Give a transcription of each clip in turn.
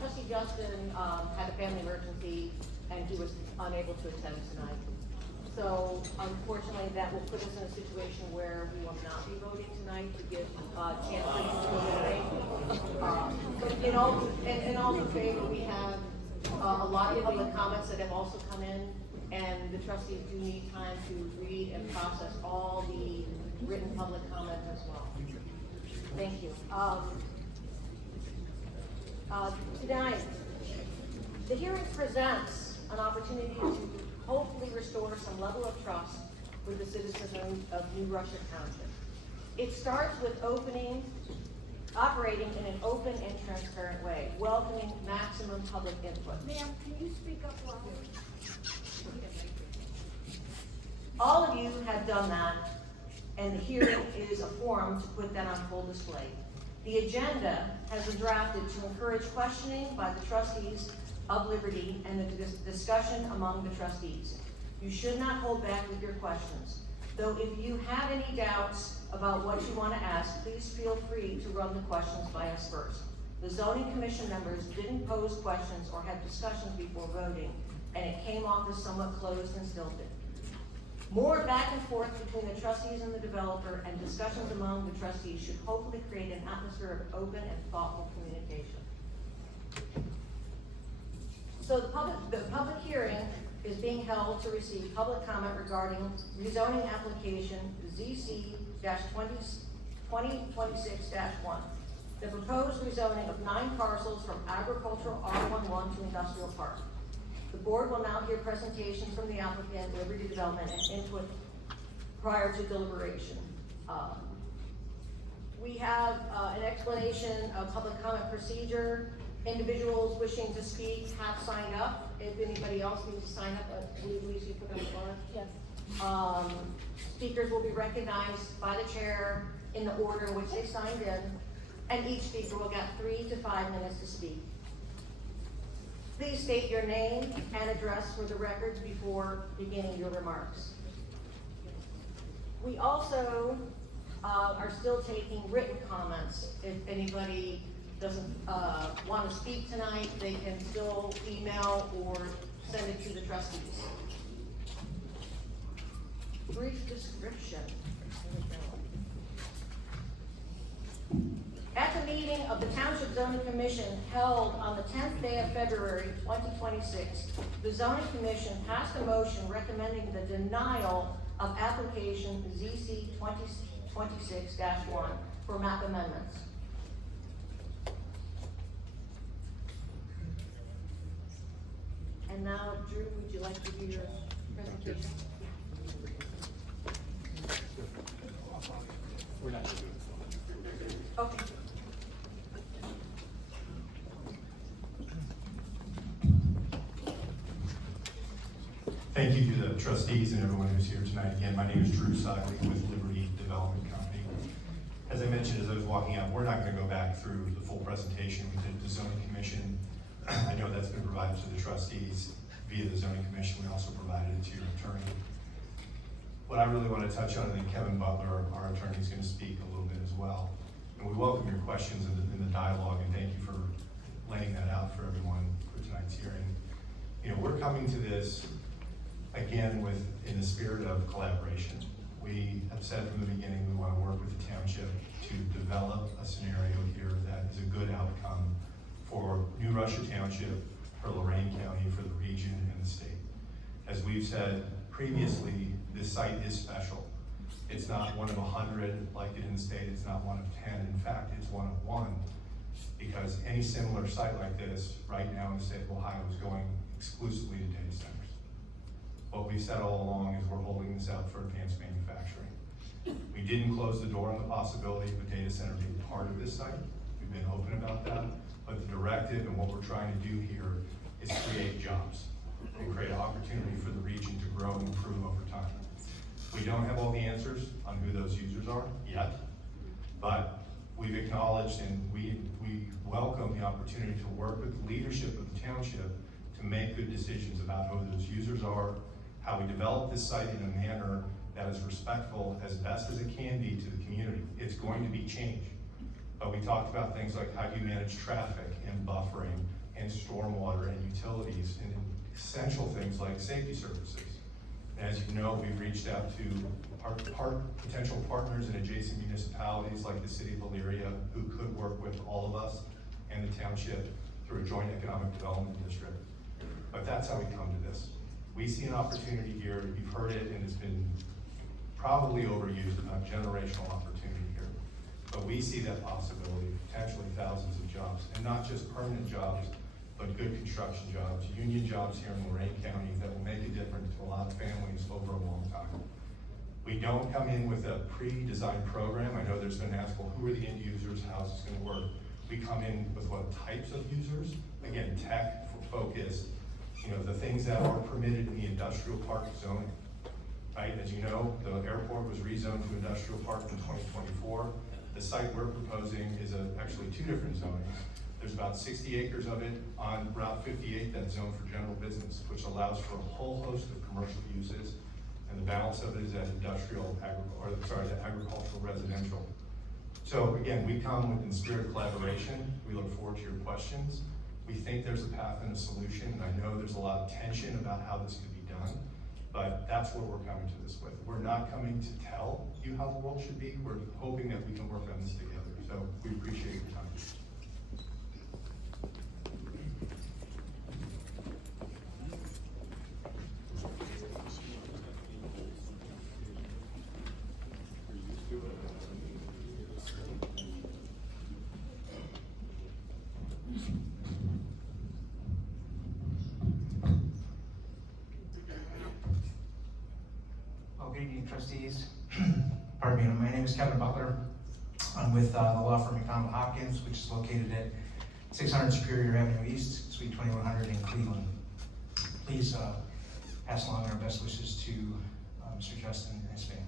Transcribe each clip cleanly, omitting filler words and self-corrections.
Trustee Justin, had a family emergency and he was unable to attend tonight. So unfortunately, that will put us in a situation where we will not be voting tonight to give a chance for you to debate. But in all good favor, we have a lot of public comments that have also come in, and the trustees do need time to read and process all the written public comment as well. Thank you. Tonight, the hearing presents an opportunity to hopefully restore some level of trust with the citizens of New Russia Township. It starts with operating in an open and transparent way, welcoming maximum public input. Ma'am, can you speak up louder? All of you have done that, and the hearing is a forum to put that on full display. The agenda has been drafted to encourage questioning by the trustees of Liberty and the discussion among the trustees. You should not hold back with your questions. Though if you have any doubts about what you want to ask, please feel free to run the questions by us first. The zoning commission members didn't pose questions or have discussions before voting, and it came off as somewhat closed and stilted. More back and forth between the trustees and the developer and discussions among the trustees should hopefully create an atmosphere of open and thoughtful communication. So the public hearing is being held to receive public comment regarding rezoning application ZC-2026-1. The proposed rezoning of 9 parcels from agricultural R11 to industrial park. The board will now hear presentations from the applicant, Liberty Development, and input prior to deliberation. We have an explanation of public comment procedure. Individuals wishing to speak have signed up. If anybody else needs to sign up, please you put on the floor. Yes. Speakers will be recognized by the chair in the order in which they signed in, and each speaker will get 3 to 5 minutes to speak. Please state your name and address for the records before beginning your remarks. We also are still taking written comments. If anybody doesn't want to speak tonight, they can still email or send it to the trustees. Brief description. At the meeting of the Township Zoning Commission held on the 10th day of February 2026, the Zoning Commission passed a motion recommending the denial of application ZC 2026-1 for map amendments. And now, Drew, would you like to do your presentation? We're not going to do it. Okay. Thank you to the trustees and everyone who's here tonight. Again, my name is Drew Siley with Liberty Development Company. As I mentioned as I was walking out, we're not going to go back through the full presentation we did at the Zoning Commission. I know that's been provided to the trustees via the Zoning Commission. We also provided it to your attorney. What I really want to touch on, I think Kevin Butler, our attorney, is going to speak a little bit as well. And we welcome your questions in the dialogue, and thank you for laying that out for everyone for tonight's hearing. You know, we're coming to this again in the spirit of collaboration. We have said from the beginning we want to work with the township to develop a scenario here that is a good outcome for New Russia Township, for Lorain County, for the region and the state. As we've said previously, this site is special. It's not one of 100 like it in the state, it's not one of 10. In fact, it's one of 1, because any similar site like this right now in the state of Ohio is going exclusively to data centers. What we've said all along is we're holding this out for advanced manufacturing. We didn't close the door on the possibility of a data center being part of this site. We've been open about that, but the directive and what we're trying to do here is create jobs and create opportunity for the region to grow and improve over time. We don't have all the answers on who those users are yet, but we've acknowledged and we welcome the opportunity to work with the leadership of the township to make good decisions about who those users are, how we develop this site in a manner that is respectful as best as it can be to the community. It's going to be change. But we talked about things like how do you manage traffic and buffering and stormwater and utilities and essential things like safety services. And as you know, we've reached out to potential partners in adjacent municipalities like the city of Elyria, who could work with all of us and the township through a joint economic development district. But that's how we come to this. We see an opportunity here, you've heard it, and it's been probably overused, about generational opportunity here. But we see that possibility, potentially thousands of jobs, and not just permanent jobs, but good construction jobs, union jobs here in Lorain County that will make a difference to a lot of families over a long time. We don't come in with a pre-designed program. I know there's been asked, well, who are the end users, how's this gonna work? We come in with what types of users, again, tech focused, the things that are permitted in the industrial park zoning, right? As you know, the airport was rezoned to industrial park in 2024. The site we're proposing is actually two different zonings. There's about 60 acres of it on Route 58 that's zoned for general business, which allows for a whole host of commercial uses, and the balance of it is at the agricultural residential. So again, we come in spirit of collaboration. We look forward to your questions. We think there's a path and a solution, and I know there's a lot of tension about how this could be done, but that's what we're coming to this with. We're not coming to tell you how the world should be. We're hoping that we can work on this together. So we appreciate your time. Good evening, trustees. Pardon me, my name is Kevin Butler. I'm with the law firm McDonald Hopkins, which is located at 600 Superior Avenue East, Suite 2100 in Cleveland. Please pass along our best wishes to Mr. Justin and his family.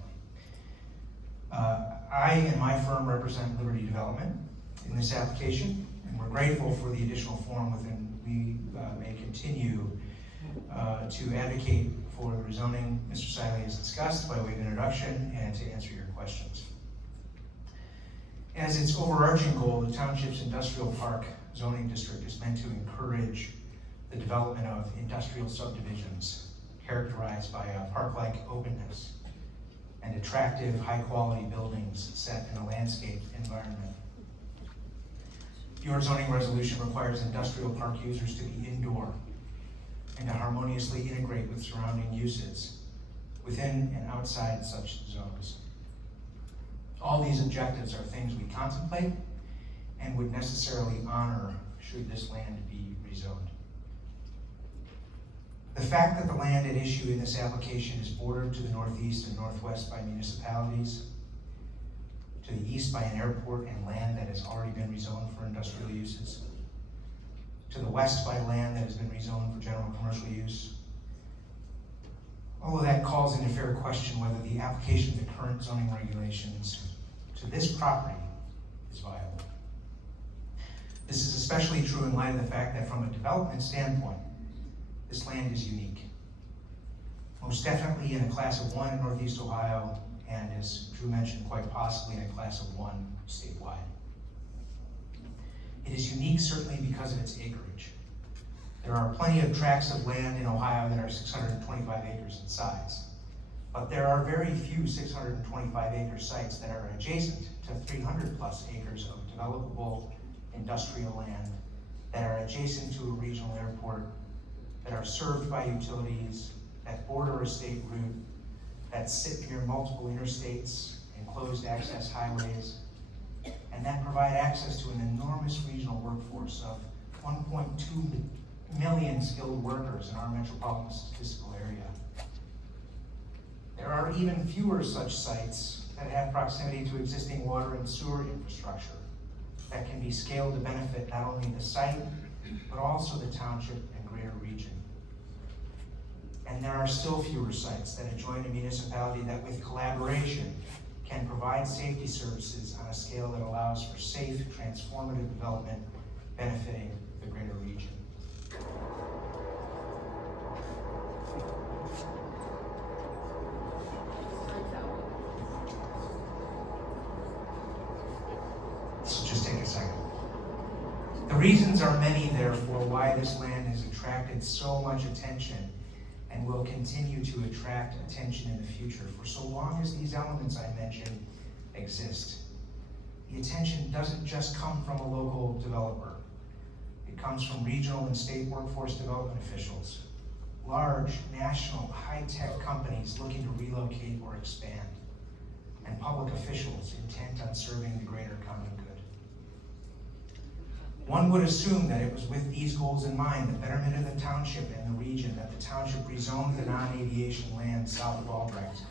I and my firm represent Liberty Development in this application, and we're grateful for the additional forum within we may continue to advocate for the rezoning Mr. Siley has discussed by way of introduction and to answer your questions. As its overarching goal, the Township's Industrial Park Zoning District is meant to encourage the development of industrial subdivisions characterized by a park-like openness and attractive, high-quality buildings set in a landscape environment. Your zoning resolution requires industrial park users to be indoor and to harmoniously integrate with surrounding uses within and outside such zones. All these objectives are things we contemplate and would necessarily honor should this land be rezoned. The fact that the land at issue in this application is bordered to the northeast and northwest by municipalities, to the east by an airport and land that has already been rezoned for industrial uses, to the west by land that has been rezoned for general commercial use. All of that calls into fair question whether the application of the current zoning regulations to this property is viable. This is especially true in light of the fact that from a development standpoint, this land is unique. Most definitely in a class of 1 in Northeast Ohio, and as Drew mentioned, quite possibly in a class of 1 statewide. It is unique certainly because of its acreage. There are plenty of tracts of land in Ohio that are 625 acres in size, but there are very few 625 acre sites that are adjacent to 300 plus acres of developable industrial land that are adjacent to a regional airport, that are served by utilities, that border a state route, that sit near multiple interstates and closed access highways, and that provide access to an enormous regional workforce of 1.2 million skilled workers in our metropolitan statistical area. There are even fewer such sites that have proximity to existing water and sewer infrastructure that can be scaled to benefit not only the site, but also the township and greater region. And there are still fewer sites that adjoin a municipality that with collaboration can provide safety services on a scale that allows for safe, transformative development benefiting the greater region. This will just take reasons are many, therefore, why this land has attracted so much attention and will continue to attract attention in the future for so long as these elements I mentioned exist. The attention doesn't just come from a local developer. It comes from regional and state workforce development officials, large, national, high-tech companies looking to relocate or expand, and public officials intent on serving the greater common good. One would assume that it was with these goals in mind, the betterment of the township and the region, that the township rezoned the non-aviation land south of Albrecht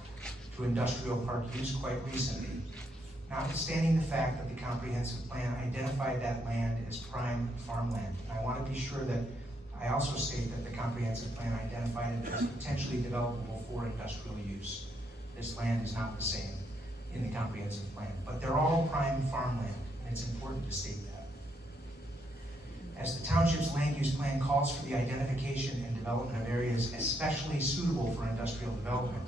to industrial park use quite recently, notwithstanding the fact that the comprehensive plan identified that land as prime farmland. And I want to be sure that I also state that the comprehensive plan identified it as potentially developable for industrial use. This land is not the same in the comprehensive plan, but they're all prime farmland, and it's important to state that. As the township's land use plan calls for the identification and development of areas especially suitable for industrial development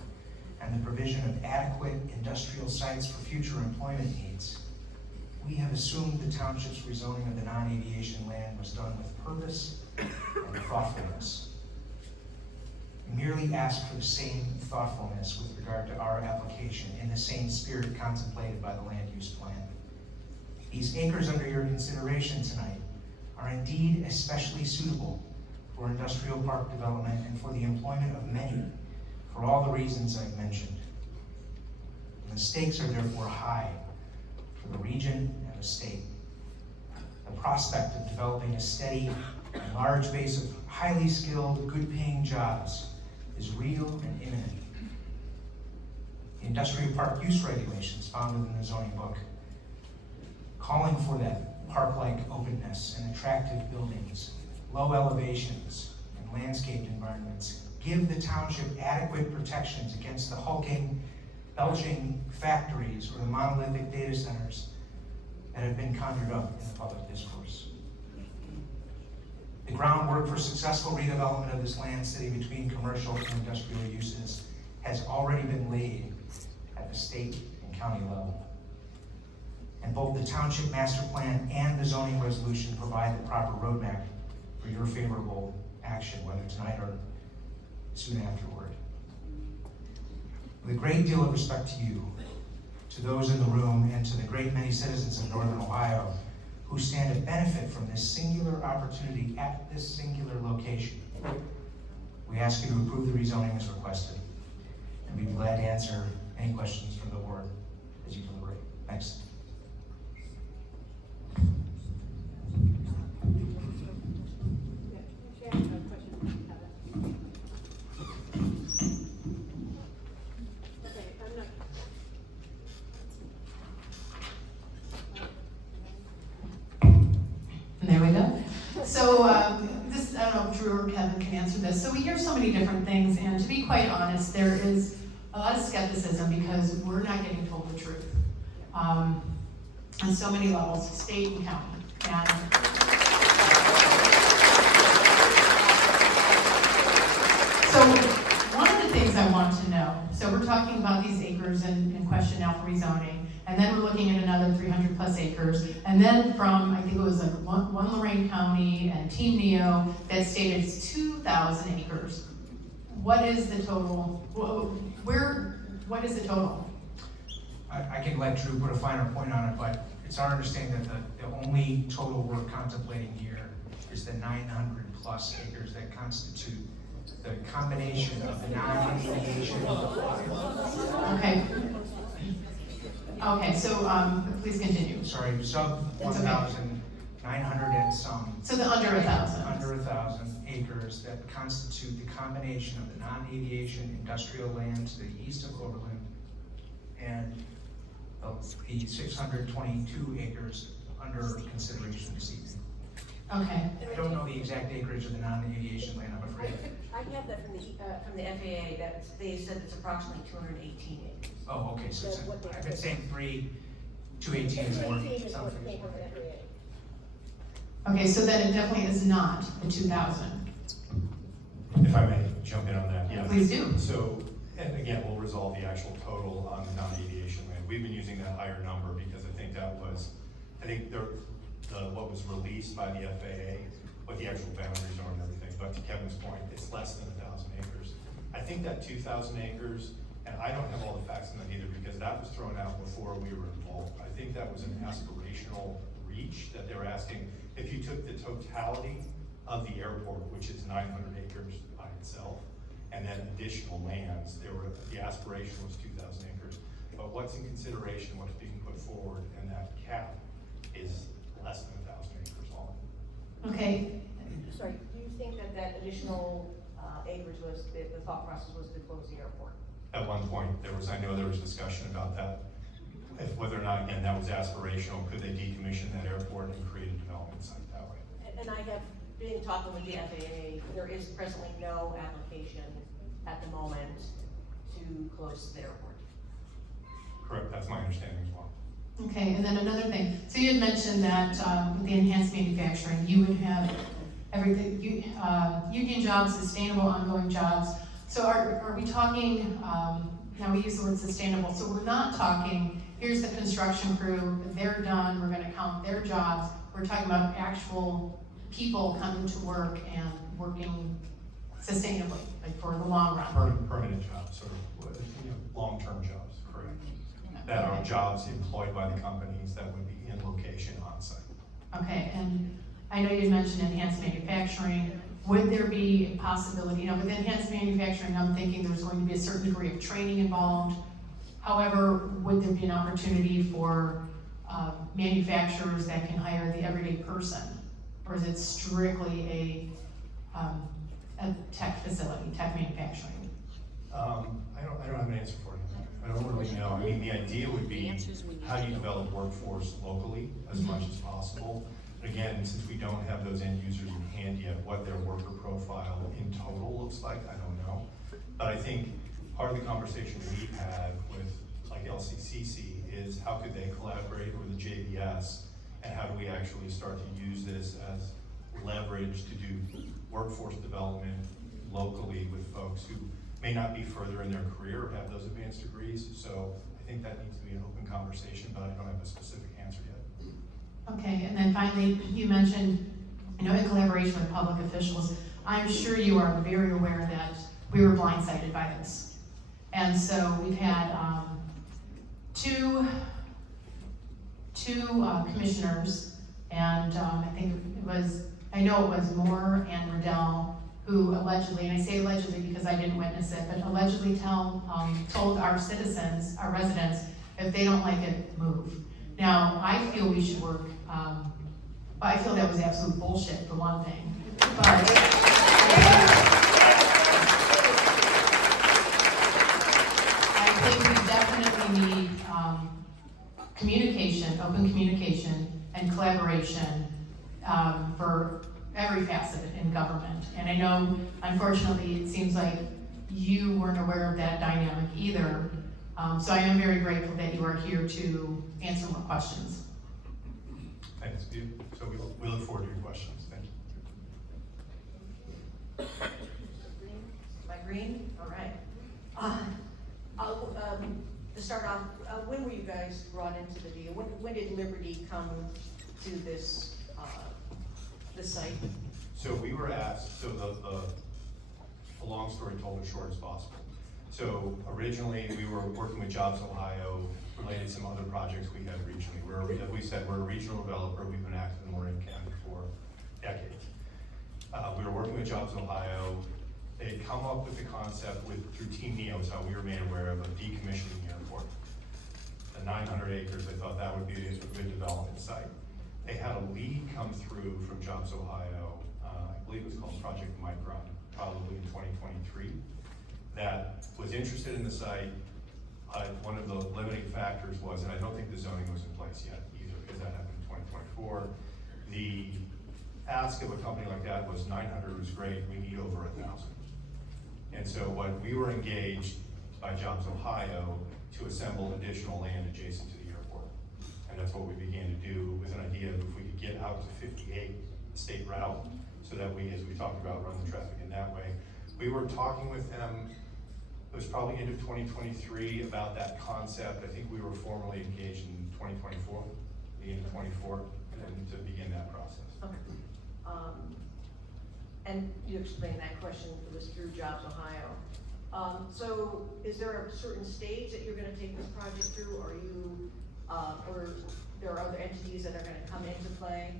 and the provision of adequate industrial sites for future employment needs, we have assumed the township's rezoning of the non-aviation land was done with purpose and thoughtfulness. We merely ask for the same thoughtfulness with regard to our application in the same spirit contemplated by the land use plan. These acres under your consideration tonight are indeed especially suitable for industrial park development and for the employment of many, for all the reasons I've mentioned. And the stakes are therefore high for the region and the state. The prospect of developing a steady and large base of highly skilled, good-paying jobs is real and imminent. The industrial park use regulations found within the zoning book, calling for that park-like openness and attractive buildings, low elevations, and landscaped environments, give the township adequate protections against the hulking, belching factories or the monolithic data centers that have been conjured up in the public discourse. The groundwork for successful redevelopment of this land sitting between commercial and industrial uses has already been laid at the state and county level. And both the township master plan and the zoning resolution provide the proper roadmap for your favorable action, whether tonight or soon afterward. With a great deal of respect to you, to those in the room, and to the great many citizens of Northern Ohio who stand to benefit from this singular opportunity at this singular location, we ask you to approve the rezoning as requested. And we'd be glad to answer any questions from the board as you deliberate. Thanks. There we go. So this, I don't know if Drew or Kevin can answer this. So we hear so many different things, and to be quite honest, there is a lot of skepticism because we're not getting told the truth on so many levels, state and county. And so one of the things I want to know, so we're talking about these acres in question now for rezoning, and then we're looking at another 300 plus acres, and then from, I think it was like one Lorraine County and Team Neo that stated it's 2,000 acres. What is the total? What is the total? I can let Drew put a finer point on it, but it's our understanding that the only total we're contemplating here is the 900 plus acres that constitute the combination of the non-aviation. Okay. Okay, so please continue. Sorry, sub 1,900 and some. So the under 1,000. Under 1,000 acres that constitute the combination of the non-aviation industrial land to the east of Overland and the 622 acres under consideration this evening. Okay. I don't know the exact acreage of the non-aviation land, I'm afraid. I have that from the FAA, that they said it's approximately 218 acres. Oh, okay, so That's what they- I've been saying 218 is more, 218 is what something. came from the FAA. Okay, so then it definitely is not the 2,000. If I may jump in on that, yeah. Please do. So, and again, we'll resolve the actual total on the non-aviation land. We've been using that higher number because I think that was, what was released released by the FAA, what the actual boundaries are and everything, but to Kevin's point, it's less than 1,000 acres. I think that 2,000 acres, and I don't have all the facts on that either, because that was thrown out before we were involved. I think that was an aspirational reach that they were asking. If you took the totality of the airport, which is 900 acres by itself, and then additional lands, the aspiration was 2,000 acres. But what's in consideration, what's being put forward, and that cap is less than 1,000 acres long. Okay, Sorry, do you think that that additional acreage was, the thought process was to close the airport? At one point, I know there was discussion about that, whether or not, again, that was aspirational, could they decommission that airport and create a development site that way? And I have been talking with the FAA, there is presently no application at the moment to close the airport. Correct, that's my understanding as well. okay, and then another thing, so you had mentioned that with the enhanced manufacturing, you would have everything, union jobs, sustainable ongoing jobs. So are we talking, now we use the word sustainable, so we're not talking, here's the construction crew, they're done, we're gonna count their jobs. We're talking about actual people coming to work and working sustainably, like for the long run. Permanent jobs, or long-term jobs, correct. That are jobs employed by the companies that would be in location on site. Okay, and I know you mentioned enhanced manufacturing. Would there be a possibility, with enhanced manufacturing, I'm thinking there's going to be a certain degree of training involved. However, would there be an opportunity for manufacturers that can hire the everyday person? Or is it strictly a tech facility, tech manufacturing? I don't have an answer for you. I don't really know. I mean, the idea would be, how do you develop workforce locally as much as possible? But again, since we don't have those end users in hand yet, what their worker profile in total looks like, I don't know. But I think part of the conversation we've had with like LCCC is how could they collaborate with the JBS, and how do we actually start to use this as leverage to do workforce development locally with folks who may not be further in their career or have those advanced degrees. So I think that needs to be an open conversation, but I don't have a specific answer yet. Okay, and then finally, you mentioned, in collaboration with public officials, I'm sure you are very aware that we were blindsided by this. And so we've had two commissioners, and I know it was Moore and Riddell, who allegedly, and I say allegedly because I didn't witness it, but allegedly told our citizens, our residents, if they don't like it, move. Now, I feel we should work, I feel that was absolute bullshit for one thing, but I think we definitely need communication, open communication and collaboration for every facet in government. And I know, unfortunately, it seems like you weren't aware of that dynamic either. So I am very grateful that you are here to answer more questions. Thanks, Steve. So we look forward to your questions. Thank you. Am I green? All right. To start off, when were you guys brought into the deal? When did Liberty come to this site? So we were asked, the long story told as short as possible. So originally, we were working with Jobs Ohio, related to some other projects we had regionally. As we said, we're a regional developer. We've been active in Lorraine County for decades. We were working with Jobs Ohio. They had come up with the concept through Team Neo is how we were made aware of decommissioning the airport. The 900 acres, they thought that would be a good development site. They had a lead come through from Jobs Ohio, I believe it was called Project Micron, probably in 2023, that was interested in the site. One of the limiting factors was, and I don't think the zoning was in place yet either, because that happened in 2024. The ask of a company like that was 900 was great, we need over 1,000. And so what we were engaged by Jobs Ohio to assemble additional land adjacent to the airport. And that's what we began to do, with an idea of if we could get out to 58 state route, so that we, as we talked about, run the traffic in that way. We were talking with them, it was probably end of 2023 about that concept. I think we were formally engaged in 2024, the end of 24, and then to begin that process. Okay. And you explained that question was through Jobs Ohio. So is there a certain stage that you're gonna take this project through, or you, or there are other entities that are gonna come into play?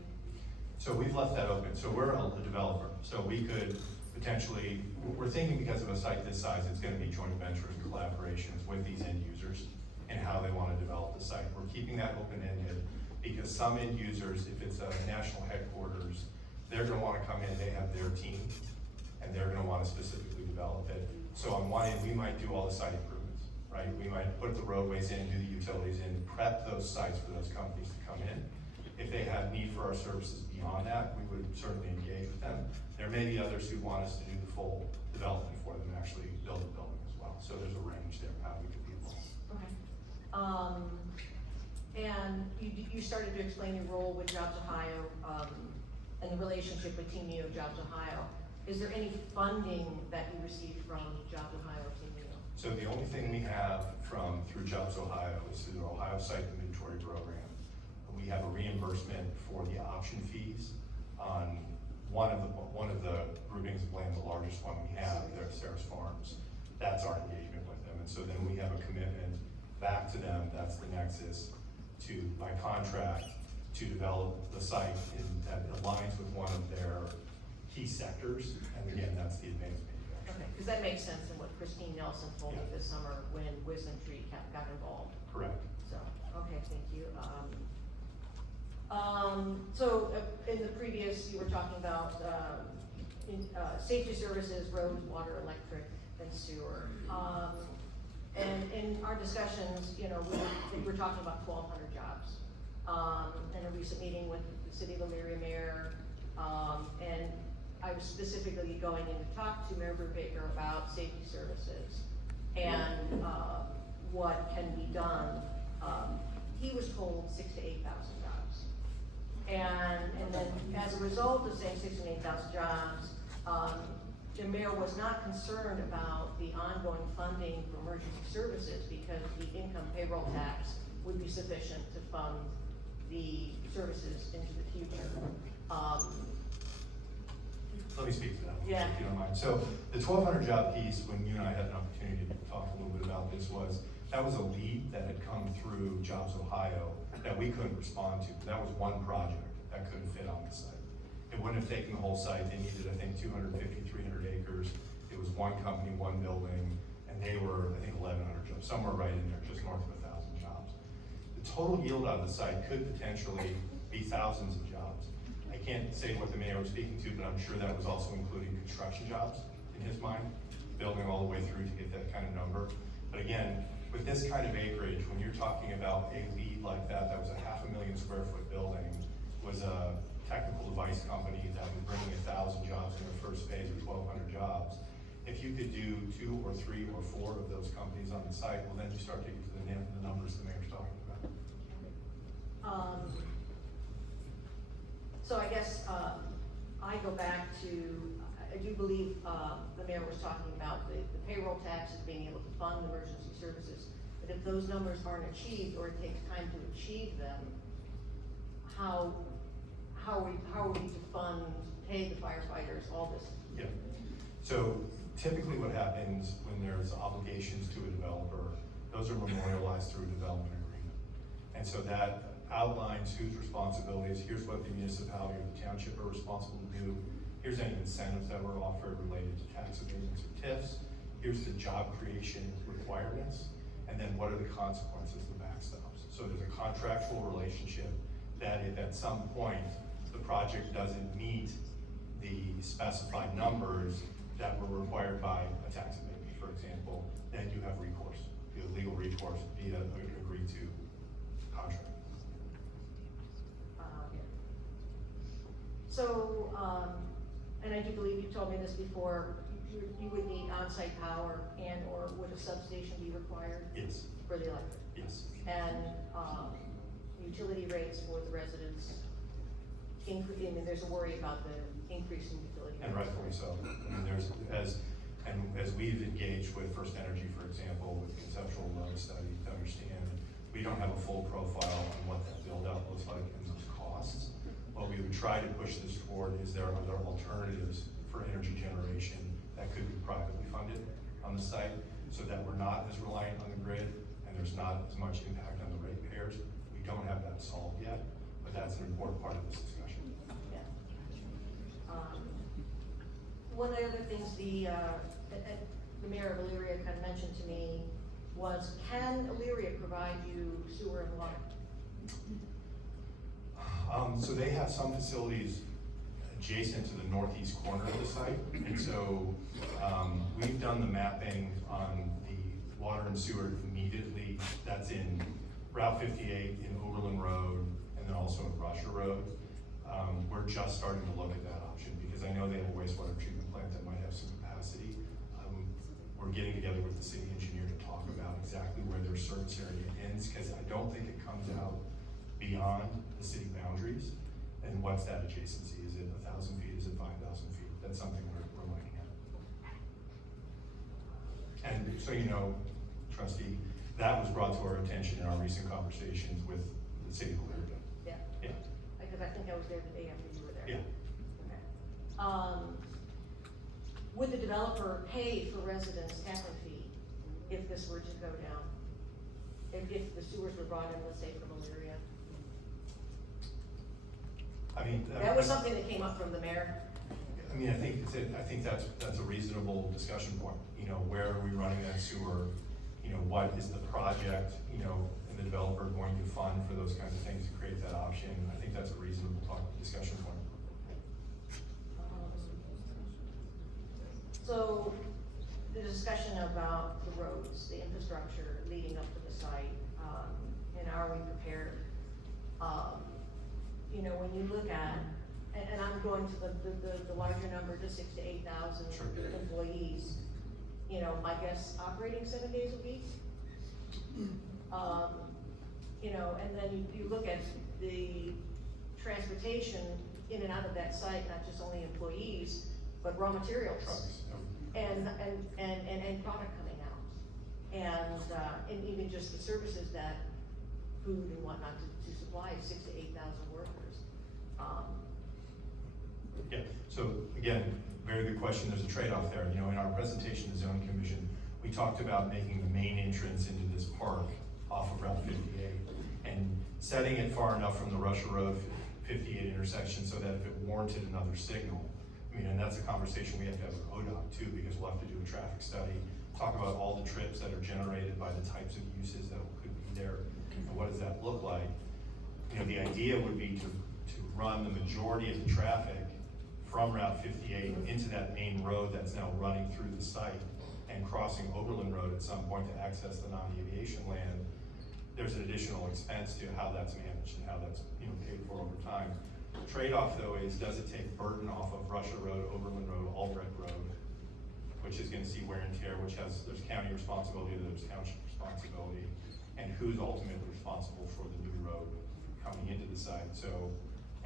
So we've left that open, so we're a developer, so we could potentially, we're thinking because of a site this size, it's gonna be joint ventures and collaborations with these end users and how they wanna develop the site. We're keeping that open-ended because some end users, if it's a national headquarters, they're gonna wanna come in, they have their team, and they're gonna wanna specifically develop it. So on one end, we might do all the site improvements, right? We might put the roadways in, do the utilities in, prep those sites for those companies to come in. If they have need for our services beyond that, we would certainly engage with them. There may be others who want us to do the full development for them and actually build the building as well. So there's a range there of how we could be involved. Okay. And you started to explain your role with Jobs Ohio, and the relationship with Team Neo Jobs Ohio. Is there any funding that you received from Jobs Ohio or Team Neo? So the only thing we have through Jobs Ohio is through the Ohio Site Inventory Program. We have a reimbursement for the option fees on one of the groupings of land, the largest one we have, there at Sarah's Farms. That's our engagement with them. And so then we have a commitment back to them, that's the nexus, to, by contract, to develop the site that aligns with one of their key sectors. And again, that's the advanced manufacturing. Okay, because that makes sense in what Christine Nelson told me this summer when Wisdom Tree got involved. Correct. So, okay, thank you. So in the previous, you were talking about, safety services, roads, water, electric, and sewer. And in our discussions, we were talking about 1,200 jobs. In a recent meeting with the City of Elyria Mayor, and I was specifically going in to talk to Mayor Brubaker about safety services and what can be done. He was told 6,000 to 8,000 jobs. And then as a result of saying 6,000 to 8,000 jobs, the mayor was not concerned about the ongoing funding for emergency services because the income payroll tax would be sufficient to fund the services into the future. Let me speak to that, Yeah. if you don't mind. So the 1,200 job piece, when you and I had an opportunity to talk a little bit about this, that was a lead that had come through Jobs Ohio that we couldn't respond to. That was one project that couldn't fit on the site. It wouldn't have taken the whole site. They needed, I think, 250, 300 acres. It was one company, one building, and they were, I think, 1,100 jobs, somewhere right in there, just north of 1,000 jobs. The total yield out of the site could potentially be thousands of jobs. I can't say what the mayor was speaking to, but I'm sure that was also including construction jobs in his mind, building all the way through to get that kind of number. But again, with this kind of acreage, when you're talking about a lead like that was a 500,000 square foot building, was a technical device company that was bringing 1,000 jobs in the first phase of 1,200 jobs. If you could do 2 or 3 or 4 of those companies on the site, well, then you start to get to the numbers the mayor's talking about. So I guess, I go back to, I do believe, the mayor was talking about the payroll taxes being able to fund emergency services. But if those numbers aren't achieved, or it takes time to achieve them, how are we to pay the firefighters, all this? Yeah. So typically what happens when there's obligations to a developer, those are memorialized through a development agreement. And so that outlines whose responsibilities, here's what the municipality or the township are responsible to do, here's any incentives that were offered related to tax abatements or TIFs, here's the job creation requirements, and then what are the consequences, the backstops. So there's a contractual relationship that if at some point the project doesn't meet the specified numbers that were required by a tax abatement, for example, then you have recourse, you have legal recourse via an agreed to contract. So, and I do believe you told me this before, you would need on-site power and/or would a substation be required Yes, for the electric? yes. And, utility rates for the residents, I mean, there's a worry about the increase in utility rates. And rightfully so. I mean, as we've engaged with First Energy, for example, with conceptual load study to understand, we don't have a full profile on what that build out looks like and those costs. try to push this forward is there are alternatives for energy generation that could be privately funded on the site, so that we're not as reliant on the grid and there's not as much impact on the ratepayers. We don't have that solved yet, but that's an important part of this discussion. Yeah. One of the other things the mayor of Elyria kind of mentioned to me was, can Elyria provide you sewer and water? So they have some facilities adjacent to the northeast corner of the site, and so, we've done the mapping on the water and sewer immediately. That's in Route 58, in Oberlin Road, and then also in Russia Road. We're just starting to look at that option, because I know they have a wastewater treatment plant that might have some capacity. We're getting together with the city engineer to talk about exactly where their service area ends, because I don't think it comes out beyond the city boundaries. And what's that adjacency? Is it 1,000 feet? Is it 5,000 feet? That's something we're looking at. And so, you know, trustee, that was brought to our attention in our recent conversations with the city of Elyria. Yeah. Yeah. Because I think I was there the day after you were there. Yeah. Okay. Would the developer pay for residents' tapping fee if this were to go down? If the sewers were brought in, let's say, from Elyria? I mean. That was something that came up from the mayor. I mean, I think that's a reasonable discussion point. You know, where are we running that sewer? You know, what is the project, you know, and the developer going to fund for those kinds of things to create that option? I think that's a reasonable discussion point. So, the discussion about the roads, the infrastructure leading up to the site, and are we prepared? You know, when you look at, and I'm going to the larger number, to 6,000 to 8,000 Sure. employees, you know, I guess operating 7 days a week. You know, and then you look at the transportation in and out of that site, not just only employees, but raw materials. Trucks. And product coming out. And even just the services that food and whatnot to supply 6,000 to 8,000 workers. Yeah, so again, very good question. There's a trade-off there. You know, in our presentation to Zone Commission, we talked about making the main entrance into this park off of Route 58 and setting it far enough from the Russia Road 58 intersection so that if it warranted another signal, I mean, and that's a conversation we have to have with ODOT too, because we'll have to do a traffic study, talk about all the trips that are generated by the types of uses that could be there, and what does that look like. You know, the idea would be to run the majority of the traffic from Route 58 into that main road that's now running through the site and crossing Oberlin Road at some point to access the non-aviation land. There's an additional expense to how that's managed and how that's, you know, paid for over time. The trade-off though is, does it take burden off of Russia Road, Oberlin Road, Albrecht Road, which is gonna see wear and tear, there's county responsibility, there's township responsibility, and who's ultimately responsible for the new road coming into the site, so.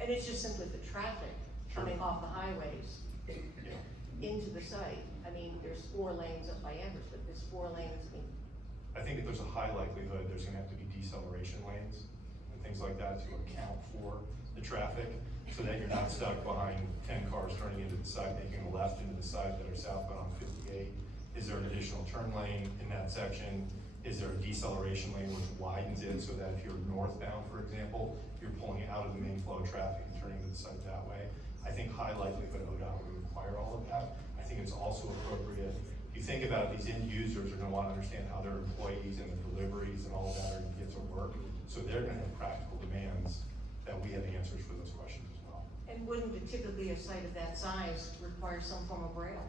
And it's just simply the traffic Sure. coming off the highways Yeah. into the site. I mean, there's 4 lanes up by Amherst, but there's 4 lanes. I mean, I think that there's a high likelihood there's gonna have to be deceleration lanes and things like that to account for the traffic, so that you're not stuck behind 10 cars turning into the site, making a left into the site that are southbound on 58. Is there an additional turn lane in that section? Is there a deceleration lane which widens it so that if you're northbound, for example, you're pulling out of the main flow of traffic and turning to the site that way? I think high likelihood ODOT would require all of that. I think it's also appropriate. If you think about it, these end users are gonna wanna understand how their employees and the deliveries and all of that are gonna get to work. So they're gonna have practical demands that we have answers for those questions as well. and wouldn't it typically a site of that size require some form of rail?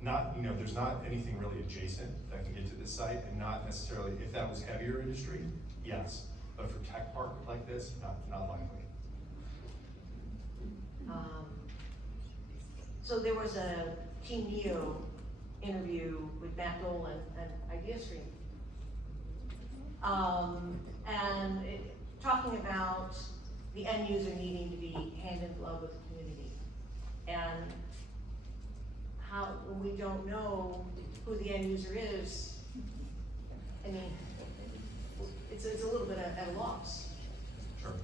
Not, you know, there's not anything really adjacent that can get to this site, and not necessarily, if that was heavier industry, yes. But for tech park like this, not likely. So there was a Team Neo interview with Matt Dolan at IdeaStream. Talking about the end user needing to be hand in glove with the community. And how, when we don't know who the end user is, I mean, it's a little bit at a loss. Sure.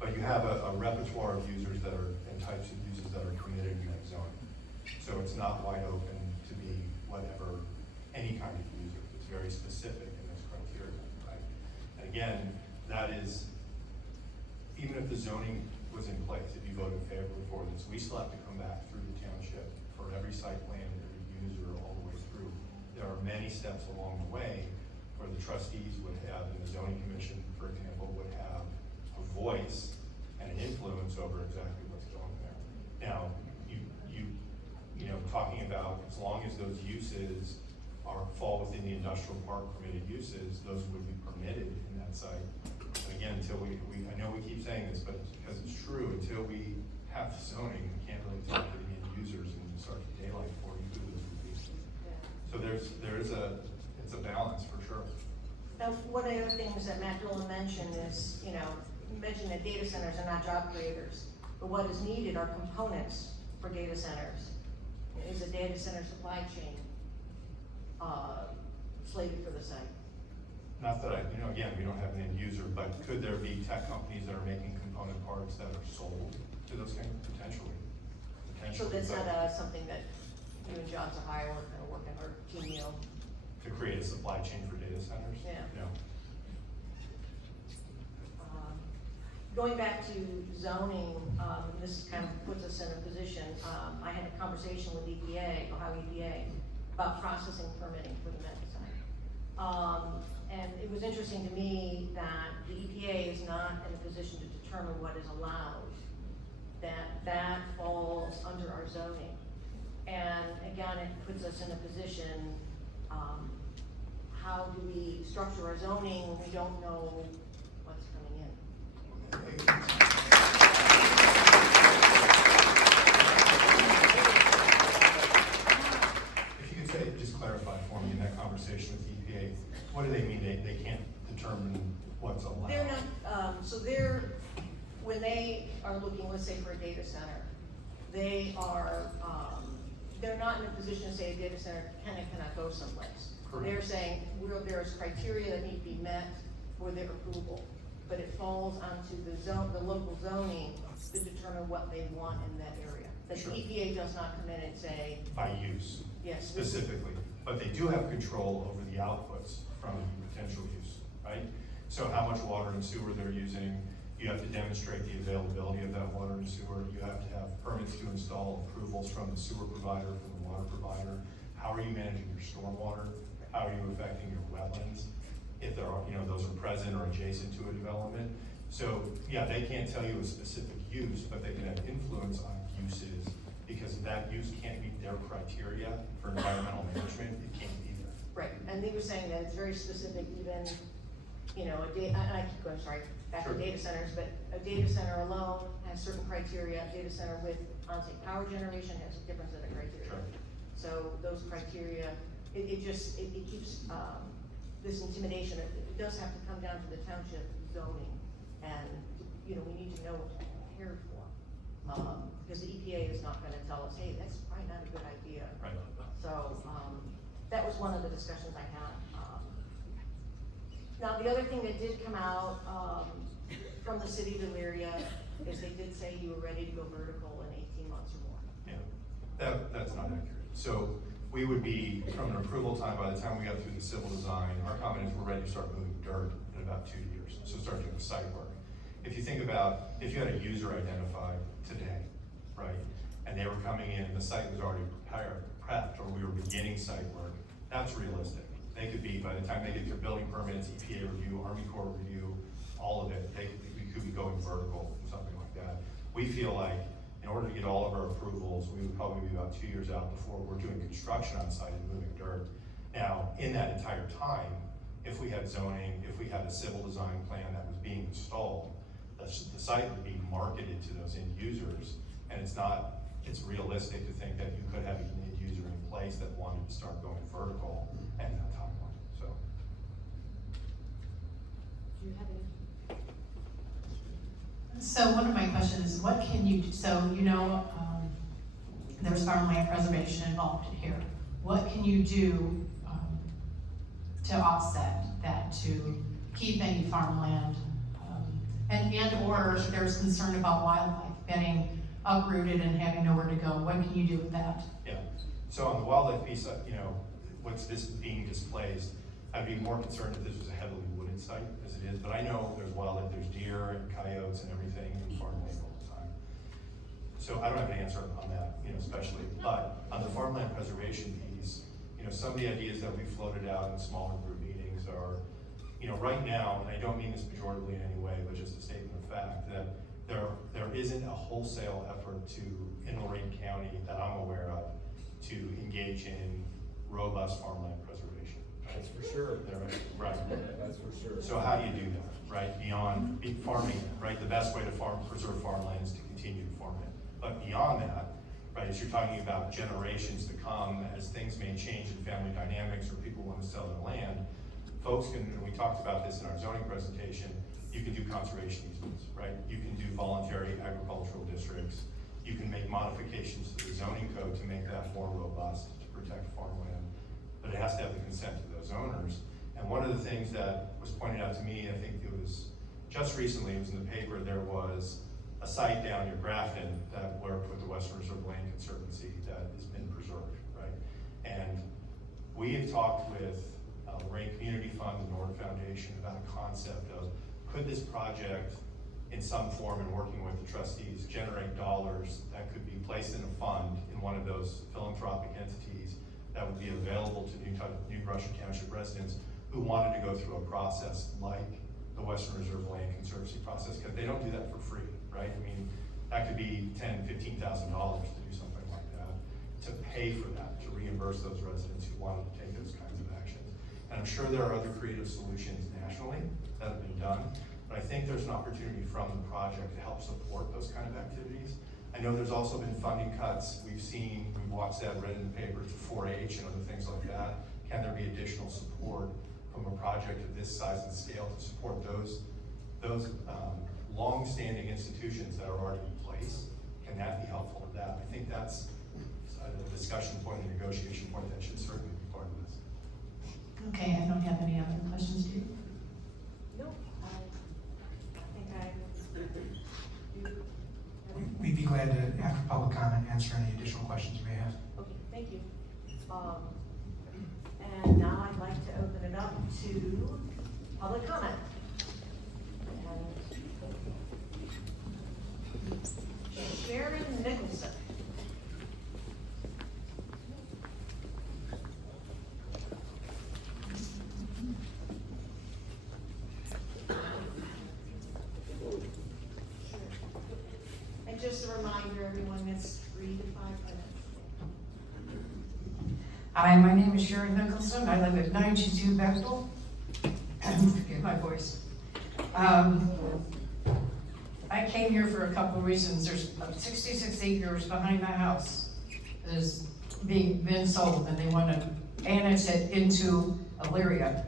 But you have a repertoire of users that are, and types of uses that are permitted in that zone. So it's not wide open to be whatever, any kind of user. It's very specific in those criteria, right? And again, that is, even if the zoning was in place, if you voted favorably for this, we still have to come back through the township for every site plan and every user all the way through. There are many steps along the way where the trustees would have, and the zoning commission, for example, would have a voice and an influence over exactly what's going there. Now, you know, talking about as long as those uses fall within the industrial park permitted uses, those would be permitted in that site. And again, until I know we keep saying this, but it's because it's true, until we have zoning, we can't really talk to the end users and start to daylight for you who those would be. So it's a balance for sure. Now, one of the other things that Matt Dillon mentioned is, you mentioned that data centers are not job creators, but what is needed are components for data centers. Is a data center supply chain slated for the site? Not that again, we don't have an end user, but could there be tech companies that are making component parts that are sold to those things? Potentially. So that's not something that you and John Sahaya are kind of working, or Team Neal? To create a supply chain for data centers? Yeah. No. Going back to zoning, this kind of puts us in a position, I had a conversation with EPA, Ohio EPA, about processing permitting for the mega site. And it was interesting to me that the EPA is not in a position to determine what is allowed, that falls under our zoning. And again, it puts us in a position, how do we structure our zoning when we don't know what's coming in? If you could say, just clarify for me in that conversation with EPA, what do they mean they can't determine what's allowed? They're not, when they are looking, let's say for a data center, they are, they're not in a position to say a data center cannot go someplace. Correct. They're saying, there's criteria that need to be met for their approval, but it falls onto the local zoning to determine what they want in that area. The Sure. EPA does not come in and say, By use, yes. specifically, but they do have control over the outputs from potential use, right? So how much water and sewer they're using, you have to demonstrate the availability of that water and sewer, you have to have permits to install, approvals from the sewer provider, from the water provider. How are you managing your stormwater? How are you affecting your wetlands? If there are, those are present or adjacent to a development. So, yeah, they can't tell you a specific use, but they can have influence on uses, because if that use can't meet their criteria for environmental management, it can't be there. Right, and they were saying that it's very specific, even, I keep going, sorry, back to Sure. data centers, but a data center alone has certain criteria, a data center with on-site power generation has a different set of criteria. Sure. So those criteria, it keeps, this intimidation, it does have to come down to the township zoning, and, we need to know what to prepare for. Because the EPA is not gonna tell us, hey, that's probably not a good idea. Right. So, that was one of the discussions I had. Now, the other thing that did come out, from the city of Elyria is they did say you were ready to go vertical in 18 months or more. Yeah, that's not accurate. So we would be, from an approval time, by the time we got through the civil design, our comment is we're ready to start moving dirt in about 2 years. So start doing site work. If you think about, if you had a user identified today, right, and they were coming in, the site was already prepped, or we were beginning site work, that's realistic. They could be, by the time they get their building permits, EPA review, Army Corps review, all of it, we could be going vertical, something like that. We feel like, in order to get all of our approvals, we would probably be about 2 years out before we're doing construction on site and moving dirt. Now, in that entire time, if we had zoning, if we had a civil design plan that was being installed, the site would be marketed to those end users, and it's realistic to think that you could have an end user in place that wanted to start going vertical and that timeline, so. Do you have any? So one of my questions is, what can you do? So, there's farmland preservation involved here. What can you do to offset that, to keep any farmland or there's concern about wildlife getting uprooted and having nowhere to go. What can you do with that? Yeah, so on the wildlife piece, what's this being displaced, I'd be more concerned if this was a heavily wooded site as it is, but I know there's wildlife, there's deer and coyotes and everything in farmland all the time. So I don't have an answer on that, especially, but on the farmland preservation piece, some of the ideas that we floated out in smaller group meetings are, right now, and I don't mean this pejoratively in any way, but just a statement of fact, that there isn't a wholesale effort in Lorraine County that I'm aware of to engage in robust farmland preservation. That's for sure. Right. That's for sure. So how do you do that, right? Beyond farming, right? The best way to preserve farmland is to continue to farm it. But beyond that, right, as you're talking about generations to come, as things may change in family dynamics or people want to sell their land, folks can, and we talked about this in our zoning presentation, you can do conservation easements, right? You can do voluntary agricultural districts. You can make modifications to the zoning code to make that more robust to protect farmland, but it has to have the consent of those owners. And one of the things that was pointed out to me, I think it was just recently, it was in the paper, there was a site down near Grafton that worked with the Western Reserve Land Conservancy that has been preserved, right? And we have talked with Lorraine Community Fund and Nord Foundation about a concept of, could this project in some form, and working with the trustees, generate dollars that could be placed in a fund in one of those philanthropic entities that would be available to New Russia Township residents who wanted to go through a process like the Western Reserve Land Conservancy process, because they don't do that for free, right? I mean, that could be $10,000, $15,000 to do something like that, to pay for that, to reimburse those residents who wanted to take those kinds of actions. And I'm sure there are other creative solutions nationally that have been done, but I think there's an opportunity from the project to help support those kind of activities. I know there's also been funding cuts. We've watched that, read in the paper, to 4-H and other things like that. Can there be additional support from a project of this size and scale to support those long-standing institutions that are already in place? Can that be helpful to that? I think that's a discussion point, a negotiation point that should certainly be part of this. Okay, I don't have any other questions, do you? No, I think I do. We'd be glad to, after public comment, answer any additional questions you may have. Okay, thank you. And now I'd like to open it up to public comment. And Sharon Nicholson. And just a reminder, everyone gets 3 to 5 minutes. Hi, my name is Sharon Nicholson. I live at 92 Bechtel. Forgive my voice. I came here for a couple of reasons. There's 66 acres behind my house that is been sold, and they want to annex it into Elyria.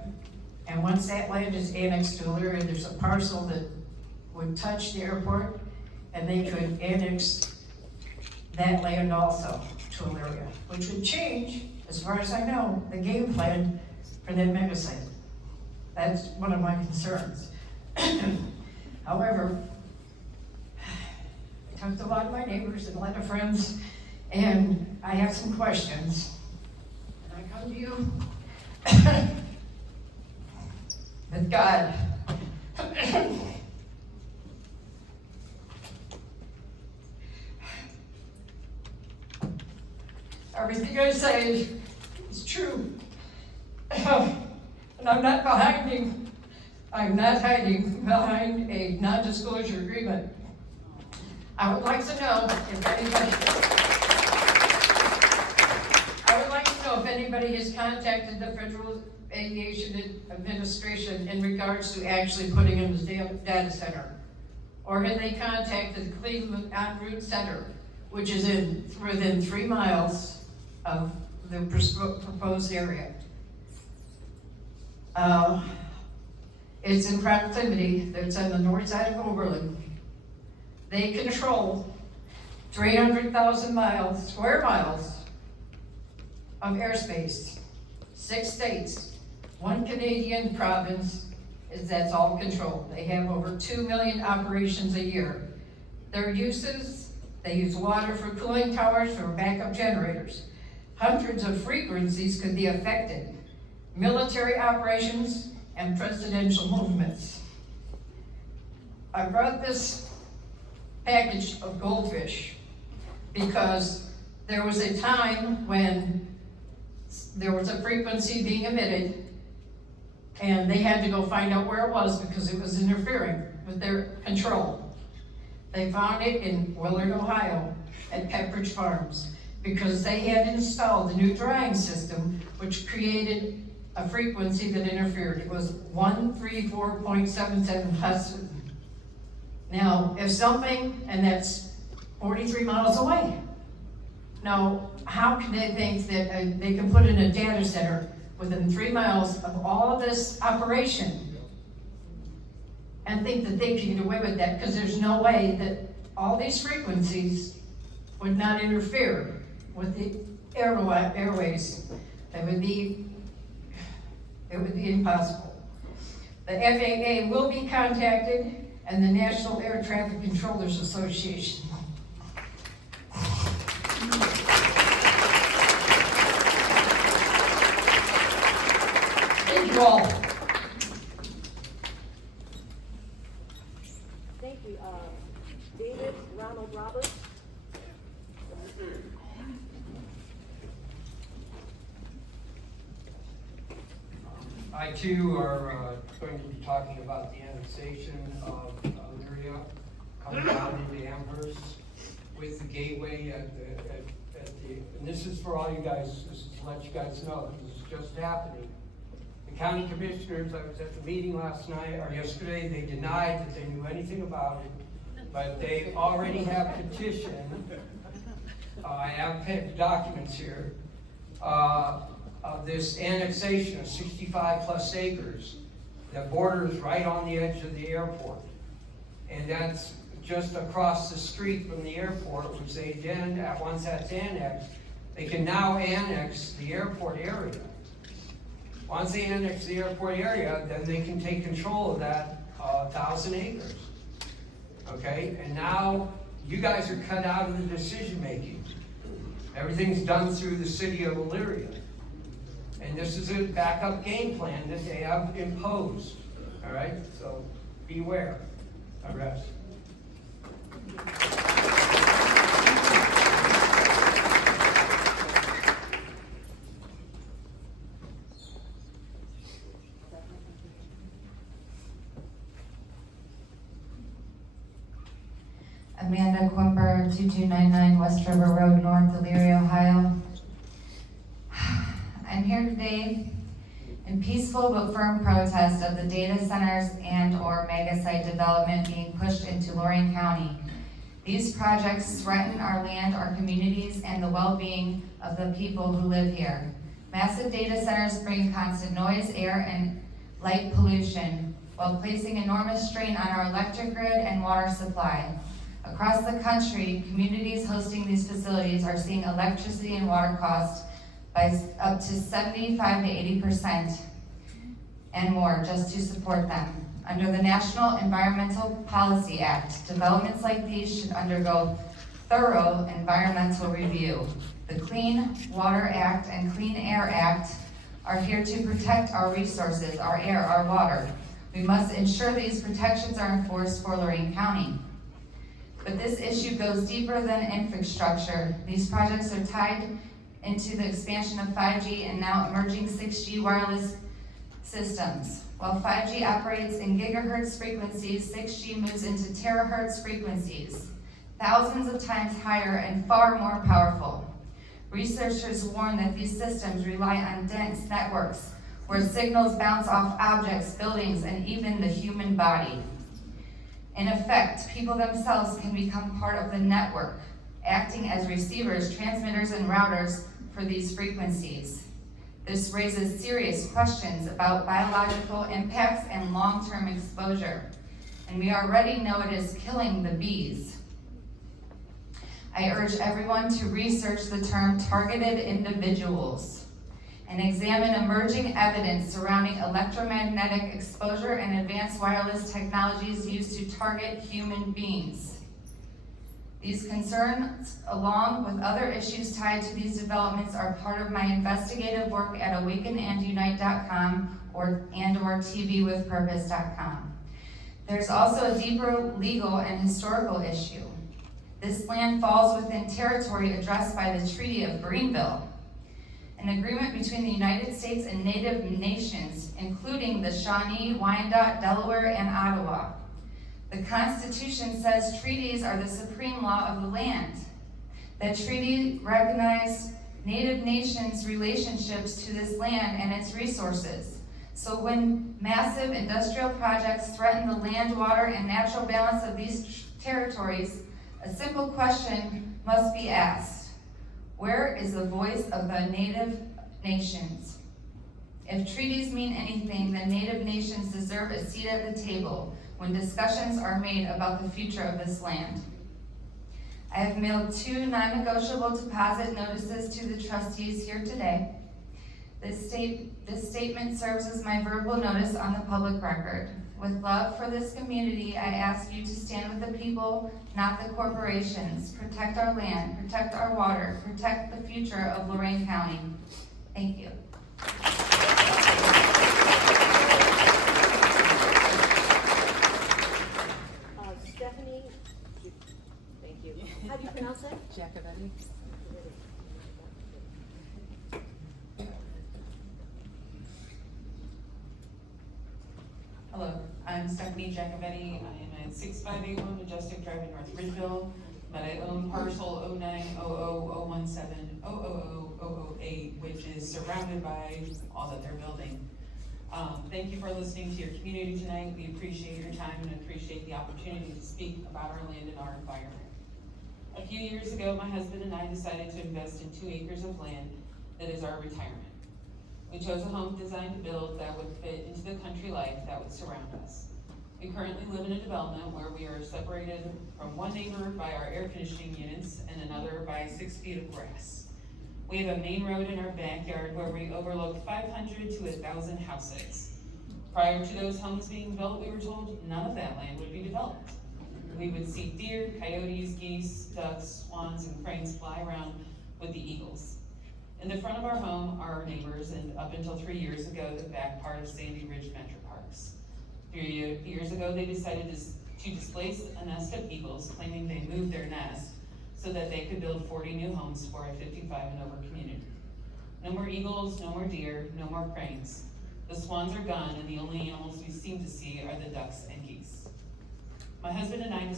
And once that land is annexed to Elyria, there's a parcel that would touch the airport, and they could annex that land also to Elyria, which would change, as far as I know, the game plan for that mega site. That's one of my concerns. However, I talked to a lot of my neighbors and a lot of friends, and I have some questions. And I come to you with God. Everything I say is true. And I'm not hiding behind a non-disclosure agreement. I would like to know if anybody has contacted the Federal Aviation Administration in regards to actually putting in the data center. Or have they contacted the Cleveland En Route Center, which is within 3 miles of the proposed area. It's in proximity, it's on the north side of Oberlin. They control 300,000 square miles of airspace, 6 states, 1 Canadian province, is that's all controlled. They have over 2 million operations a year. Their uses, they use water for cooling towers or backup generators. Hundreds of frequencies could be affected. Military operations and presidential movements. I brought this package of goldfish because there was a time when there was a frequency being emitted and they had to go find out where it was because it was interfering with their control. They found it in Willard, Ohio at Pepperidge Farms because they had installed a new drying system which created a frequency that interfered. It was 134.77 Hz. Now, if something, and that's 43 miles away. Now, how can they think that they can put in a data center within 3 miles of all of this operation and think that they can get away with that? Because there's no way that all these frequencies would not interfere with the airways. It would be impossible. The FAA will be contacted and the National Air Traffic Controllers Association. Thank you all. Thank you. David Ronald Roberts. I too are going to be talking about the annexation of Elyria coming down into Amherst with the gateway at the, and this is for all you guys, this is to let you guys know, this is just happening. The county commissioners, I was at the meeting last night, or yesterday, they denied that they knew anything about it, but they already have petitioned, I have the documents here, of this annexation of 65 plus acres that borders right on the edge of the airport. And that's just across the street from the airport, which they then, once that's annexed, they can now annex the airport area. Once they annex the airport area, then they can take control of that 1,000 acres. Okay, and now you guys are cut out of the decision making. Everything's done through the city of Elyria. And this is a backup game plan that they have imposed. All right, so beware. I rest. Amanda Quimper, 2299 West River Road, North Elyria, Ohio. I'm here today in peaceful but firm protest of the data centers and/or mega site development being pushed into Lorain County. These projects threaten our land, our communities, and the well-being of the people who live here. Massive data centers bring constant noise, air, and light pollution while placing enormous strain on our electric grid and water supply. Across the country, communities hosting these facilities are seeing electricity and water costs by up to 75 to 80% and more just to support them. Under the National Environmental Policy Act, developments like these should undergo thorough environmental review. The Clean Water Act and Clean Air Act are here to protect our resources, our air, our water. We must ensure these protections are enforced for Lorain County. But this issue goes deeper than infrastructure. These projects are tied into the expansion of 5G and now emerging 6G wireless systems. While 5G operates in gigahertz frequencies, 6G moves into terahertz frequencies, thousands of times higher and far more powerful. Researchers warn that these systems rely on dense networks where signals bounce off objects, buildings, and even the human body. In effect, people themselves can become part of the network, acting as receivers, transmitters, and routers for these frequencies. This raises serious questions about biological impacts and long-term exposure, and we already know it is killing the bees. I urge everyone to research the term targeted individuals and examine emerging evidence surrounding electromagnetic exposure and advanced wireless technologies used to target human beings. These concerns, along with other issues tied to these developments, are part of my investigative work at awakenandunite.com or tvwithpurpose.com. There's also a deeper legal and historical issue. This land falls within territory addressed by the Treaty of Greenville, an agreement between the United States and Native nations, including the Shawnee, Wyandot, Delaware, and Ottawa. The Constitution says treaties are the supreme law of the land. That treaty recognized Native nations' relationships to this land and its resources. So when massive industrial projects threaten the land, water, and natural balance of these territories, a simple question must be asked. Where is the voice of the Native nations? If treaties mean anything, then Native nations deserve a seat at the table when discussions are made about the future of this land. I have mailed 2 non-negotiable deposit notices to the trustees here today. This statement serves as my verbal notice on the public record. With love for this community, I ask you to stand with the people, not the corporations. Protect our land, protect our water, protect the future of Lorain County. Thank you. Stephanie, thank you. How do you pronounce it? Jacobetti. Hello, I'm Stephanie Jacobetti. I am at 6581 Majestic Drive in North Ridgeville, but I own parcel 0900001700008, which is surrounded by all that they're building. Thank you for listening to your community tonight. We appreciate your time and appreciate the opportunity to speak about our land and our environment. A few years ago, my husband and I decided to invest in 2 acres of land that is our retirement. We chose a home designed to build that would fit into the country life that would surround us. We currently live in a development where we are separated from one neighbor by our air conditioning units and another by 6 feet of grass. We have a main road in our backyard where we overlook 500 to 1,000 houses. Prior to those homes being built, we were told none of that land would be developed. We would see deer, coyotes, geese, ducks, swans, and cranes fly around with the eagles. In the front of our home are our neighbors, and up until 3 years ago, the back part of Sandy Ridge Metro Parks. 3 years ago, they decided to displace a nest of eagles, claiming they moved their nest so that they could build 40 new homes for a 55 and over community. No more eagles, no more deer, no more cranes. The swans are gone, and the only animals we seem to see are the ducks and geese. My husband and I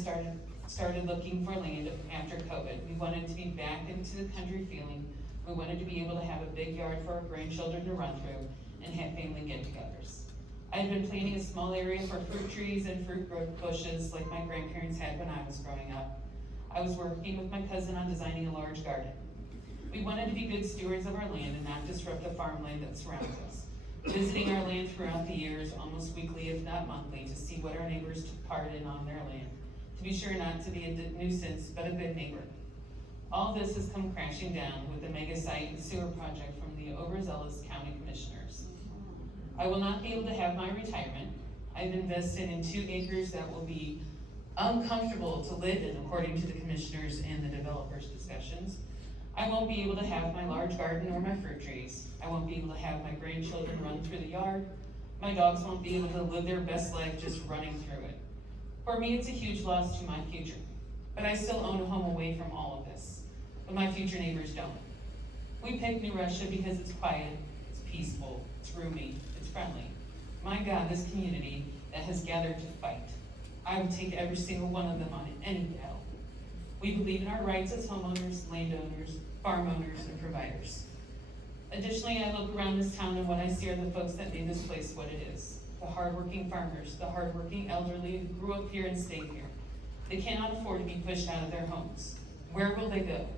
started looking for land after COVID. We wanted to be back into the country feeling. We wanted to be able to have a big yard for our grandchildren to run through and have family get-togethers. I had been planting a small area for fruit trees and fruit bushes like my grandparents had when I was growing up. I was working with my cousin on designing a large garden. We wanted to be good stewards of our land and not disrupt the farmland that surrounds us. Visiting our land throughout the years, almost weekly if not monthly, to see what our neighbors took part in on their land. To be sure not to be a nuisance, but a good neighbor. All this has come crashing down with the mega site and sewer project from the overzealous county commissioners. I will not be able to have my retirement. I've invested in 2 acres that will be uncomfortable to live in according to the commissioners and the developers' discussions. I won't be able to have my large garden or my fruit trees. I won't be able to have my grandchildren run through the yard. My dogs won't be able to live their best life just running through it. For me, it's a huge loss to my future, but I still own a home away from all of this, but my future neighbors don't. We picked New Russia because it's quiet, it's peaceful, it's roomy, it's friendly. My God, this community that has gathered to fight. I would take every single one of them on any battle. We believe in our rights as homeowners, landowners, farm owners, and providers. Additionally, I look around this town and what I see are the folks that made this place what it is. The hardworking farmers, the hardworking elderly who grew up here and stayed here. They cannot afford to be pushed out of their homes. Where will they go?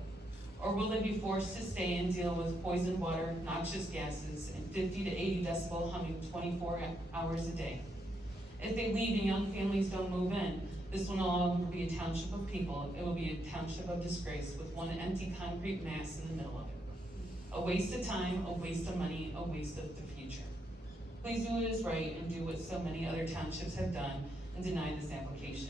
Or will they be forced to stay and deal with poisoned water, noxious gases, and 50 to 80 decibel humming 24 hours a day? If they leave and young families don't move in, this will no longer be a township of people, it will be a township of disgrace with one empty concrete mass in the middle of it. A waste of time, a waste of money, a waste of the future. Please do what is right and do what so many other townships have done and deny this application.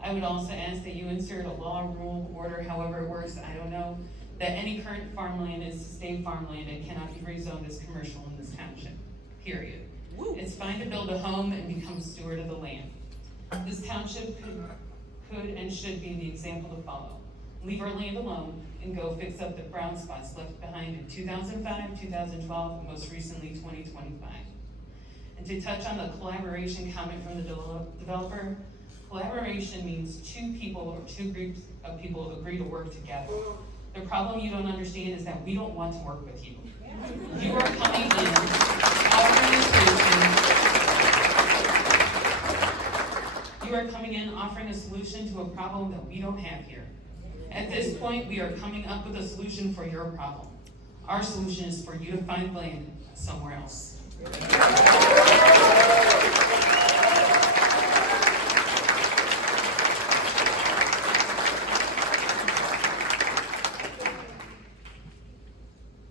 I would also ask that you insert a law, rule, order, however it works, I don't know, that any current farmland is to stay farmland and cannot be rezoned as commercial in this township, period. It's fine to build a home and become steward of the land. This township could and should be the example to follow. Leave our land alone and go fix up the brown spots left behind in 2005, 2012, and most recently 2025. And to touch on the collaboration comment from the developer, collaboration means two people or two groups of people agree to work together. The problem you don't understand is that we don't want to work with you. You are coming in, offering a solution. You are coming in, offering a solution to a problem that we don't have here. At this point, we are coming up with a solution for your problem. Our solution is for you to find land somewhere else.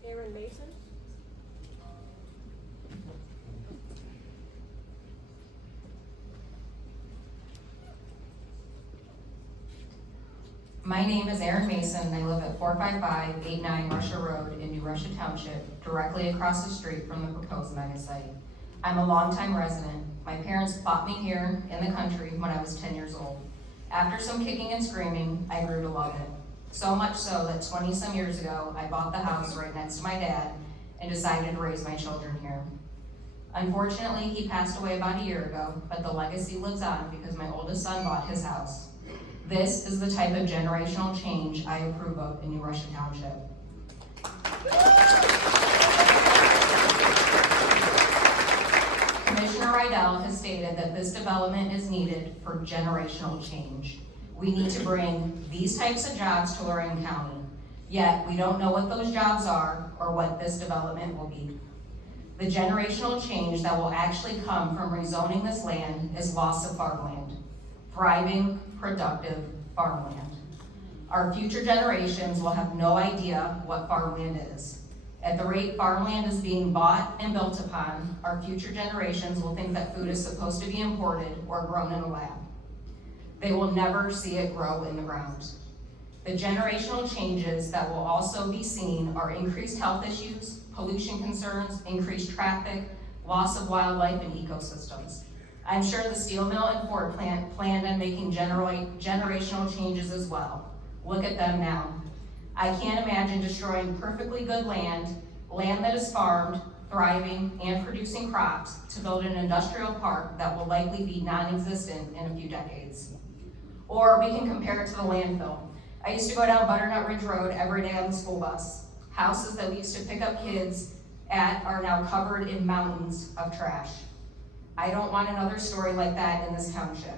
Aaron Mason? My name is Erin Mason, and I live at 45589 Russia Road in New Russia Township, directly across the street from the proposed mega site. I'm a longtime resident. My parents bought me here in the country when I was 10 years old. After some kicking and screaming, I grew to love it. So much so that 20-some years ago, I bought the house right next to my dad and decided to raise my children here. Unfortunately, he passed away about a year ago, but the legacy lives on because my oldest son bought his house. This is the type of generational change I approve of in New Russia Township. Commissioner Rydell has stated that this development is needed for generational change. We need to bring these types of jobs to Lorraine County, yet we don't know what those jobs are or what this development will be. The generational change that will actually come from rezoning this land is loss of farmland, thriving, productive farmland. Our future generations will have no idea what farmland is. At the rate farmland is being bought and built upon, our future generations will think that food is supposed to be imported or grown in a lab. They will never see it grow in the ground. The generational changes that will also be seen are increased health issues, pollution concerns, increased traffic, loss of wildlife and ecosystems. I'm sure the steel mill and Ford plant planned on making generational changes as well. Look at them now. I can't imagine destroying perfectly good land that is farmed, thriving, and producing crops to build an industrial park that will likely be non-existent in a few decades. Or we can compare it to the landfill. I used to go down Butternut Ridge Road every day on the school bus. Houses that we used to pick up kids at are now covered in mountains of trash. I don't want another story like that in this township.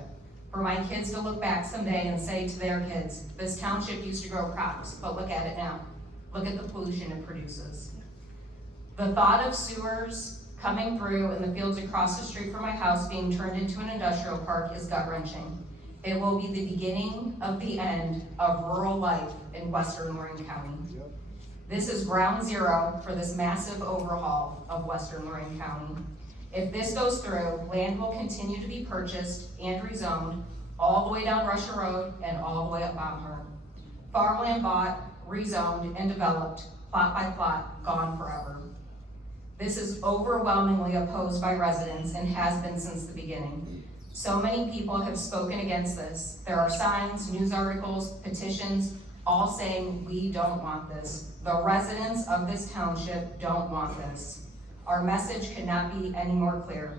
For my kids to look back someday and say to their kids, this township used to grow crops, but look at it now. Look at the pollution it produces. The thought of sewers coming through in the fields across the street from my house being turned into an industrial park is gut-wrenching. It will be the beginning of the end of rural life in western Lorraine County. This is ground zero for this massive overhaul of western Lorraine County. If this goes through, land will continue to be purchased and rezoned all the way down Russia Road and all the way up Baumhart. Farmland bought, rezoned, and developed, plot by plot, gone forever. This is overwhelmingly opposed by residents and has been since the beginning. So many people have spoken against this. There are signs, news articles, petitions, all saying we don't want this. The residents of this township don't want this. Our message cannot be any more clear.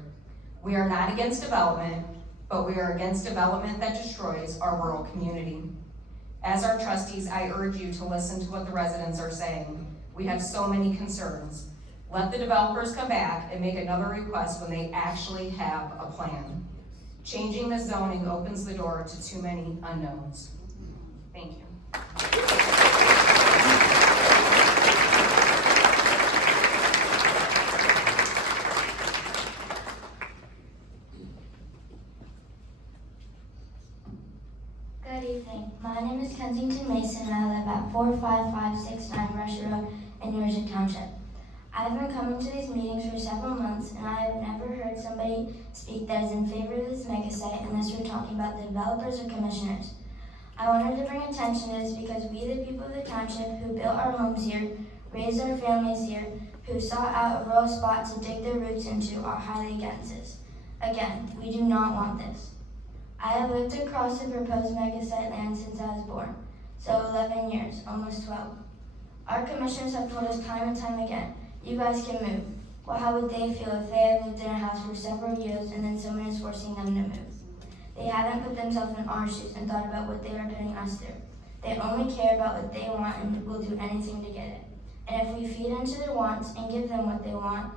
We are not against development, but we are against development that destroys our rural community. As our trustees, I urge you to listen to what the residents are saying. We have so many concerns. Let the developers come back and make another request when they actually have a plan. Changing the zoning opens the door to too many unknowns. Thank you. Good evening. My name is Kensington Mason and I live at 45569 Russia Road in Yorkshire Township. I've been coming to these meetings for several months, and I have never heard somebody speak that is in favor of this mega site unless we're talking about the developers or commissioners. I wanted to bring attention to this because we, the people of the township who built our homes here, raised our families here, who sought out a rural spot to dig their roots into, are highly against this. Again, we do not want this. I have lived across the proposed mega site land since I was born, so 11 years, almost 12. Our commissioners have told us time and time again, you guys can move. Well, how would they feel if they have lived in a house for several years and then someone is forcing them to move? They haven't put themselves in our shoes and thought about what they are putting us through. They only care about what they want and will do anything to get it. And if we feed into their wants and give them what they want,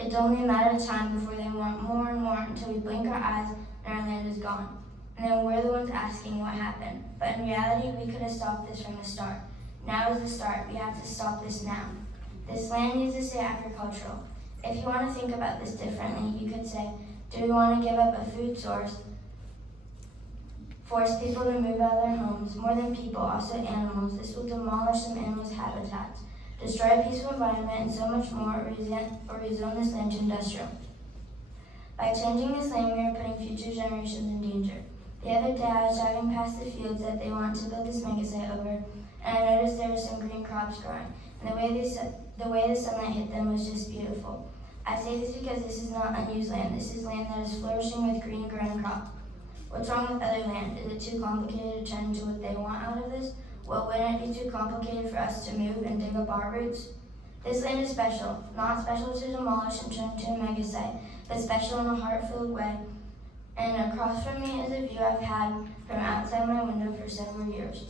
it's only a matter of time before they want more and more until we blink our eyes and our land is gone. And then we're the ones asking what happened. But in reality, we could have stopped this from the start. Now is the start. We have to stop this now. This land needs to stay agricultural. If you want to think about this differently, you could say, do we want to give up a food source, force people to move out of their homes, more than people, also animals? This will demolish some animals' habitats, destroy a peaceful environment, and so much more, or rezone this land to industrial. By changing this land, we are putting future generations in danger. The other day, I was driving past the fields that they want to build this mega site over, and I noticed there were some green crops growing, and the way the sunlight hit them was just beautiful. I say this because this is not unused land. This is land that is flourishing with green growing crop. What's wrong with other land? Is it too complicated to turn into what they want out of this? Well, wouldn't it be too complicated for us to move and dig up our roots? This land is special, not special to demolish and turn into a mega site, but special in a heart-filled way. And across from me is a view I've had from outside my window for several years.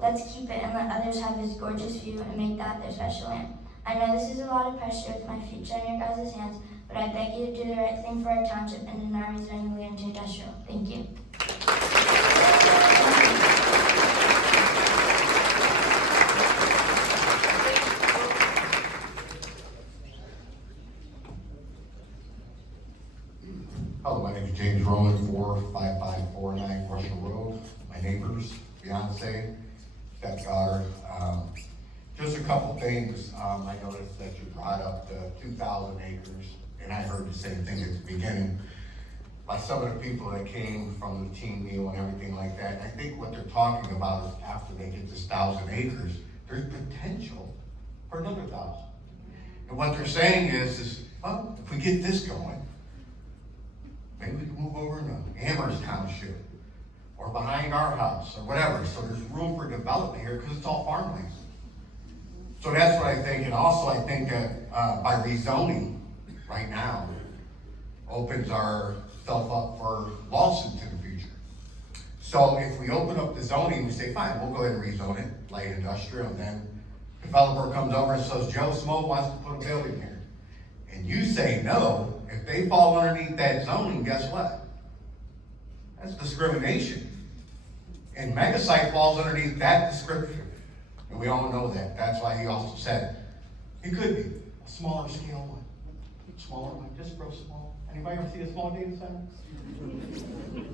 Let's keep it and let others have this gorgeous view and make that their special land. I know this is a lot of pressure with my future in your guys' hands, but I beg you to do the right thing for our township and deny rezoning the land to industrial. Thank you. Hello, my name is James Roman, 45549 Russell Road. My neighbors, fiance, stepdaughter. Just a couple things. I noticed that you brought up the 2,000 acres, and I heard the same thing at the beginning by some of the people that came from the team meal and everything like that. I think what they're talking about is after they get this 1,000 acres, there's potential for another 1,000. And what they're saying is well, if we get this going, maybe we can move over into Amherst Township or behind our house or whatever. So there's room for development here because it's all farmland. So that's what I think. And also I think that by rezoning right now opens ourselves up for lawsuits in the future. So if we open up the zoning, we say, fine, we'll go ahead and rezone it, light industrial, and then developer comes over and says, Joe Smo wants to put a building here. And you say no, if they fall underneath that zoning, guess what? That's discrimination. And mega site falls underneath that description. And we all know that. That's why he also said it could be a smaller scale one. Smaller one, just real small. Anybody ever see a small data center?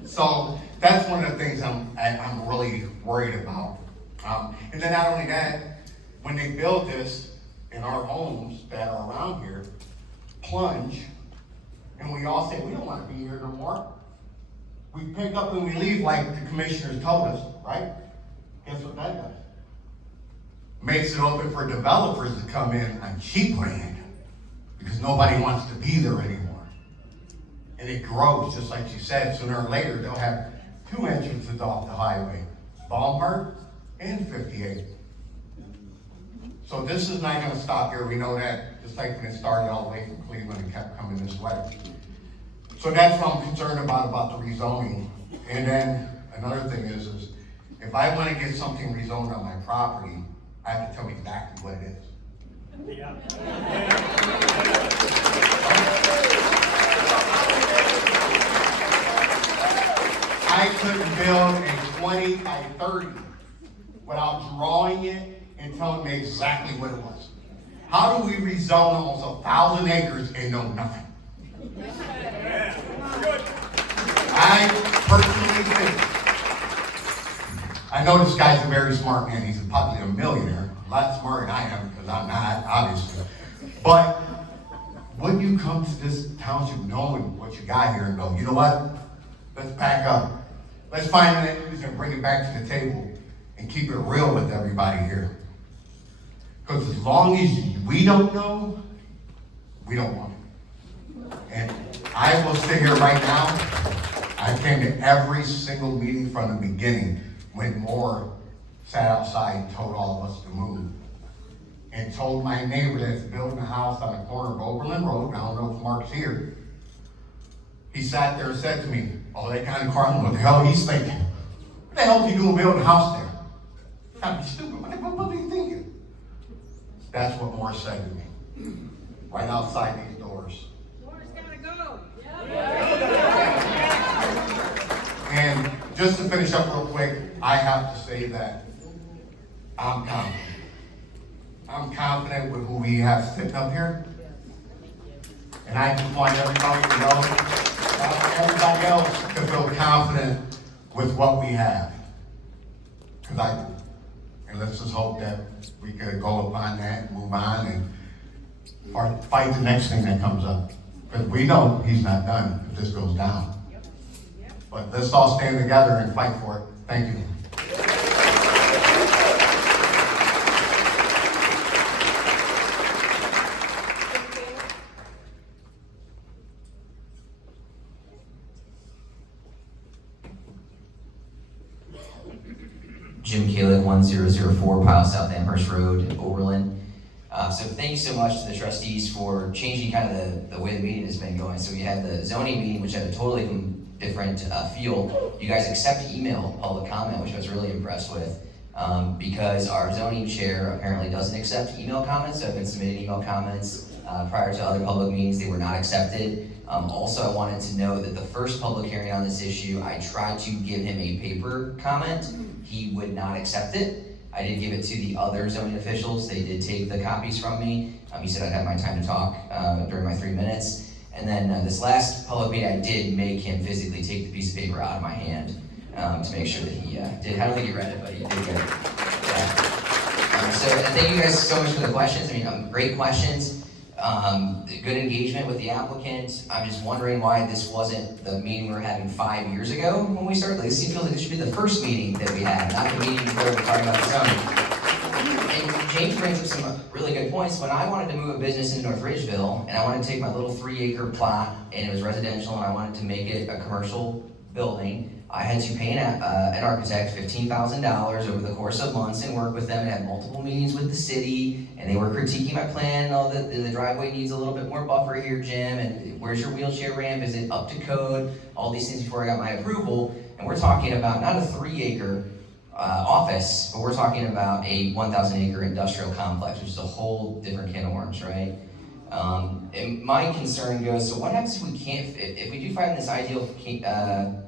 So that's one of the things I'm really worried about. And then not only that, when they build this in our homes that are around here, plunge, and we all say, we don't want to be here no more. We pick up and we leave like the commissioners told us, right? Guess what that does? Makes it open for developers to come in on cheap land because nobody wants to be there anymore. And it grows, just like you said, sooner or later they'll have two entrances off the highway, Baumhart and 58. So this is not gonna stop here, we know that, just like when it started all the way from Cleveland and kept coming this way. So that's what I'm concerned about the rezoning. And then another thing is if I wanna get something rezoned on my property, I have to tell me exactly what it is. Yeah. I couldn't build a 20 by 30 without drawing it and telling me exactly what it was. How do we rezone almost 1,000 acres and know nothing? I personally think, I I know this guy's a very smart man. He's probably a millionaire, a lot smarter than I am, because I'm not, obviously. But wouldn't you come to this township knowing what you got here and go, you know what? Let's back up. Let's find an excuse and bring it back to the table and keep it real with everybody here. Because as long as we don't know, we don't want it. And I will sit here right now. I came to every single meeting from the beginning when Moore sat outside and told all of us to move. And told my neighbor that's building a house on the corner of Oberlin Road, I don't know if Mark's here. He sat there and said to me, oh, that guy in the car, I don't know what the hell he's thinking. What the hell is he doing building a house there? You gotta be stupid, what are you thinking? That's what Moore said to me, right outside these doors. Moore's gotta go. And just to finish up real quick, I have to say that I'm confident. I'm confident with who we have sitting up here. And I just want everybody to know, everybody else to feel confident with what we have. Because I do. And let's just hope that we could go upon that, move on, and or fight the next thing that comes up. Because we know he's not done if this goes down. But let's all stand together and fight for it. Thank you. Jim Kalick, 1004 Pile South Amherst Road, Oberlin. So thank you so much to the trustees for changing kind of the way the meeting has been going. So we had the zoning meeting, which had a totally different feel. You guys accept email public comment, which I was really impressed with, because our zoning chair apparently doesn't accept email comments. So I've been submitting email comments prior to other public meetings. They were not accepted. Also, I wanted to note that the first public hearing on this issue, I tried to give him a paper comment. He would not accept it. I did give it to the other zoning officials. They did take the copies from me. He said I'd have my time to talk during my 3 minutes. And then this last public meeting, I did make him physically take the piece of paper out of my hand to make sure that he did. I don't think he read it, but he did get it. Yeah. So thank you guys so much for the questions. I mean, great questions. Good engagement with the applicant. I'm just wondering why this wasn't the meeting we were having 5 years ago when we started. Like, this feels like this should be the first meeting that we had, not the meeting where we're talking about the zoning. And James brings up some really good points. When I wanted to move a business into North Ridgeville, and I wanted to take my little 3-acre plot, and it was residential, and I wanted to make it a commercial building, I had to pay an architect $15,000 over the course of months and work with them and have multiple meetings with the city, and they were critiquing my plan, and all the driveway needs a little bit more buffer here, Jim, and where's your wheelchair ramp, is it up to code, all these things before I got my approval. And we're talking about not a 3-acre office, but we're talking about a 1,000-acre industrial complex, which is a whole different can of worms, right? And my concern goes, so what happens if we can't, if we do find this ideal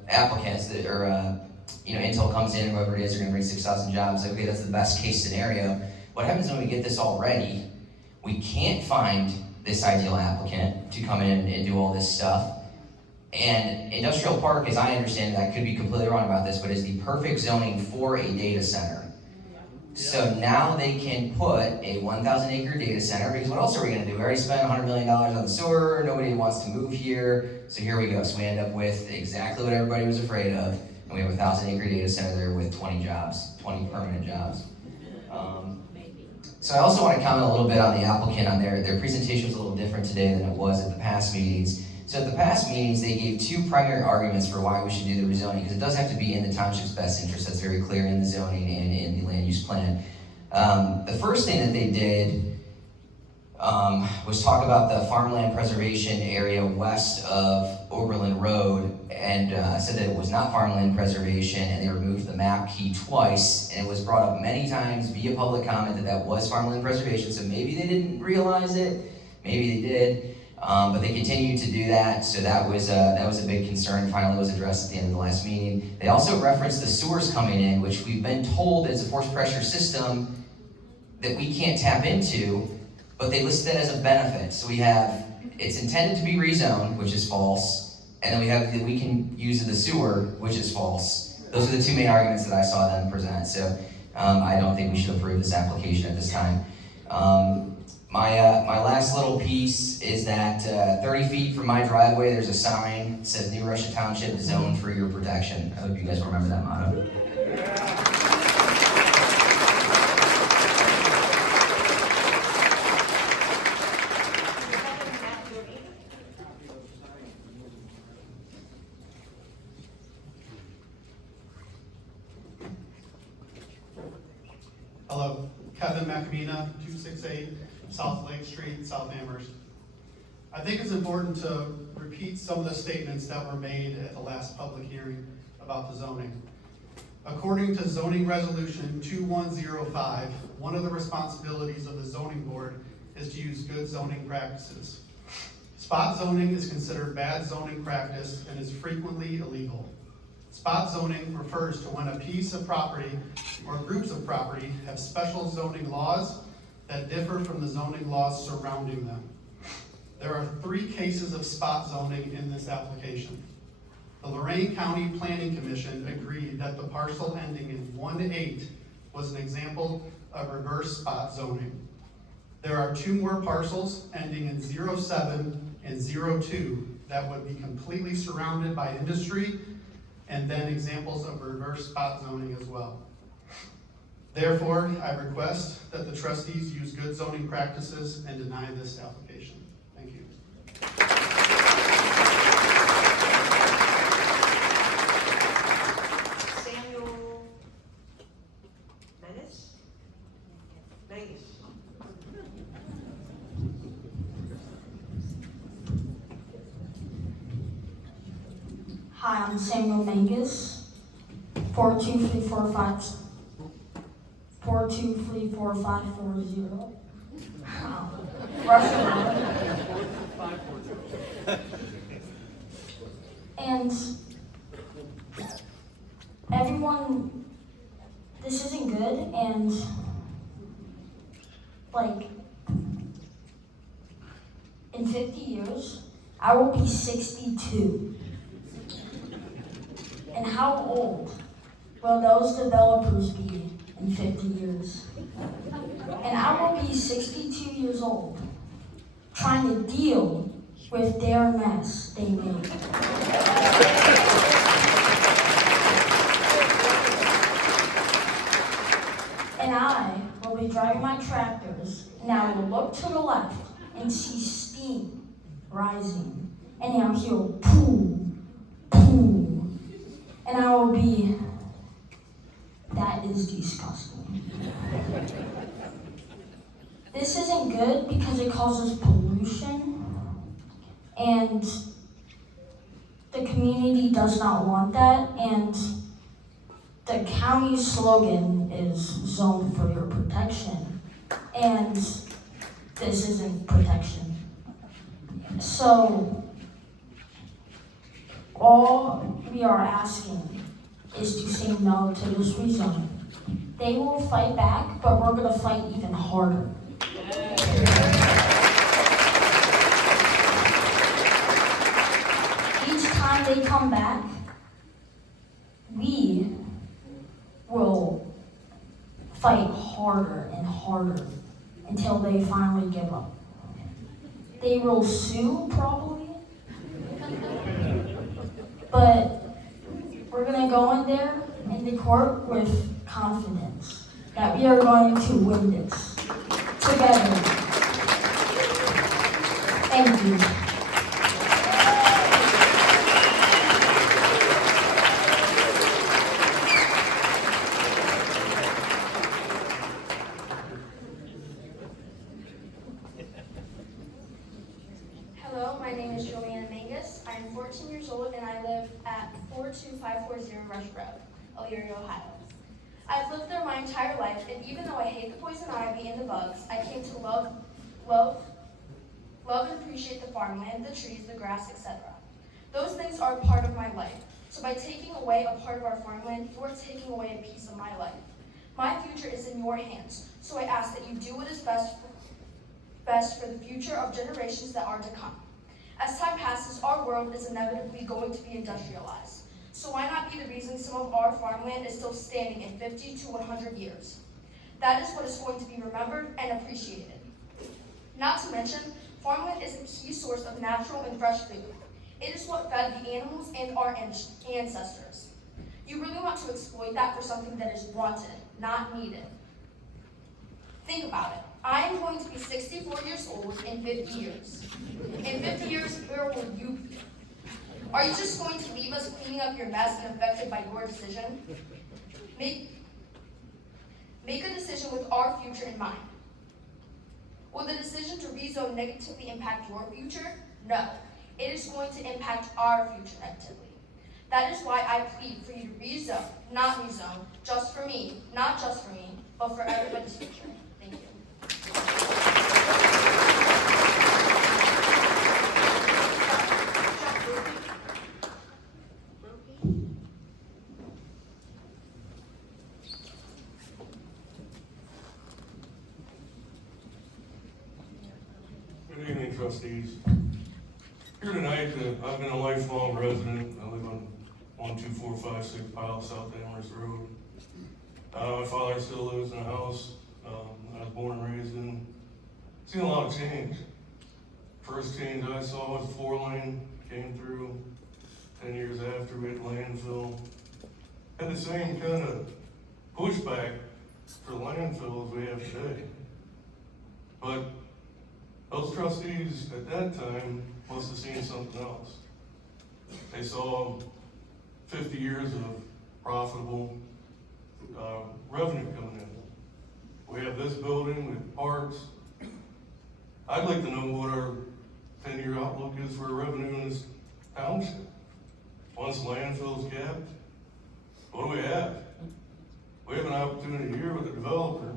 applicants that are, Intel comes in, whoever it is, they're gonna bring 6,000 jobs, okay, that's the best case scenario. What happens when we get this all ready? We can't find this ideal applicant to come in and do all this stuff. And industrial park, as I understand it, I could be completely wrong about this, but is the perfect zoning for a data center. So now they can put a 1,000-acre data center, because what else are we gonna do? We already spent $100 million on the sewer, nobody wants to move here, so here we go. So we end up with exactly what everybody was afraid of, and we have a 1,000-acre data center there with 20 jobs, 20 permanent jobs. So I also want to comment a little bit on the applicant. On their presentation was a little different today than it was at the past meetings. So at the past meetings, they gave 2 primary arguments for why we should do the rezoning, because it does have to be in the township's best interest. That's very clear in the zoning and in the land use plan. The first thing that they did was talk about the farmland preservation area west of Oberlin Road, and said that it was not farmland preservation, and they removed the map key twice, and it was brought up many times via public comment that was farmland preservation. So maybe they didn't realize it, maybe they did. But they continued to do that, so that was a big concern. Finally was addressed at the end of the last meeting. They also referenced the sewers coming in, which we've been told is a forced pressure system that we can't tap into, but they listed it as a benefit. So we have, it's intended to be rezoned, which is false, and then we have that we can use the sewer, which is false. Those are the two main arguments that I saw them present, so I don't think we should approve this application at this time. My last little piece is that 30 feet from my driveway, there's a sign that says New Russia Township zoned for your protection. I hope you guys remember that motto. Hello, Kevin McAmina, 268 South Lake Street, South Amherst. I think it's important to repeat some of the statements that were made at the last public hearing about the zoning. According to Zoning Resolution 2105, one of the responsibilities of the zoning board is to use good zoning practices. Spot zoning is considered bad zoning practice and is frequently illegal. Spot zoning refers to when a piece of property or groups of property have special zoning laws that differ from the zoning laws surrounding them. There are 3 cases of spot zoning in this application. The Lorain County Planning Commission agreed that the parcel ending in 1-8 was an example of reverse spot zoning. There are 2 more parcels ending in 07 and 02 that would be completely surrounded by industry, and then examples of reverse spot zoning as well. Therefore, I request that the trustees use good zoning practices and deny this application. Thank you. Samuel Menace? Vegas. Hi, I'm Samuel Mangus, 42345. 4234540. Russia Road. And everyone, this isn't good, and like in 50 years, I will be 62. And how old will those developers be in 50 years? And I will be 62 years old, trying to deal with their mess they made. And I will be driving my tractors, and I will look to the left and see steam rising, and I'll hear poo, poo. And I will be, that is disgusting. This isn't good because it causes pollution, and the community does not want that, and the county's slogan is zoned for your protection, and this isn't protection. So, all we are asking is to say no to this rezoning. They will fight back, but we're gonna fight even harder. Each time they come back, we will fight harder and harder until they finally give up. They will sue, probably, but we're gonna go in there in the court with confidence that we are going to win this together. Thank you. Hello, my name is Juliana Mangus. I am 14 years old and I live at 42540 Rush Road, Elyria, Ohio. I've lived there my entire life, and even though I hate the poison ivy and the bugs, I came to love and appreciate the farmland, the trees, the grass, etc. Those things are a part of my life. So by taking away a part of our farmland, you are taking away a piece of my life. My future is in your hands, so I ask that you do what is best for the future of generations that are to come. As time passes, our world is inevitably going to be industrialized. So why not be the reason some of our farmland is still standing in 50 to 100 years? That is what is going to be remembered and appreciated. Not to mention, farmland is a key source of natural and fresh food. It is what fed the animals and our ancestors. You really want to exploit that for something that is wanted, not needed. Think about it. I am going to be 64 years old in 50 years. In 50 years, where will you be? Are you just going to leave us cleaning up your mess and affected by your decision? Make a decision with our future in mind. Will the decision to rezone negatively impact your future? No. It is going to impact our future negatively. That is why I plead for you to rezone, not rezone, just for me, not just for me, but for everybody's future. Thank you. Good evening, trustees. Here tonight, I've been a lifelong resident. I live on 12456 Pile South Amherst Road. My father still lives in a house I was born and raised in. Seen a lot of change. First change I saw was 4-lane, came through 10 years after we had landfill. Had the same kind of pushback for landfill as we have today. But those trustees at that time must have seen something else. They saw 50 years of profitable revenue coming in. We have this building, we have parks. I'd like to know what our 10-year outlook is for revenue in this township. Once landfill's capped, what do we have? We have an opportunity here with a developer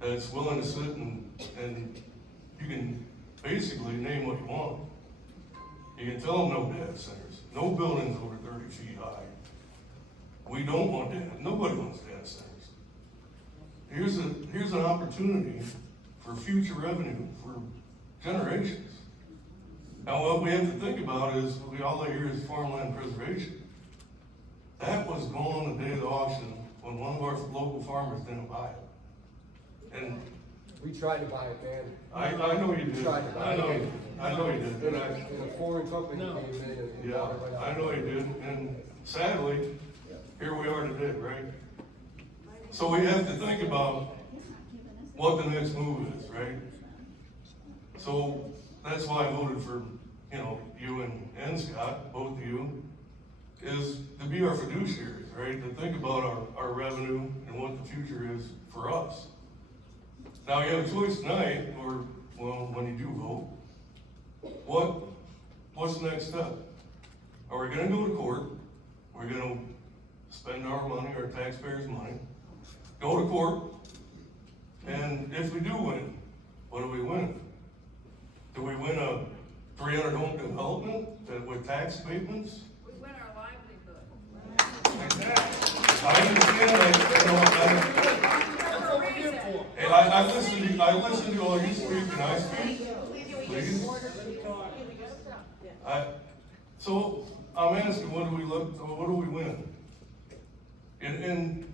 that's willing to sit and you can basically name what you want. You can tell them no data centers, no buildings over 30 feet high. We don't want data, nobody wants data centers. Here's an opportunity for future revenue for generations. Now what we have to think about is, all I hear is farmland preservation. That was gone the day of the auction when one of our local farmers didn't buy it. And We tried to buy it, man. I know you did. Tried to buy it. I know you did. And a foreign company came in and Yeah, bought it right out. I know you did, and sadly, here we are today, right? So we have to think about what the next move is, right? So that's why I voted for, you and Scott, both of you, is to be our fiduciaries, right? To think about our revenue and what the future is for us. Now you have a choice tonight, or, well, when you do vote, what's the next step? Are we gonna go to court? We're gonna spend our money, our taxpayers' money, go to court, and if we do win, what do we win? Do we win a 300 home development with tax abatements? We win our livelihood. I understand that, I listen to all you speak, and I speak, please. So I'm asking, what do we win? And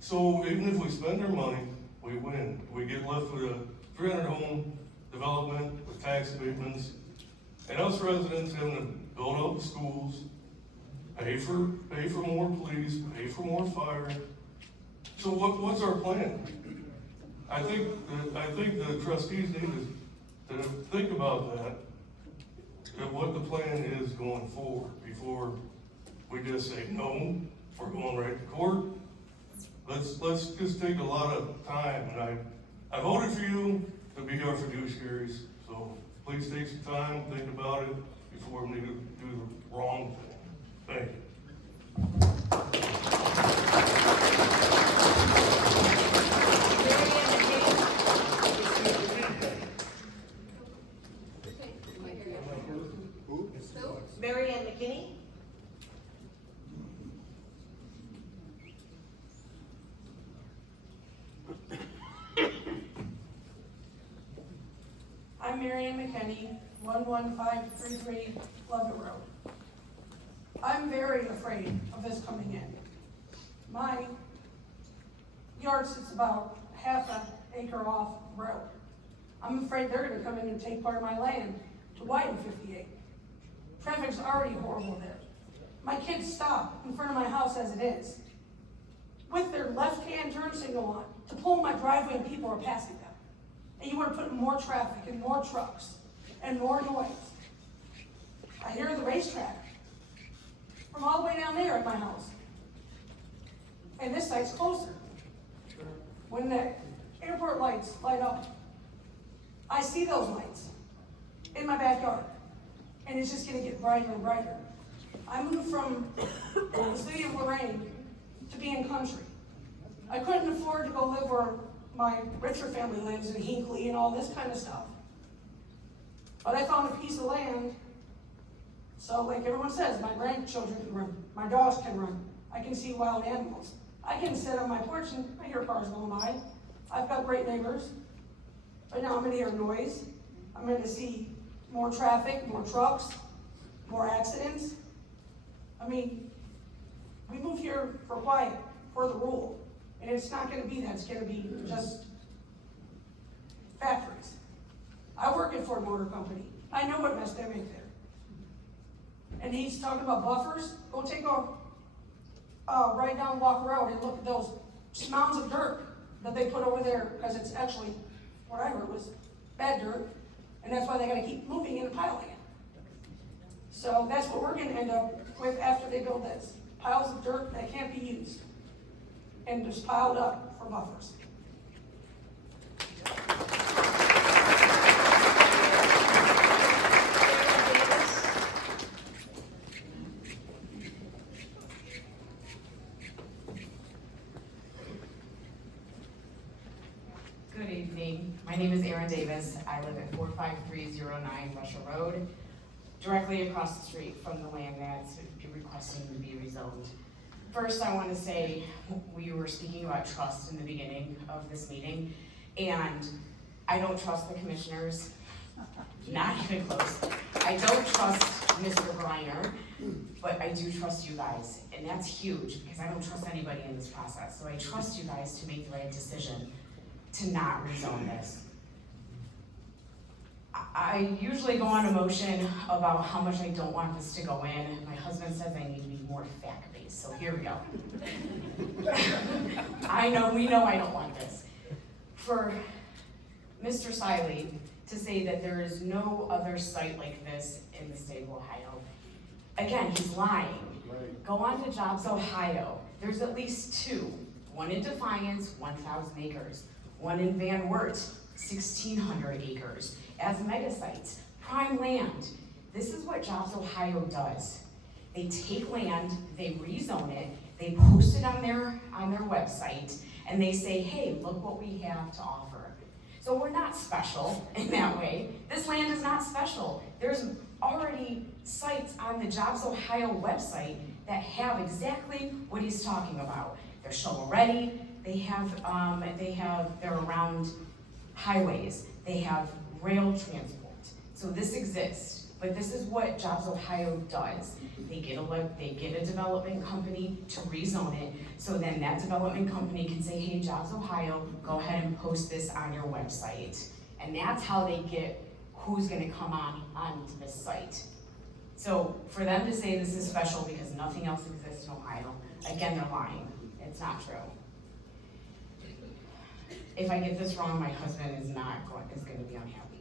so even if we spend our money, we win. We get left with a 300 home development with tax abatements, and us residents having to build up the schools, pay for more police, pay for more fire. So what's our plan? I think the trustees need to think about that, and what the plan is going forward, before we just say, no, we're going right to court. Let's just take a lot of time, and I voted for you to be our fiduciaries, so please take some time, think about it, before we do the wrong thing. Thank you. Mary Ann McKinney? I'm Mary Ann McKinney, 11533 Levitt Road. I'm very afraid of this coming in. My yard sits about half an acre off the road. I'm afraid they're gonna come in and take part of my land to widen 58. Traffic's already horrible there. My kids stop in front of my house as it is, with their left-hand turn signal on, to pull my driveway and people are passing them. And you wanna put more traffic and more trucks and more noise. I hear the racetrack from all the way down there at my house. And this site's closer. When the airport lights light up, I see those lights in my backyard. And it's just gonna get brighter and brighter. I moved from the city of Lorraine to be in country. I couldn't afford to go live where my richer family lives in Hinckley and all this kind of stuff. But I found a piece of land, so like everyone says, my grandchildren can run, my dogs can run, I can see wild animals. I can sit on my porch and I hear cars going by. I've got great neighbors, but now I'm gonna hear noise. I'm gonna see more traffic, more trucks, more accidents. I mean, we moved here for quiet, for the rule. And it's not gonna be that, it's gonna be just factories. I work at Ford Motor Company. I know what mess they make there. And he's talking about buffers. Go take a ride down Walker Road and look at those mounds of dirt that they put over there, because it's actually, what I heard was bad dirt, and that's why they gotta keep moving and piling it. So that's what we're gonna end up with after they build this. Piles of dirt that can't be used, and just piled up for buffers. Good evening. My name is Erin Davis. I live at 45309 Russia Road, directly across the street from the land that's requesting to be rezoned. First, I want to say we were speaking about trust in the beginning of this meeting, and I don't trust the commissioners, not even close. I don't trust Mr. Griner, but I do trust you guys, and that's huge because I don't trust anybody in this process. So I trust you guys to make the right decision to not rezone this. I usually go on emotion about how much I don't want this to go in. My husband says I need to be more fact-based, so here we go. We know I don't want this. For Mr. Siley to say that there is no other site like this in the state of Ohio, again, he's lying. Right. Go on to Jobs Ohio. There's at least two. One in Defiance, 1,000 acres. One in Van Wert, 1,600 acres. As mega sites, prime land. This is what Jobs Ohio does. They take land, they rezone it, they post it on their website, and they say, hey, look what we have to offer. So we're not special in that way. This land is not special. There's already sites on the Jobs Ohio website that have exactly what he's talking about. They're shovel ready, they're around highways, they have rail transport. So this exists, but this is what Jobs Ohio does. They get a development company to rezone it, so then that development company can say, hey, Jobs Ohio, go ahead and post this on your website. And that's how they get who's gonna come onto this site. So for them to say this is special because nothing else exists in Ohio, again, they're lying. It's not true. If I get this wrong, my husband is gonna be unhappy.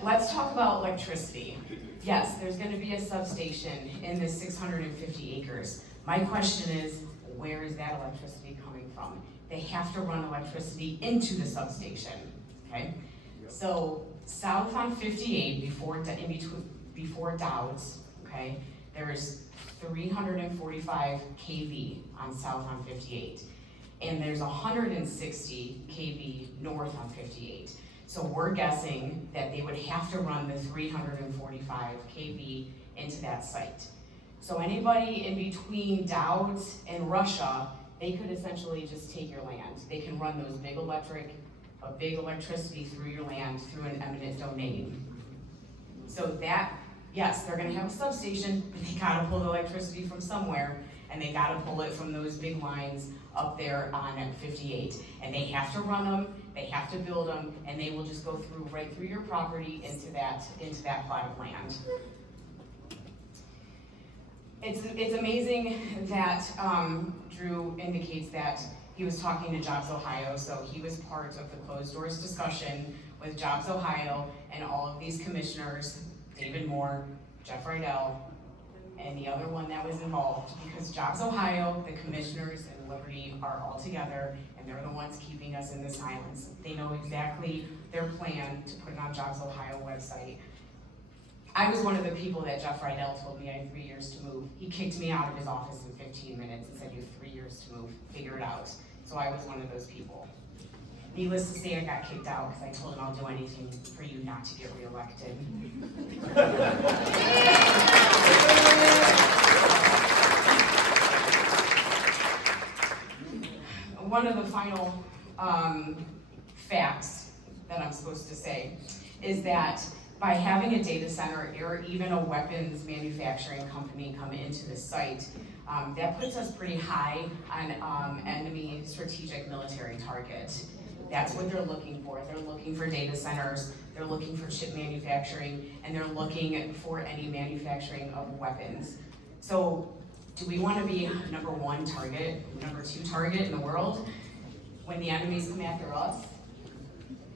Let's talk about electricity. Yes, there's gonna be a substation in this 650 acres. My question is, where is that electricity coming from? They have to run electricity into the substation, okay? Yep. So south on 58, before Dowds, okay, there's 345 kV on south on 58. And there's 160 kV north on 58. So we're guessing that they would have to run the 345 kV into that site. So anybody in between Dowds and Russia, they could essentially just take your land. They can run those big electricity through your land through an eminent domain. So that Yes, they're gonna have a substation, but they gotta pull the electricity from somewhere, and they gotta pull it from those big lines up there on 58. And they have to run them, they have to build them, and they will just go through, right through your property into that plot of land. It's amazing that Drew indicates that he was talking to Jobs Ohio, so he was part of the closed doors discussion with Jobs Ohio and all of these commissioners, David Moore, Jeff Rydell, and the other one that was involved, because Jobs Ohio, the commissioners, and Liberty are all together, and they're the ones keeping us in this silence. They know exactly their plan to put it on Jobs Ohio website. I was one of the people that Jeff Rydell told me I had 3 years to move. He kicked me out of his office in 15 minutes and said, you have 3 years to move, figure it out. So I was one of those people. Needless to say, I got kicked out because I told him I'll do anything for you not to get reelected. One of the final facts that I'm supposed to say is that by having a data center or even a weapons manufacturing company come into the site, that puts us pretty high on enemy strategic military target. That's what they're looking for. They're looking for data centers, they're looking for chip manufacturing, and they're looking for any manufacturing of weapons. So do we want to be number 1 target, number 2 target in the world when the enemies come after us?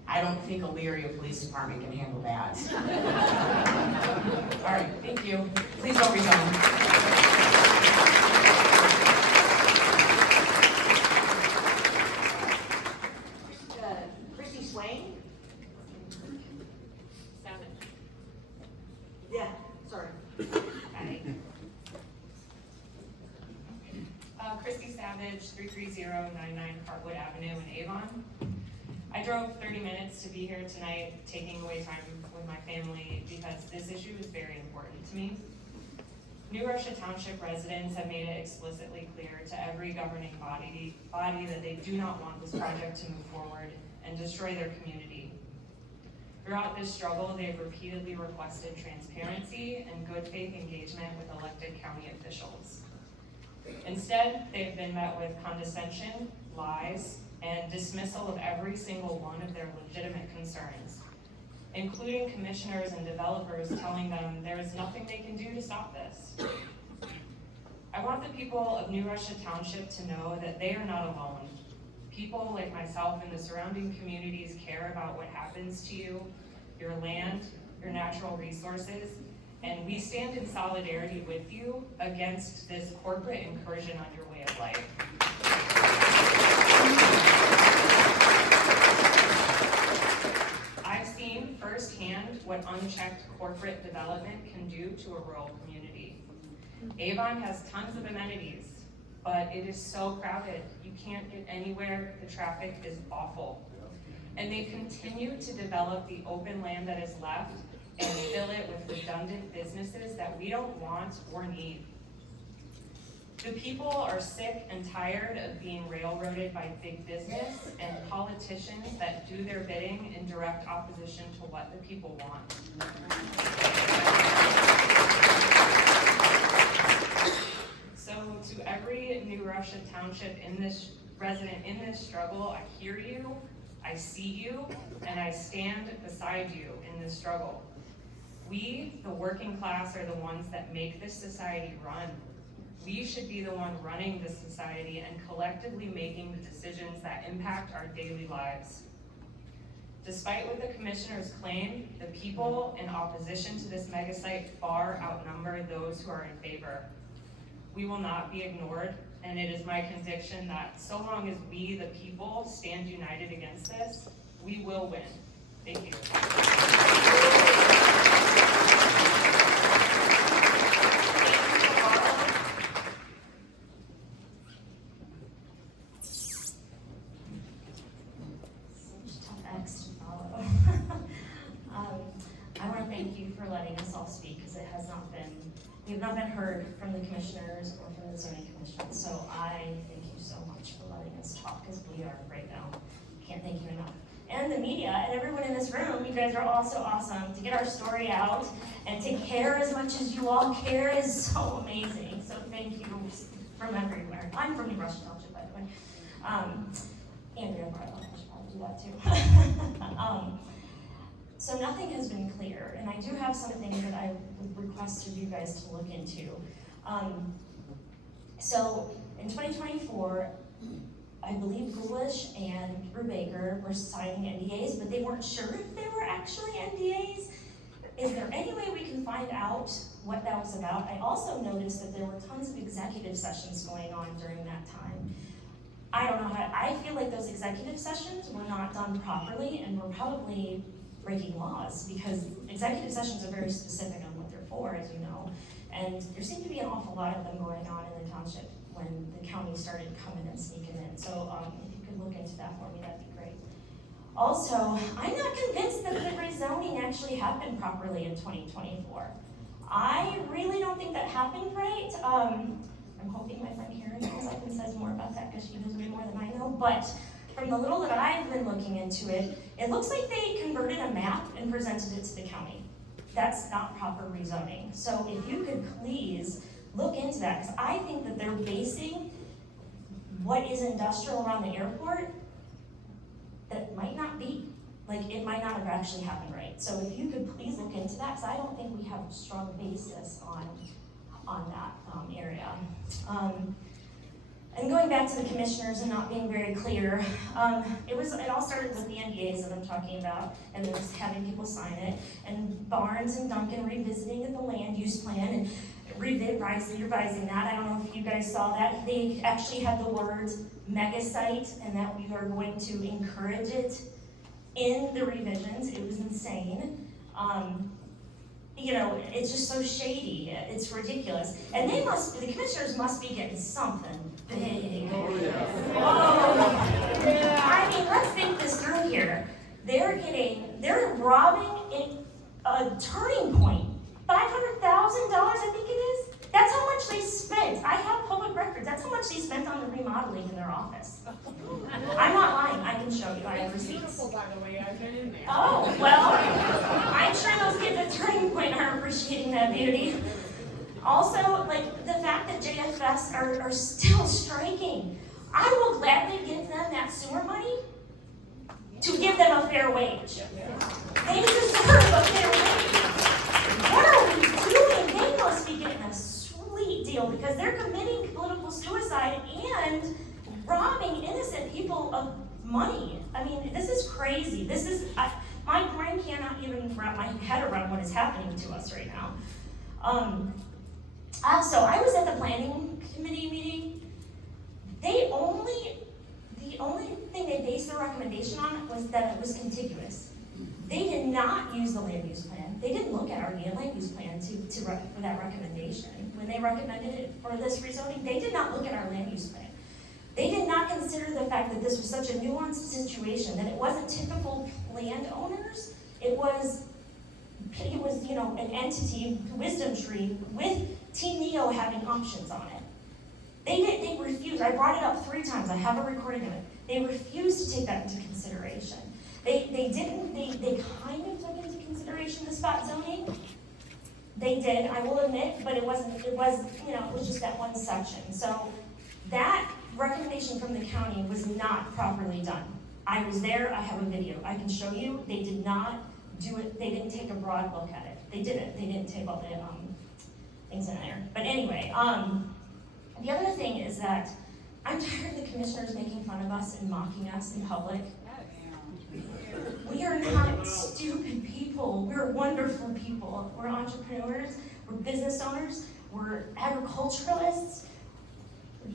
I don't think Elyria Police Department can handle that. All right, thank you. Please don't rezone. Christy Swain? Savage. Yeah, sorry. Hi. Christy Savage, 33099 Hartwood Avenue in Avon. I drove 30 minutes to be here tonight, taking away time with my family because this issue is very important to me. New Russia Township residents have made it explicitly clear to every governing body that they do not want this project to move forward and destroy their community. Throughout this struggle, they've repeatedly requested transparency and good faith engagement with elected county officials. Instead, they've been met with condescension, lies, and dismissal of every single one of their legitimate concerns, including commissioners and developers telling them there is nothing they can do to stop this. I want the people of New Russia Township to know that they are not alone. People like myself and the surrounding communities care about what happens to you, your land, your natural resources, and we stand in solidarity with you against this corporate incursion on your way of life. I've seen firsthand what unchecked corporate development can do to a rural community. Avon has tons of amenities, but it is so crowded. You can't get anywhere, the traffic is awful. And they continue to develop the open land that is left and fill it with redundant businesses that we don't want or need. The people are sick and tired of being railroaded by big business and politicians that do their bidding in direct opposition to what the people want. So to every New Russia Township resident in this struggle, I hear you, I see you, and I stand beside you in this struggle. We, the working class, are the ones that make this society run. We should be the one running this society and collectively making the decisions that impact our daily lives. Despite what the commissioners claim, the people in opposition to this mega site far outnumber those who are in favor. We will not be ignored, and it is my conviction that so long as we, the people, stand united against this, we will win. Thank you. I want to thank you for letting us all speak, because it has not been, we have not been heard from the commissioners or from the zoning commission. So I thank you so much for letting us talk, because we are right now, can't thank you enough. and the media and everyone in this room. You guys are all so awesome. To get our story out and to care as much as you all care is so amazing. So thank you from everywhere. I'm from New Brunswick Township, by the way. Andrea Barlow, I should probably do that too. So nothing has been clear, and I do have some things that I would request of you guys to look into. So in 2024, I believe Ghoulish and Brubaker were signing NDAs, but they weren't sure if they were actually NDAs. Is there any way we can find out what that was about? I also noticed that there were tons of executive sessions going on during that time. I don't know how, I feel like those executive sessions were not done properly and were probably breaking laws, because executive sessions are very specific on what they're for, as you know. And there seemed to be an awful lot of them going on in the township when the county started coming and sneaking in. So if you could look into that for me, that'd be great. Also, I'm not convinced that the rezoning actually happened properly in 2024. I really don't think that happened right. I'm hoping my friend Karen knows I can says more about that, because she knows way more than I know. But from the little that I've been looking into it, it looks like they converted a map and presented it to the county. That's not proper rezoning. So if you could please look into that, because I think that they're basing what is industrial around the airport that might not be. Like, it might not have actually happened right. So if you could please look into that, because I don't think we have a strong basis on that area. And going back to the commissioners and not being very clear, it all started with the NDAs that I'm talking about, and then just having people sign it, and Barnes and Duncan revisiting the land use plan and revising that. I don't know if you guys saw that. They actually had the words mega site, and that we are going to encourage it in the revisions. It was insane. You know, it's just so shady. It's ridiculous. And the commissioners must be getting something big. Oh, yeah. I mean, let's think this through here. They're robbing a turning point. $500,000, I think it is. That's how much they spent. I have public records. That's how much they spent on the remodeling in their office. I'm not lying. I can show you. I have receipts. Beautiful, by the way. I've been in there. Oh, well, I'm sure those kids at Turning Point are appreciating that beauty. Also, like, the fact that JFS are still striking. I will gladly give them that sewer money to give them a fair wage. They deserve a fair wage. What are we doing? They must be getting a sweet deal, because they're committing political suicide and robbing innocent people of money. I mean, this is crazy. My brain cannot even wrap my head around what is happening to us right now. So I was at the planning committee meeting. The only thing they based their recommendation on was that it was contiguous. They did not use the land use plan. They didn't look at our land use plan for that recommendation. When they recommended it for this rezoning, they did not look at our land use plan. They did not consider the fact that this was such a nuanced situation, that it wasn't typical landowners. It was, you know, an entity, Wisdom Tree, with Team Neo having options on it. They refused. I brought it up 3 times. I have a recording of it. They refused to take that into consideration. They kind of took into consideration the spot zoning. They did, I will admit, but it was just that one section. So that recommendation from the county was not properly done. I was there, I have a video. I can show you, they did not do it, they didn't take a broad look at it. They didn't take all the things in there. But anyway, the other thing is that I'm tired of the commissioners making fun of us and mocking us in public. We are not stupid people. We're wonderful people. We're entrepreneurs. We're business owners. We're agriculturalists.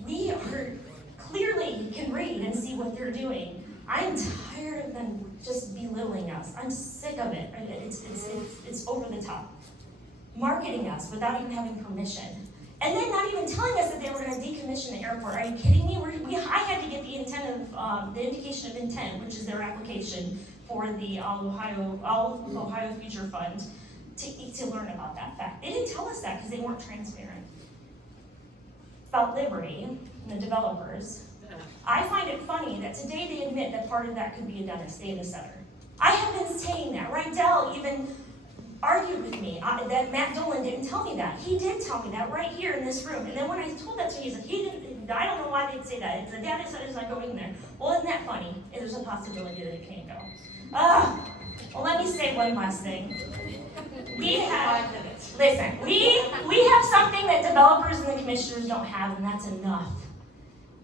We are clearly can read and see what they're doing. I'm tired of them just belittling us. I'm sick of it. It's over the top. Marketing us without even having permission. And then not even telling us that they were going to decommission the airport. Are you kidding me? I had to get the indication of intent, which is their application for the Ohio Future Fund, to learn about that fact. They didn't tell us that because they weren't transparent. About Liberty and the developers, I find it funny that today they admit that part of that could be a dentist data center. I have been saying that. Rydell even argued with me that Matt Dolan didn't tell me that. He did tell me that right here in this room. And then when I told that to him, he said, I don't know why they'd say that. It's the data center's not going there. Well, isn't that funny? There's a possibility that it can go. Well, let me say one last thing. We have something that developers and the commissioners don't have, and that's enough.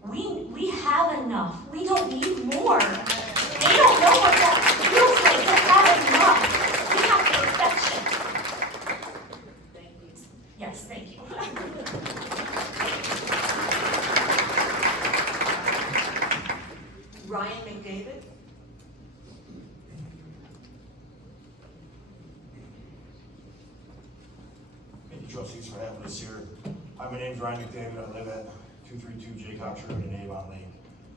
We have enough. We don't need more. They don't know what that feels like to have enough. We have perfection. Thank you. Yes, thank you. Ryan McDavid? Thank you, trustees, for having us here. Hi, my name is Ryan McDavid. I live at 232 Jaycox Road in Avon Lake.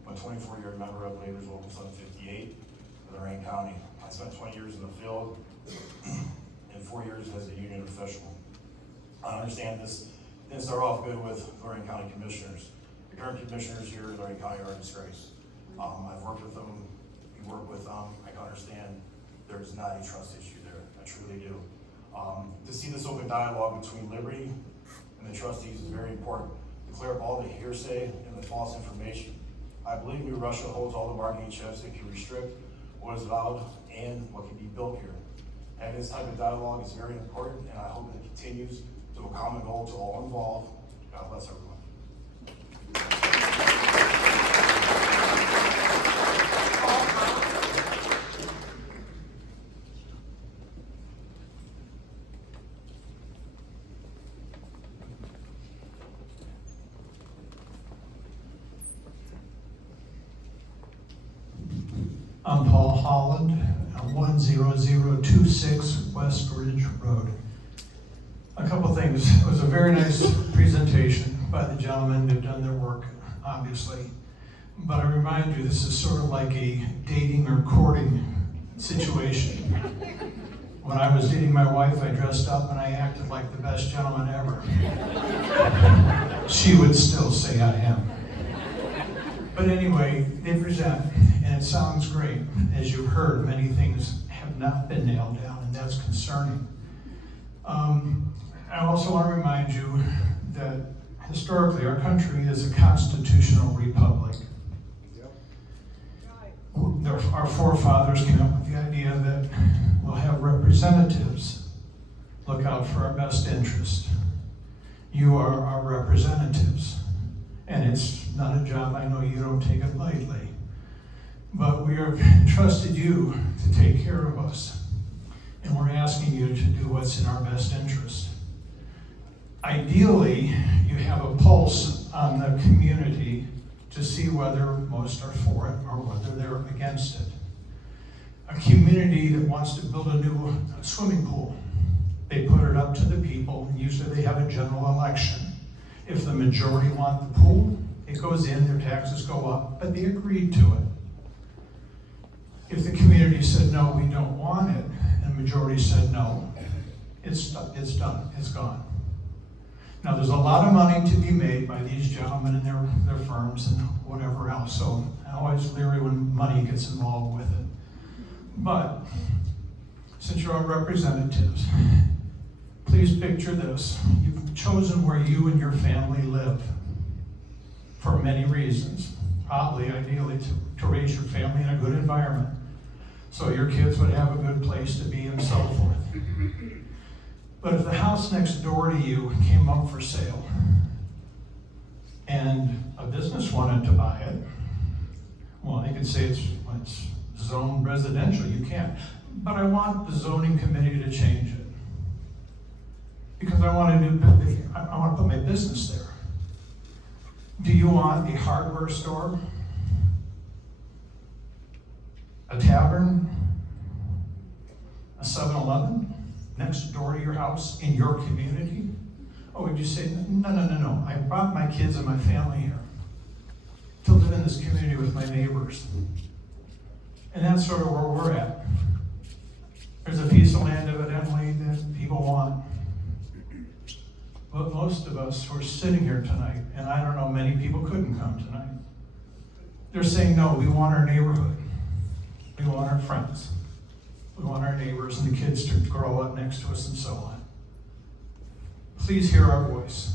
I'm a 24-year member of Labor's Local 758 of Lorraine County. I spent 20 years in the field and 4 years as a union official. I understand this didn't start off good with Lorraine County commissioners. The current commissioners here in Lorraine County are a disgrace. I've worked with them, we work with them. I can understand there's not a trust issue there. I truly do. To see this open dialogue between Liberty and the trustees is very important to clear up all the hearsay and the false information. I believe New Russia holds all the bargaining chips that can restrict what is allowed and what can be built here. Having this type of dialogue is very important, and I hope it continues to a common goal to all involved. God bless everyone. I'm Paul Holland, 10026 West Ridge Road. A couple things. It was a very nice presentation by the gentlemen. They've done their work, obviously. But I remind you, this is sort of like a dating or courting situation. When I was dating my wife, I dressed up and I acted like the best gentleman ever. She would still say I am. But anyway, they present, and it sounds great. As you've heard, many things have not been nailed down, and that's concerning. I also want to remind you that historically our country is a constitutional republic. Our forefathers came up with the idea that we'll have representatives look out for our best interest. You are our representatives. And it's not a job, I know you don't take it lightly. But we have trusted you to take care of us. And we're asking you to do what's in our best interest. Ideally, you have a pulse on the community to see whether most are for it or whether they're against it. A community that wants to build a new swimming pool, they put it up to the people, and usually they have a general election. If the majority want the pool, it goes in, their taxes go up, but they agreed to it. If the community said, no, we don't want it, and the majority said no, it's done, it's gone. Now, there's a lot of money to be made by these gentlemen and their firms and whatever else, so I'm always leery when money gets involved with it. But, since you're our representatives, please picture this. You've chosen where you and your family live for many reasons. Probably, ideally, to raise your family in a good environment, so your kids would have a good place to be and so forth. But if the house next door to you came up for sale and a business wanted to buy it, well, they could say it's zoned residential. You can't. But I want the zoning committee to change it because I want to put my business there. Do you want a hardware store, a tavern, a 7-Eleven next door to your house in your community? Or would you say, no, I brought my kids and my family here to live in this community with my neighbors. And that's sort of where we're at. There's a piece of land evidently that people want. But most of us who are sitting here tonight, and I don't know, many people couldn't come tonight, They're saying, no, we want our neighborhood. We want our friends. We want our neighbors and the kids to grow up next to us and so on. Please hear our voice,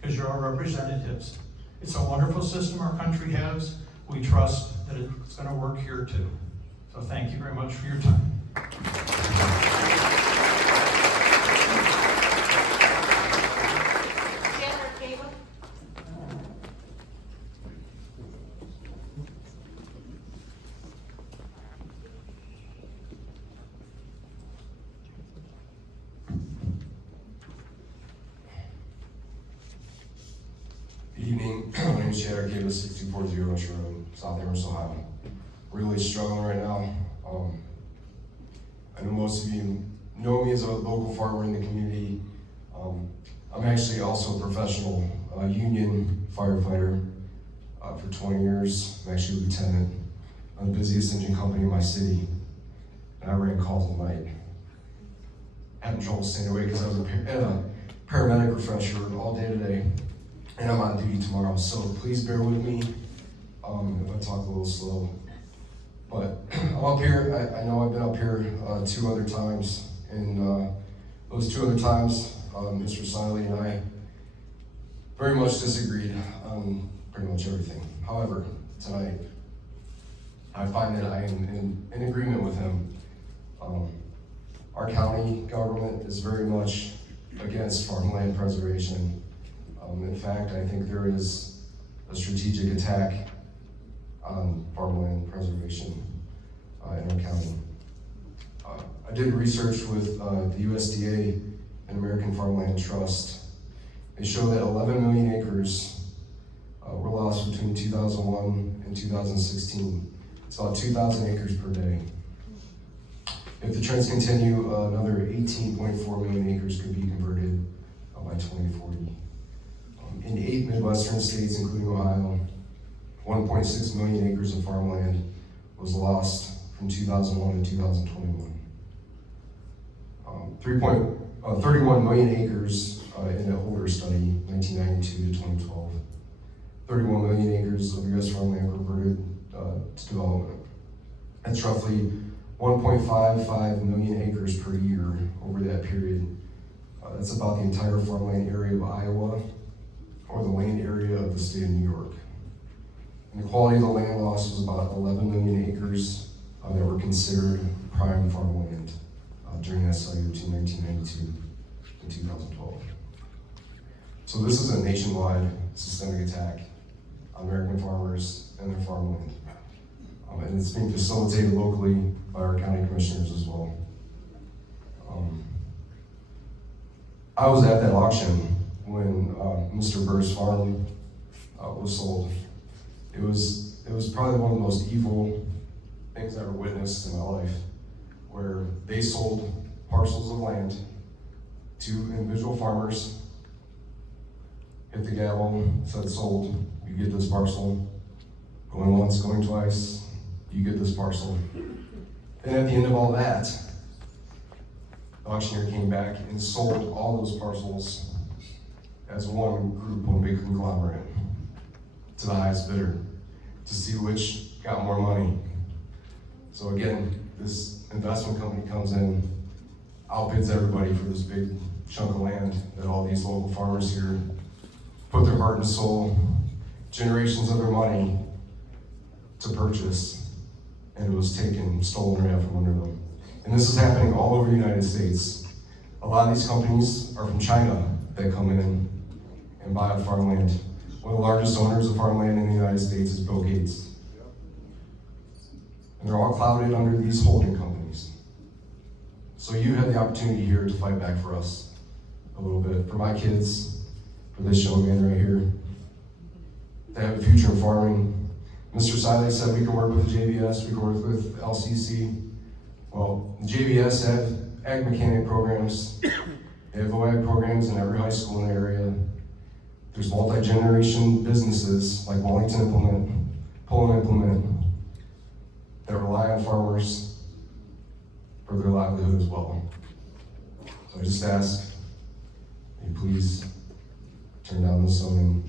because you're our representatives. It's a wonderful system our country has. We trust that it's going to work here too. So thank you very much for your time. Good evening, my name is Chad Arcavas, 6240 Rush Road, South Amherst, Ohio. Really struggling right now. I know most of you know me as a local farmer in the community. I'm actually also a professional union firefighter for 20 years. I'm actually a lieutenant on the busiest engine company in my city. And I ran calls all night. Having trouble staying awake because I was a paramedic refresher all day today. And I'm on duty tomorrow, so please bear with me if I talk a little slow. But I'm up here, I know I've been up here 2 other times, and those 2 other times, Mr. Siley and I very much disagreed on pretty much everything. However, tonight, I find that I am in agreement with him. Our county government is very much against farmland preservation. In fact, I think there is a strategic attack on farmland preservation in our county. I did research with the USDA and American Farmland Trust. They show that 11 million acres were lost between 2001 and 2016. It's about 2,000 acres per day. If the trends continue, another 18.4 million acres could be converted by 2040. In 8 Midwestern states, including Ohio, 1.6 million acres of farmland was lost from 2001 to 2021. 31 million acres in a Holder study, 1992 to 2012. 31 million acres of U.S. farmland converted to development. That's roughly 1.55 million acres per year over that period. That's about the entire farmland area of Iowa, or the land area of the state of New York. And the quality of the land loss was about 11 million acres that were considered prime farmland during that study between 1992 and 2012. So this is a nationwide systemic attack on American farmers and their farmland. And it's being facilitated locally by our county commissioners as well. I was at that auction when Mr. Burr's farm was sold. It was probably one of the most evil things I ever witnessed in my life, where they sold parcels of land to individual farmers, hit the gavel, said sold, you get this parcel, going once, going twice, you get this parcel. Then at the end of all that, the auctioneer came back and sold all those parcels as one group, one big conglomerate, to the highest bidder, to see which got more money. So again, this investment company comes in, outbids everybody for this big chunk of land that all these local farmers here put their heart and soul, generations of their money to purchase, and it was taken, stolen right out from under them. And this is happening all over the United States. A lot of these companies are from China that come in and buy up farmland. One of the largest owners of farmland in the United States is Bill Gates. And they're all clouded under these holding companies. So you have the opportunity here to fight back for us a little bit, for my kids, for this young man right here, to have a future in farming. Mr. Siley said we can work with the JBS, we can work with LCC. Well, the JBS have ag mechanic programs. They have OAG programs in every high school in the area. There's multi-generation businesses like Wellington Implement, Poland Implement, that rely on farmers for their livelihood as well. So I just ask that you please turn down this zoning.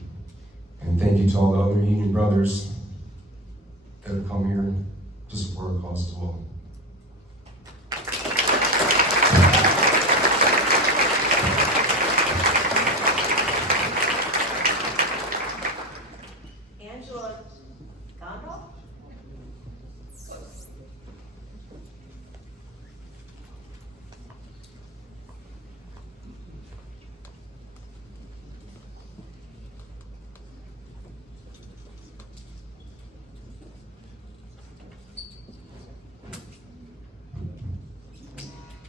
And thank you to all the other union brothers that have come here to support our cause as well. Angela Gondal?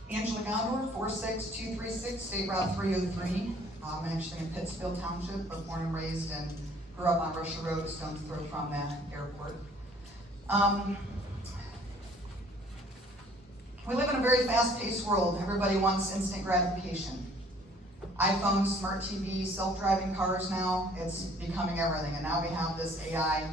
Angela Gondor, 46236 State Route 303. I'm actually in Pittsfield Township, but born and raised and grew up on Russia Road, stone's throw from that airport. We live in a very fast-paced world. Everybody wants instant gratification. iPhones, smart TVs, self-driving cars now, it's becoming everything. And now we have this AI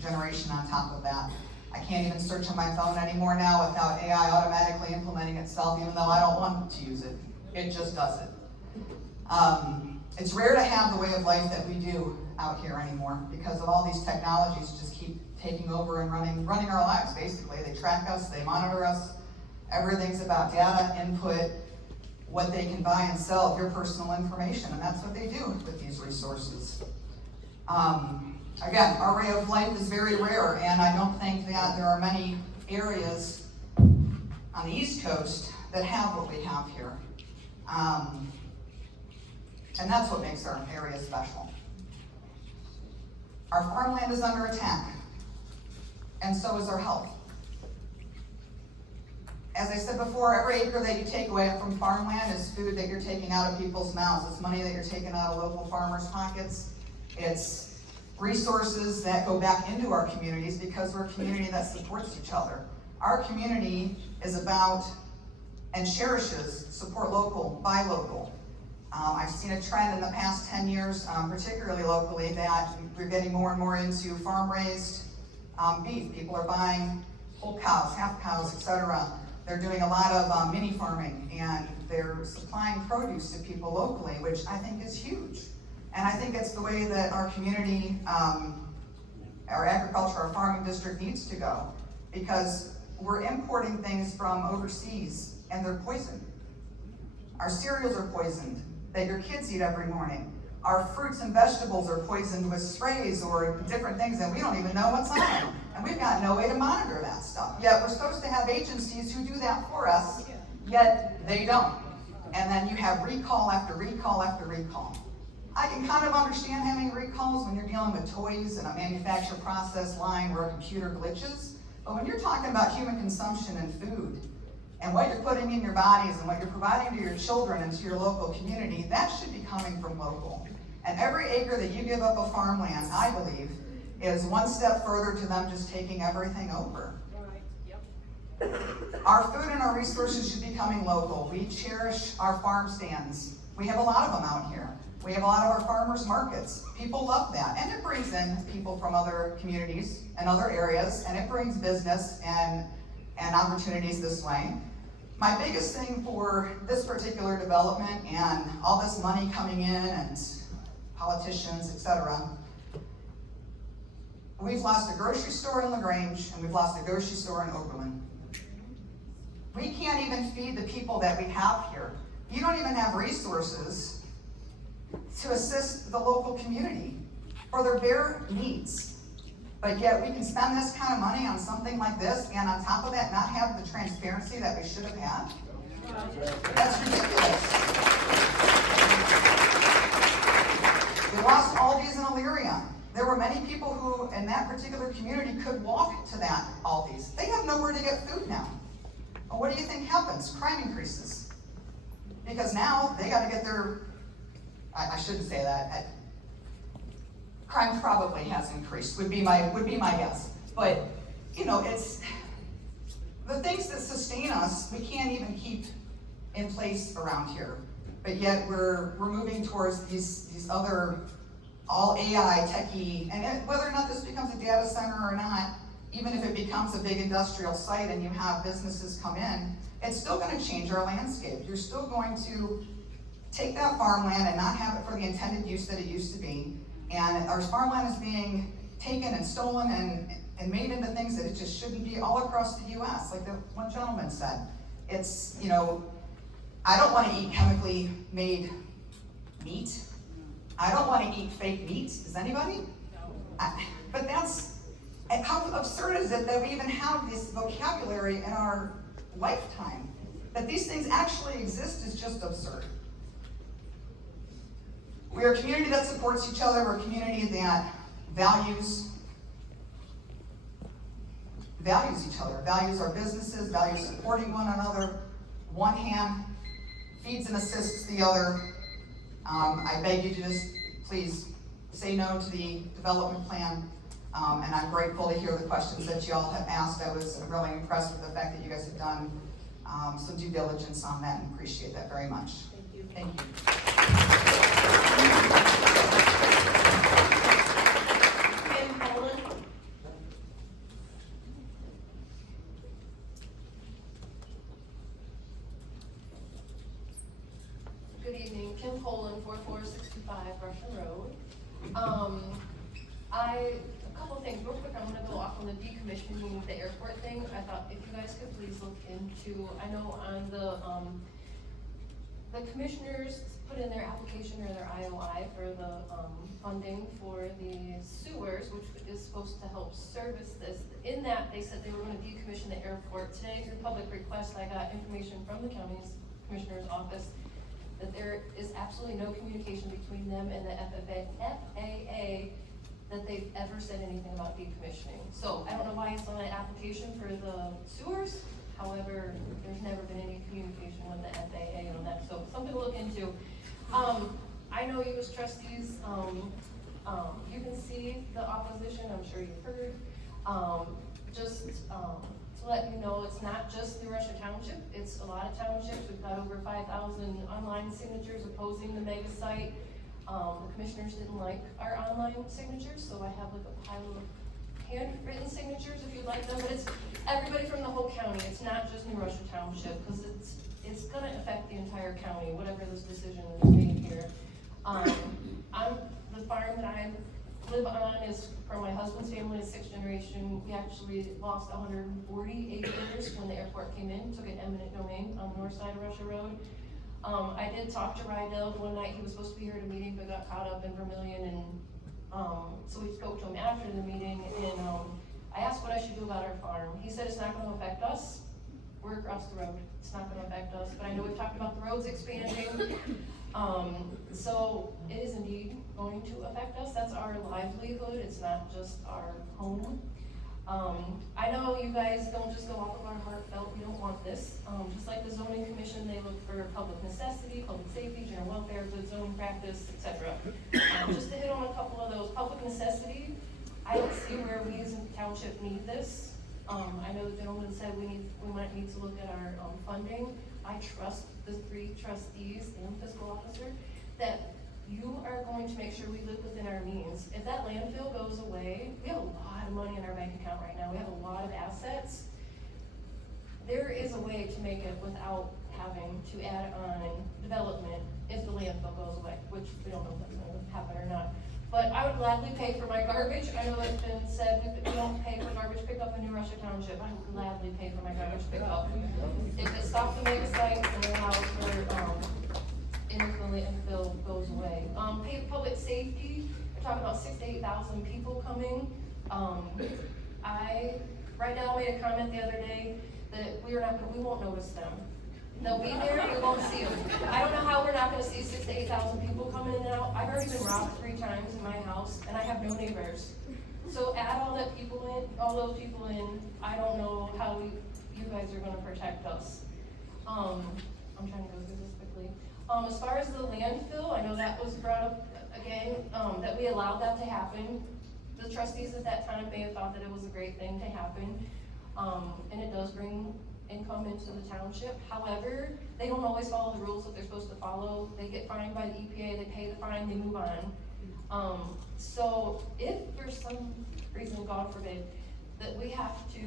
generation on top of that. I can't even search on my phone anymore now without AI automatically implementing itself, even though I don't want to use it. It just does it. It's rare to have the way of life that we do out here anymore because of all these technologies just keep taking over and running our lives, basically. They track us, they monitor us. Everything's about data, input, what they can buy and sell of your personal information, and that's what they do with these resources. Again, our way of life is very rare, and I don't think that there are many areas on the East Coast that have what we have here. And that's what makes our area special. Our farmland is under attack, and so is our health. As I said before, every acre that you take away from farmland is food that you're taking out of people's mouths. It's money that you're taking out of local farmers' pockets. It's resources that go back into our communities because we're a community that supports each other. Our community is about and cherishes support local, buy local. I've seen a trend in the past 10 years, particularly locally, that we're getting more and more into farm-raised beef. People are buying whole cows, half cows, etc. They're doing a lot of mini farming, and they're supplying produce to people locally, which I think is huge. And I think it's the way that our community, our agriculture, our farming district needs to go, because we're importing things from overseas, and they're poisoned. Our cereals are poisoned that your kids eat every morning. Our fruits and vegetables are poisoned with sprays or different things that we don't even know what's on them. And we've got no way to monitor that stuff. Yet we're supposed to have agencies who do that for us, yet they don't. And then you have recall after recall after recall. I can kind of understand having recalls when you're dealing with toys and a manufacture process line where a computer glitches. But when you're talking about human consumption and food, and what you're putting in your bodies and what you're providing to your children and to your local community, that should be coming from local. And every acre that you give up of farmland, I believe, is one step further to them just taking everything over. Our food and our resources should be coming local. We cherish our farm stands. We have a lot of them out here. We have a lot of our farmers markets. People love that. And it brings in people from other communities and other areas, and it brings business and opportunities this way. My biggest thing for this particular development and all this money coming in and politicians, etc., we've lost a grocery store in LaGrange and we've lost a grocery store in Oberlin. We can't even feed the people that we have here. You don't even have resources to assist the local community for their bare needs. But yet we can spend this kind of money on something like this, and on top of that, not have the transparency that we should have had? That's ridiculous. We lost Aldi's in Elyria. There were many people who, in that particular community, could walk to that Aldi's. They have nowhere to get food now. Well, what do you think happens? Crime increases. Because now they got to get their, I shouldn't say that. Crime probably has increased, would be my guess. But, it's the things that sustain us, we can't even keep in place around here. But yet we're moving towards these other all AI, techie, and whether or not this becomes a data center or not, even if it becomes a big industrial site and you have businesses come in, it's still going to change our landscape. You're still going to take that farmland and not have it for the intended use that it used to be. And our farmland is being taken and stolen and made into things that it just shouldn't be all across the US, like the one gentleman said. It's, you know, I don't wanna eat chemically made meat. I don't wanna eat fake meat, does anybody? But that's, how absurd is it that we even have this vocabulary in our lifetime? That these things actually exist is just absurd. We are a community that supports each other. We're a community that values each other, values our businesses, values supporting one another. One hand feeds and assists the other. I beg you to just please say no to the development plan. And I'm grateful to hear the questions that you all have asked. I was really impressed with the fact that you guys have done some due diligence on that and appreciate that very much. Thank you. Kim Poland? Good evening, Kim Poland, 4465 Russian Road. A couple things, real quick, I'm gonna go off on the decommissioning the airport thing. I thought if you guys could please look into, I know on the commissioners put in their application or their IOI for the funding for the sewers, which is supposed to help service this. In that, they said they were gonna decommission the airport. Today, through public request, I got information from the county's commissioner's office that there is absolutely no communication between them and the FAA that they've ever said anything about decommissioning. So I don't know why it's on an application for the sewers. However, there's never been any communication with the FAA on that, so something to look into. I know you as trustees, you can see the opposition, I'm sure you've heard. To let you know, it's not just New Russia Township, it's a lot of townships. We've got over 5,000 online signatures opposing the mega site. The commissioners didn't like our online signatures, so I have like a pile of handwritten signatures if you'd like them, but it's everybody from the whole county. It's not just New Russia Township, because it's gonna affect the entire county, whatever this decision is made here. The farm that I live on is from my husband's family, is 6th generation. We actually lost 140 acres when the airport came in, took an eminent domain on the north side of Russia Road. I did talk to Rydell one night. He was supposed to be here at a meeting, but got caught up in Vermillion, and so we spoke to him after the meeting, and I asked what I should do about our farm. He said it's not gonna affect us. We're across the road. It's not gonna affect us, but I know we've talked about the roads expanding. So it is indeed going to affect us. That's our livelihood. It's not just our home. I know you guys don't just go off of our heartfelt, we don't want this. Just like the zoning commission, they look for public necessity, public safety, general welfare, good zoning practice, etc. Just to hit on a couple of those, public necessity, I don't see where we as a township need this. I know the gentleman said we might need to look at our funding. I trust the 3 trustees and fiscal officer that you are going to make sure we live within our means. If that landfill goes away, we have a lot of money in our bank account right now. We have a lot of assets. There is a way to make it without having to add on development if the landfill goes away, which we don't know if that's going to happen or not. But I would gladly pay for my garbage. I know that's been said, we don't pay for garbage pickup in New Russia Township. I would gladly pay for my garbage pickup. If it stops the mega sites and allows for, if the landfill goes away. Public safety, we're talking about 6,000 to 8,000 people coming. Rydell made a comment the other day that we won't notice them. They'll be there, we won't see them. I don't know how we're not gonna see 6,000 to 8,000 people coming in and out. I've already been robbed 3 times in my house, and I have no neighbors. So add all those people in, I don't know how you guys are gonna protect us. I'm trying to go through this quickly. As far as the landfill, I know that was brought up again, that we allowed that to happen. The trustees at that time may have thought that it was a great thing to happen, and it does bring income into the township. However, they don't always follow the rules that they're supposed to follow. They get fined by the EPA, they pay the fine, they move on. So if for some reason, God forbid, that we have to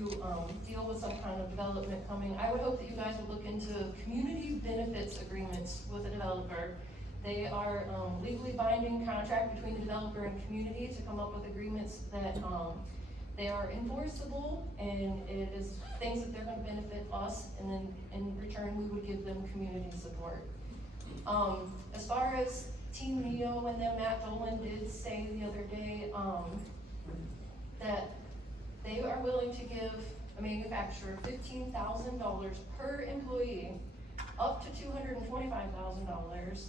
deal with some kind of development coming, I would hope that you guys would look into community benefits agreements with the developer. They are legally binding contract between the developer and community to come up with agreements that They are enforceable, and it is things that they're gonna benefit us, and then in return, we would give them community support. As far as Team Neo and then Matt Dolan did say the other day, that they are willing to give a manufacturer $15,000 per employee, up to $225,000,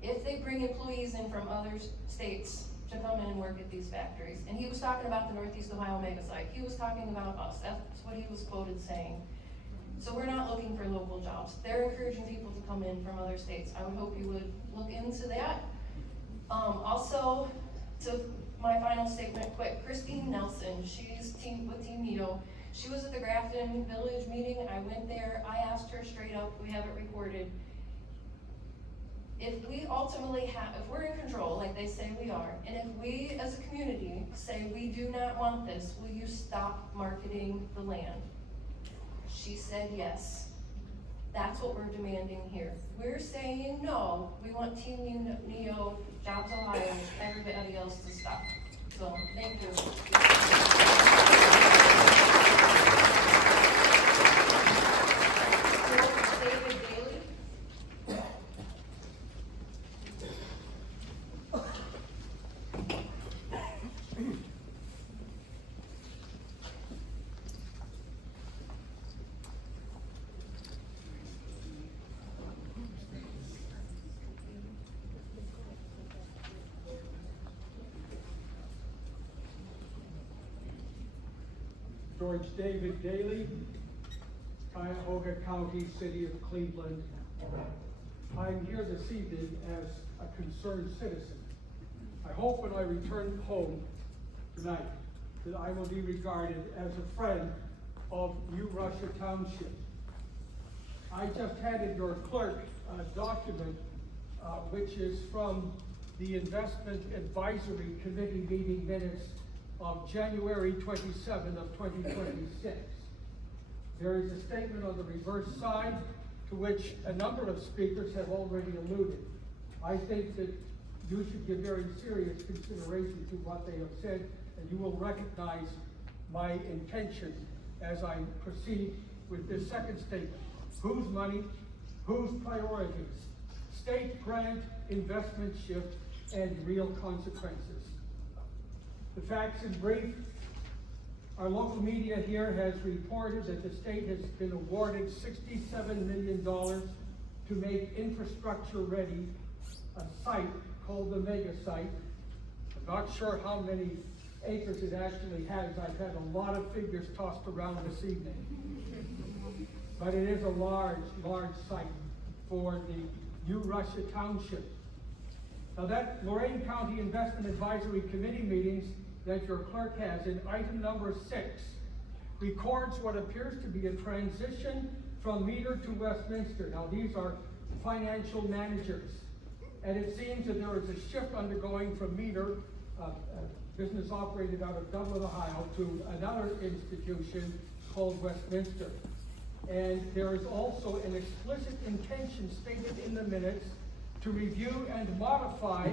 if they bring employees in from other states to come in and work at these factories. And he was talking about the Northeast Ohio mega site. He was talking about us. That's what he was quoted saying. So we're not looking for local jobs. They're encouraging people to come in from other states. I would hope you would look into that. Also, to my final statement quick, Christine Nelson, she's with Team Neo. She was at the Grafton Village meeting. I went there. I asked her straight up, we have it recorded. If we ultimately if we're in control, like they say we are, and if we as a community say we do not want this, will you stop marketing the land? She said yes. That's what we're demanding here. We're saying no. We want Team Neo, Jobs Ohio, everybody else to stop. So, thank you. David Daly. George David Daly, Cuyahoga County, City of Cleveland. I'm here this evening as a concerned citizen. I hope when I return home tonight that I will be regarded as a friend of New Russia Township. I just handed your clerk a document which is from the Investment Advisory Committee meeting minutes of January 27 of 2026. There is a statement on the reverse side to which a number of speakers have already alluded. I think that you should give very serious consideration to what they have said, and you will recognize my intention as I proceed with this second statement. Whose money, whose priorities, state grant, investment shift, and real consequences. The facts in brief, our local media here has reported that the state has been awarded $67 million to make infrastructure ready a site called the mega site. I'm not sure how many acres it actually has. I've had a lot of figures tossed around this evening. But it is a large, large site for the New Russia Township. Now that Lorain County Investment Advisory Committee meetings that your clerk has in item number 6 records what appears to be a transition from Meter to Westminster. Now these are financial managers, and it seems that there is a shift undergoing from Meter, business operated out of Dublin, Ohio, to another institution called Westminster. And there is also an explicit intention stated in the minutes to review and modify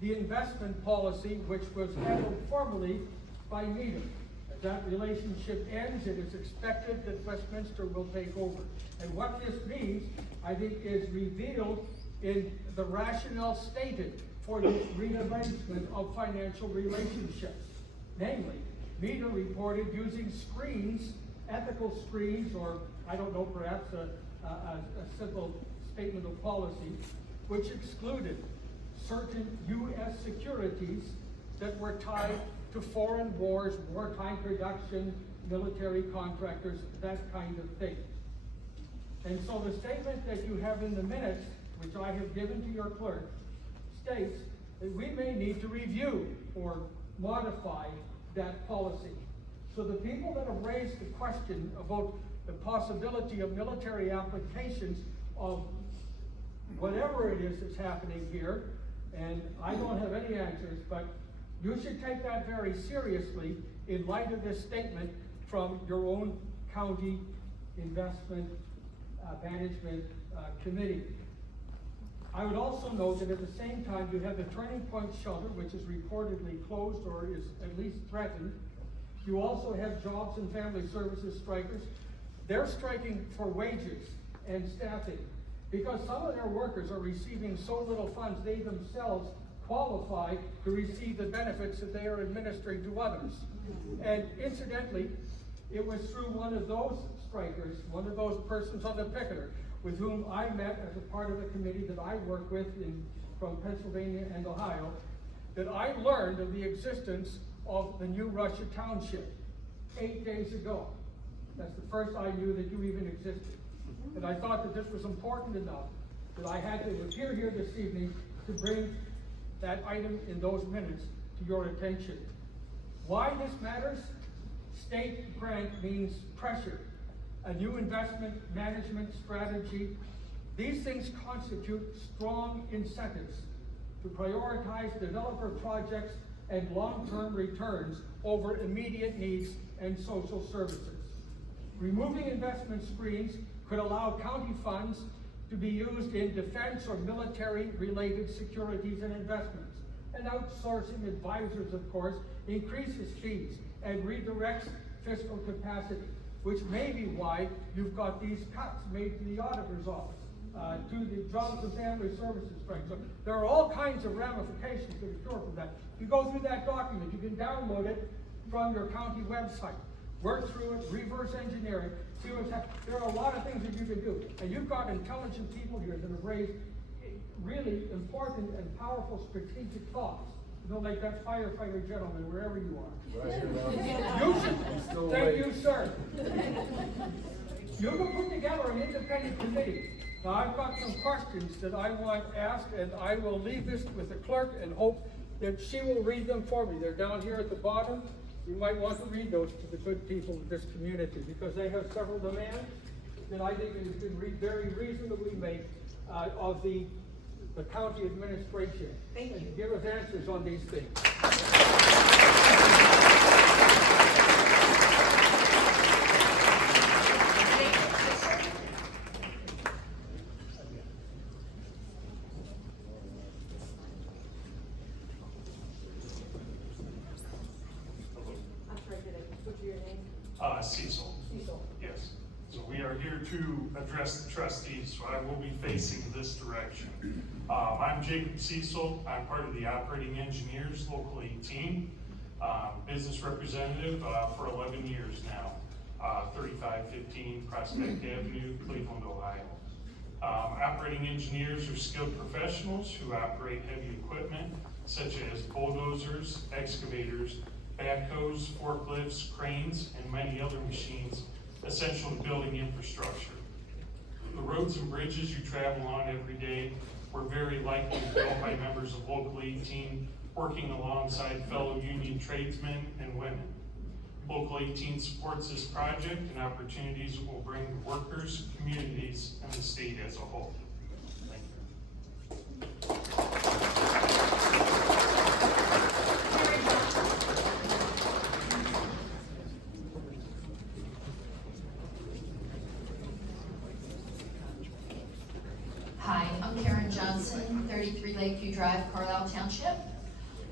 the investment policy which was handled formally by Meter. As that relationship ends, it is expected that Westminster will take over. And what this means, I think, is revealed in the rationale stated for this rearrangement of financial relationships. Namely, Meter reported using screens, ethical screens, or I don't know, perhaps a simple statement of policy, which excluded certain U.S. securities that were tied to foreign wars, wartime production, military contractors, that kind of thing. And so the statement that you have in the minutes, which I have given to your clerk, states that we may need to review or modify that policy. So the people that have raised the question about the possibility of military applications of whatever it is that's happening here, and I don't have any answers, but you should take that very seriously in light of this statement from your own county investment management committee. I would also note that at the same time you have the Turning Point shelter, which is reportedly closed or is at least threatened. You also have Jobs and Family Services strikers. They're striking for wages and staffing because some of their workers are receiving so little funds they themselves qualify to receive the benefits that they are administering to others. And incidentally, it was through one of those strikers, one of those persons on the picketer, with whom I met as a part of a committee that I work with from Pennsylvania and Ohio, that I learned of the existence of the New Russia Township 8 days ago. That's the first I knew that you even existed. And I thought that this was important enough that I had to appear here this evening to bring that item in those minutes to your attention. Why this matters? State grant means pressure, a new investment management strategy. These things constitute strong incentives to prioritize developer projects and long-term returns over immediate needs and social services. Removing investment screens could allow county funds to be used in defense or military-related securities and investments. And outsourcing advisors, of course, increases fees and redirects fiscal capacity, which may be why you've got these cuts made to the auditor's office, to the Jobs and Family Services strike. So there are all kinds of ramifications to be sure from that. You go through that document, you can download it from your county website, work through it, reverse engineer it, see what's happening. There are a lot of things that you can do. And you've got intelligent people here that have raised really important and powerful strategic thoughts. You know, like that firefighter gentleman, wherever you are. Right. You should, thank you, sir. You can put together an independent committee. Now, I've got some questions that I want asked, and I will leave this with the clerk and hope that she will read them for me. They're down here at the bottom. You might want to read those to the good people of this community because they have several demands that I think has been very reasonably made of the county administration. Thank you. Give us answers on these things. I'm sorry, did I butcher your name? Cecil. Cecil. Yes. So we are here to address the trustees, so I will be facing this direction. I'm Jacob Cecil. I'm part of the operating engineers, Local 18, business representative for 11 years now, 3515 Prospect Avenue, Cleveland, Ohio. Operating engineers are skilled professionals who operate heavy equipment such as bulldozers, excavators, backhoes, forklifts, cranes, and many other machines essential to building infrastructure. The roads and bridges you travel on every day were very likely built by members of Local 18 working alongside fellow union tradesmen and women. Local 18 supports this project and opportunities it will bring to workers, communities, and the state as a whole. Thank you. Hi, I'm Karen Johnson, 33 Lakeview Drive, Carlisle Township.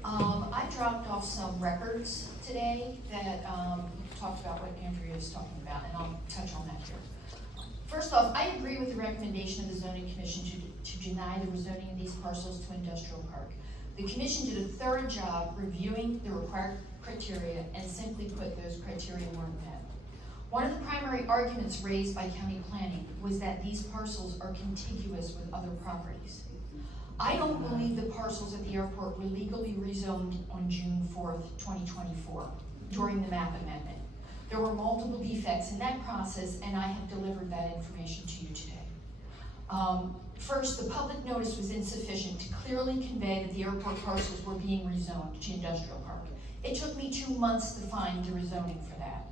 I dropped off some records today that talked about what Andrea is talking about, and I'll touch on that here. First off, I agree with the recommendation of the Zoning Commission to deny the rezoning of these parcels to industrial park. The commission did a thorough job reviewing the required criteria, and simply put, those criteria weren't met. One of the primary arguments raised by county planning was that these parcels are contiguous with other properties. I don't believe the parcels at the airport were legally rezoned on June 4th, 2024, during the map amendment. There were multiple defects in that process, and I have delivered that information to you today. First, the public notice was insufficient to clearly convey that the airport parcels were being rezoned to industrial park. It took me 2 months to find the rezoning for that.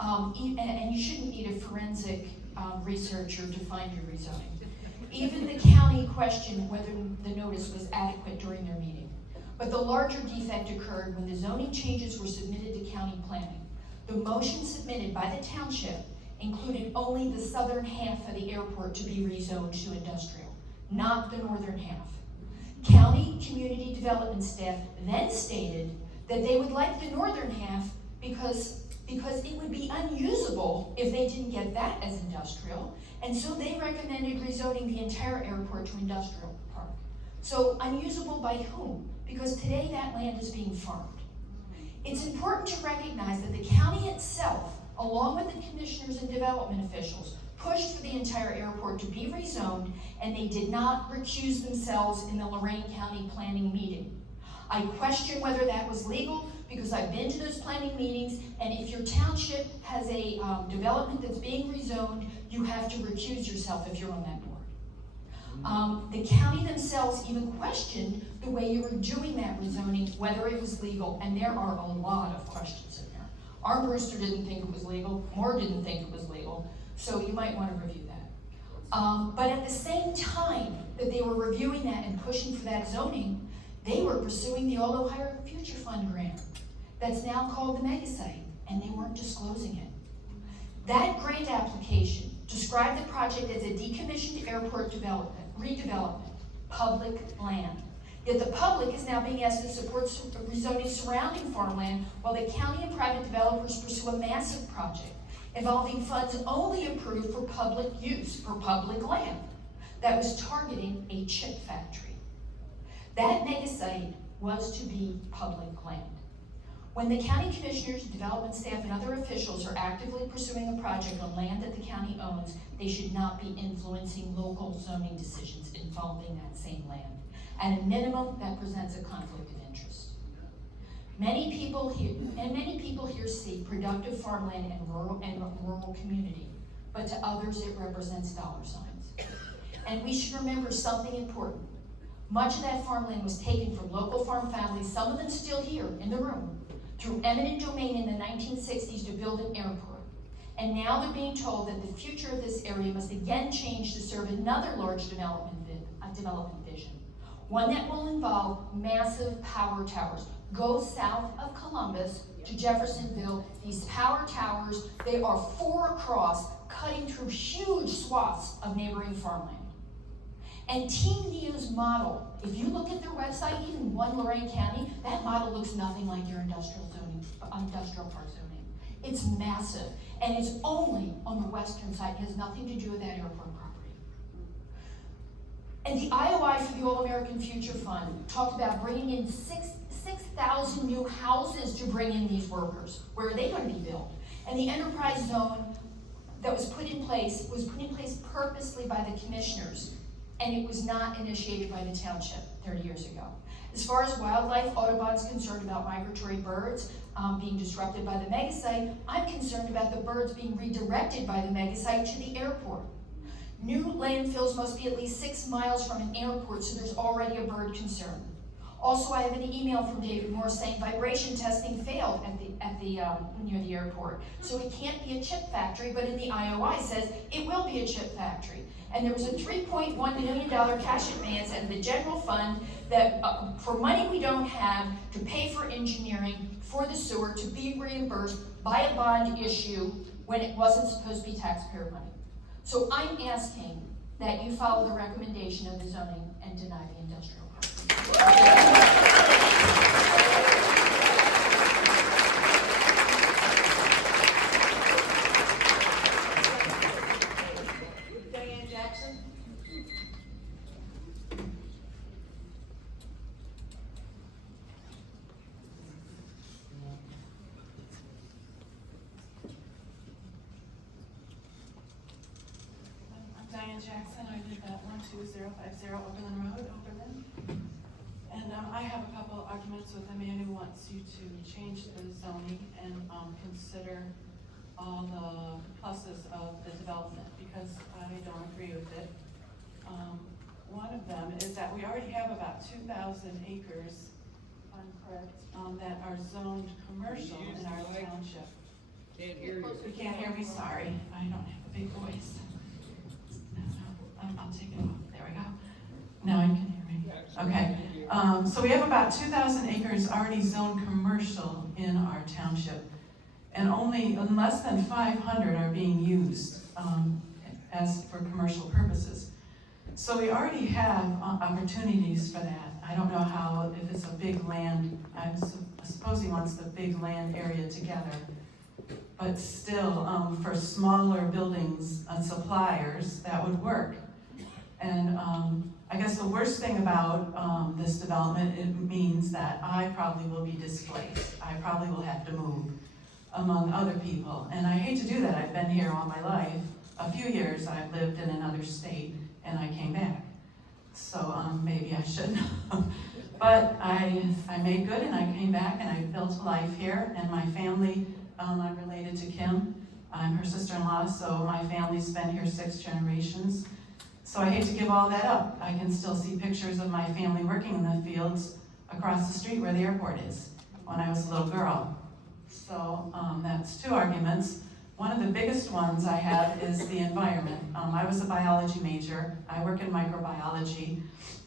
And you shouldn't need a forensic researcher to find your rezoning. Even the county questioned whether the notice was adequate during their meeting. But the larger defect occurred when the zoning changes were submitted to county planning. The motion submitted by the township included only the southern half of the airport to be rezoned to industrial, not the northern half. County community development staff then stated that they would like the northern half because because it would be unusable if they didn't get that as industrial. And so they recommended rezoning the entire airport to industrial park. So unusable by whom? Because today that land is being farmed. It's important to recognize that the county itself, along with the commissioners and development officials, pushed for the entire airport to be rezoned, and they did not recuse themselves in the Lorain County planning meeting. I question whether that was legal, because I've been to those planning meetings, and if your township has a development that's being rezoned, you have to recuse yourself if you're on that board. The county themselves even questioned the way you were doing that rezoning, whether it was legal, and there are a lot of questions in there. Our Brewster didn't think it was legal, Moore didn't think it was legal, so you might want to review that. But at the same time that they were reviewing that and pushing for that zoning, they were pursuing the All Ohio Future Fund grant that's now called the Mega Site, and they weren't disclosing it. That grant application described the project as a decommissioned airport redevelopment, public land. Yet the public is now being asked to support rezoning surrounding farmland, while the county and private developers pursue a massive project involving funds only approved for public use, for public land, that was targeting a chip factory. That mega site was to be public land. When the county commissioners, development staff, and other officials are actively pursuing a project on land that the county owns, they should not be influencing local zoning decisions involving that same land. At a minimum, that presents a conflict of interest. Many people here see productive farmland and rural community, but to others it represents dollar signs. And we should remember something important. Much of that farmland was taken from local farm families, some of them still here in the room, through eminent domain in the 1960s to build an airport. And now they're being told that the future of this area must again change to serve another large development vision. One that will involve massive power towers. Go south of Columbus to Jeffersonville. These power towers, they are 4 across, cutting through huge swaths of neighboring farmland. And Team Neo's model, if you look at their website, even One Lorain County, that model looks nothing like your industrial park zoning. It's massive, and it's only on the western side. It has nothing to do with that airport property. And the IOI for the All-American Future Fund talked about bringing in 6,000 new houses to bring in these workers. Where are they going to be built? And the enterprise zone that was put in place purposely by the commissioners, and it was not initiated by the township 30 years ago. As far as wildlife, Audubon's concerned about migratory birds being disrupted by the megasite. I'm concerned about the birds being redirected by the megasite to the airport. New landfills must be at least 6 miles from an airport, so there's already a bird concern. Also, I have an email from David Moore saying vibration testing failed near the airport. So it can't be a chip factory, but in the IOI says it will be a chip factory. And there was a $3.1 million cash advance out of the general fund that for money we don't have to pay for engineering for the sewer to be reimbursed by a bond issue when it wasn't supposed to be taxpayer money. So I'm asking that you follow the recommendation of the zoning and deny the industrial park. Jackson, I live at 12050 Oberlin Road, Oberlin. And I have a couple of arguments with the man who wants you to change the zoning and consider all the pluses of the development, because I don't agree with it. One of them is that we already have about 2,000 acres, if I'm correct, that are zoned commercial in our township. Can't hear you. You can't hear me, sorry. I don't have a big voice. I'll take it off. There we go. Now you can hear me. Okay. So we have about 2,000 acres already zoned commercial in our township, and only less than 500 are being used as for commercial purposes. So we already have opportunities for that. I don't know how, if it's a big land, I suppose he wants the big land area together. but still, for smaller buildings and suppliers, that would work. And I guess the worst thing about this development, it means that I probably will be displaced. I probably will have to move among other people. And I hate to do that. I've been here all my life. A few years I've lived in another state and I came back. So maybe I shouldn't. But I made good and I came back and I built a life here. And my family, I'm related to Kim. I'm her sister-in-law, so my family's been here 6 generations. So I hate to give all that up. I can still see pictures of my family working in the fields across the street where the airport is when I was a little girl. So that's 2 arguments. One of the biggest ones I have is the environment. I was a biology major. I work in microbiology,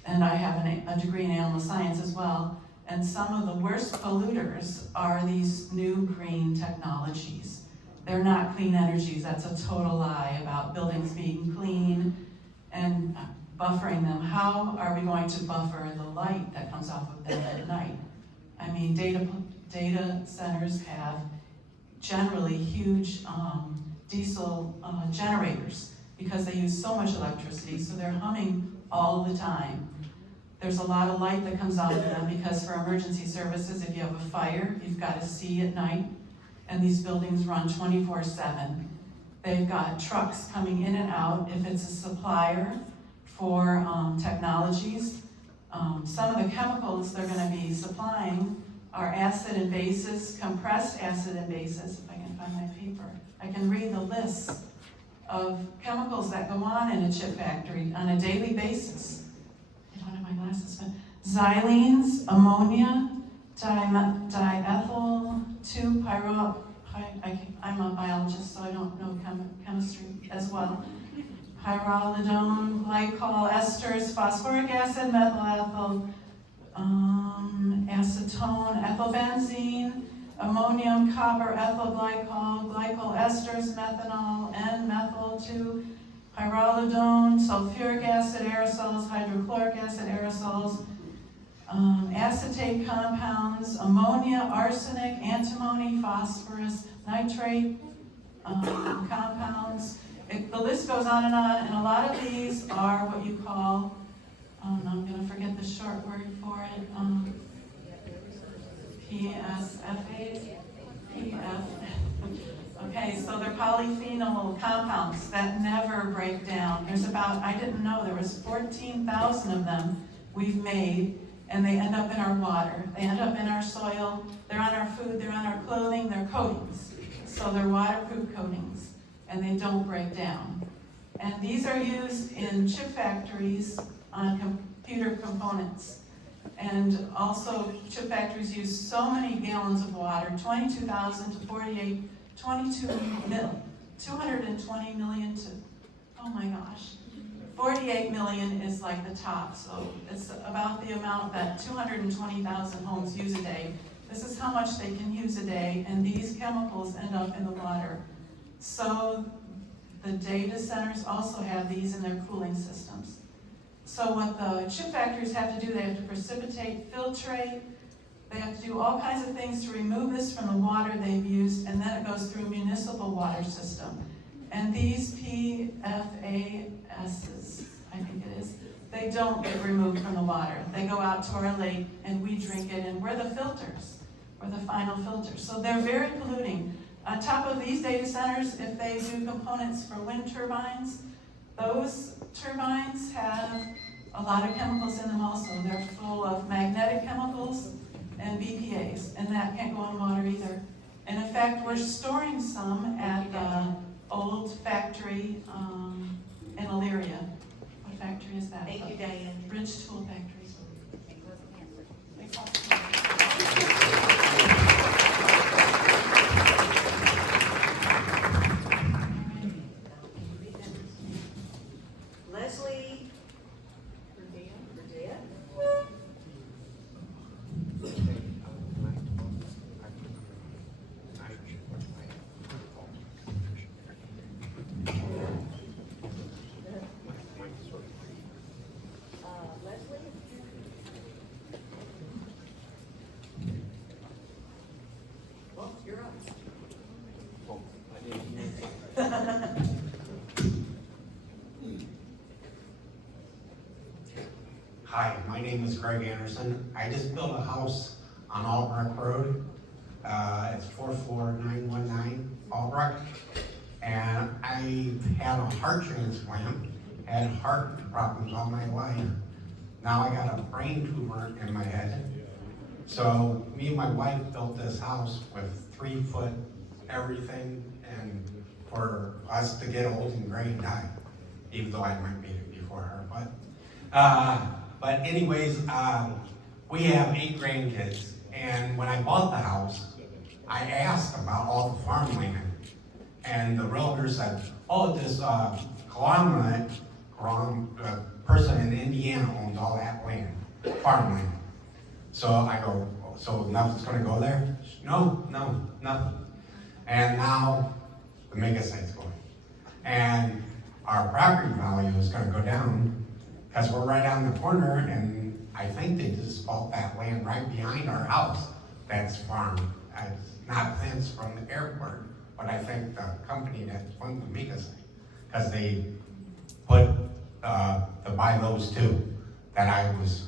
and I have a degree in animal science as well. And some of the worst polluters are these new green technologies. They're not clean energies. That's a total lie about buildings being clean and buffering them. How are we going to buffer the light that comes off of them at night? I mean, data centers have generally huge diesel generators because they use so much electricity, so they're humming all the time. There's a lot of light that comes off of them because for emergency services, if you have a fire, you've got to see at night, and these buildings run 24/7. They've got trucks coming in and out. If it's a supplier for technologies, some of the chemicals they're going to be supplying are acid and bases, compressed acid and bases. If I can find my paper, I can read the list of chemicals that go on in a chip factory on a daily basis. I don't have my glasses, but xylenes, ammonia, diethyl 2-pyro. I'm a biologist, so I don't know chemistry as well. Pyrrolidone, glycol, esters, phosphoric acid, methyl ethyl, acetone, ethylbenzene, ammonium, copper, ethyl glycol, glycol esters, methanol, N-methyl 2, pyrrolidone, sulfuric acid aerosols, hydrochloric acid aerosols, acetate compounds, ammonia, arsenic, antimony, phosphorus, nitrate compounds. The list goes on, and a lot of these are what you call, I'm going to forget the short word for it, PSFAs, PF. Okay, so they're polyphenol compounds that never break down. There's about, I didn't know, there was 14,000 of them we've made, and they end up in our water. They end up in our soil. They're on our food. They're on our clothing. They're coatings. So they're waterproof coatings, and they don't break down. And these are used in chip factories on computer components. And also, chip factories use so many gallons of water, 22,000 to 48, 220 million to, oh my gosh. 48 million is like the top, so it's about the amount that 220,000 homes use a day. This is how much they can use a day, and these chemicals end up in the water. So the data centers also have these in their cooling systems. So what the chip factories have to do, they have to precipitate, filtrate, they have to do all kinds of things to remove this from the water they've used, and then it goes through a municipal water system. And these PFASs, I think it is, they don't get removed from the water. They go out to our lake and we drink it, and we're the filters. We're the final filters. So they're very polluting. On top of these data centers, if they do components for wind turbines, those turbines have a lot of chemicals in them also. They're full of magnetic chemicals and BPAs, and that can't go in water either. And in fact, we're storing some at the old factory in Elyria. What factory is that? Thank you, Diane. Bridge Tool Factory. Leslie. Verdea? Leslie? Hi, my name is Greg Anderson. I just built a house on Albrecht Road. It's 44919 Albrecht. And I had a heart transplant, had heart problems all my life. Now I got a brain tumor in my head. So me and my wife built this house with 3-foot everything, and for us to get old and gray and die, even though I might be it before her. But anyways, we have 8 grandkids, and when I bought the house, I asked about all the farmland, and the realtor said, oh, this person in Indiana owns all that land, farmland. So I go, so nothing's gonna go there? No, nothing. And now the mega site's going. And our property value is gonna go down because we're right on the corner, and I think they just bought that land right behind our house that's farmed. It's not fenced from the airport, but I think the company that owns the mega site, because they put to buy those two that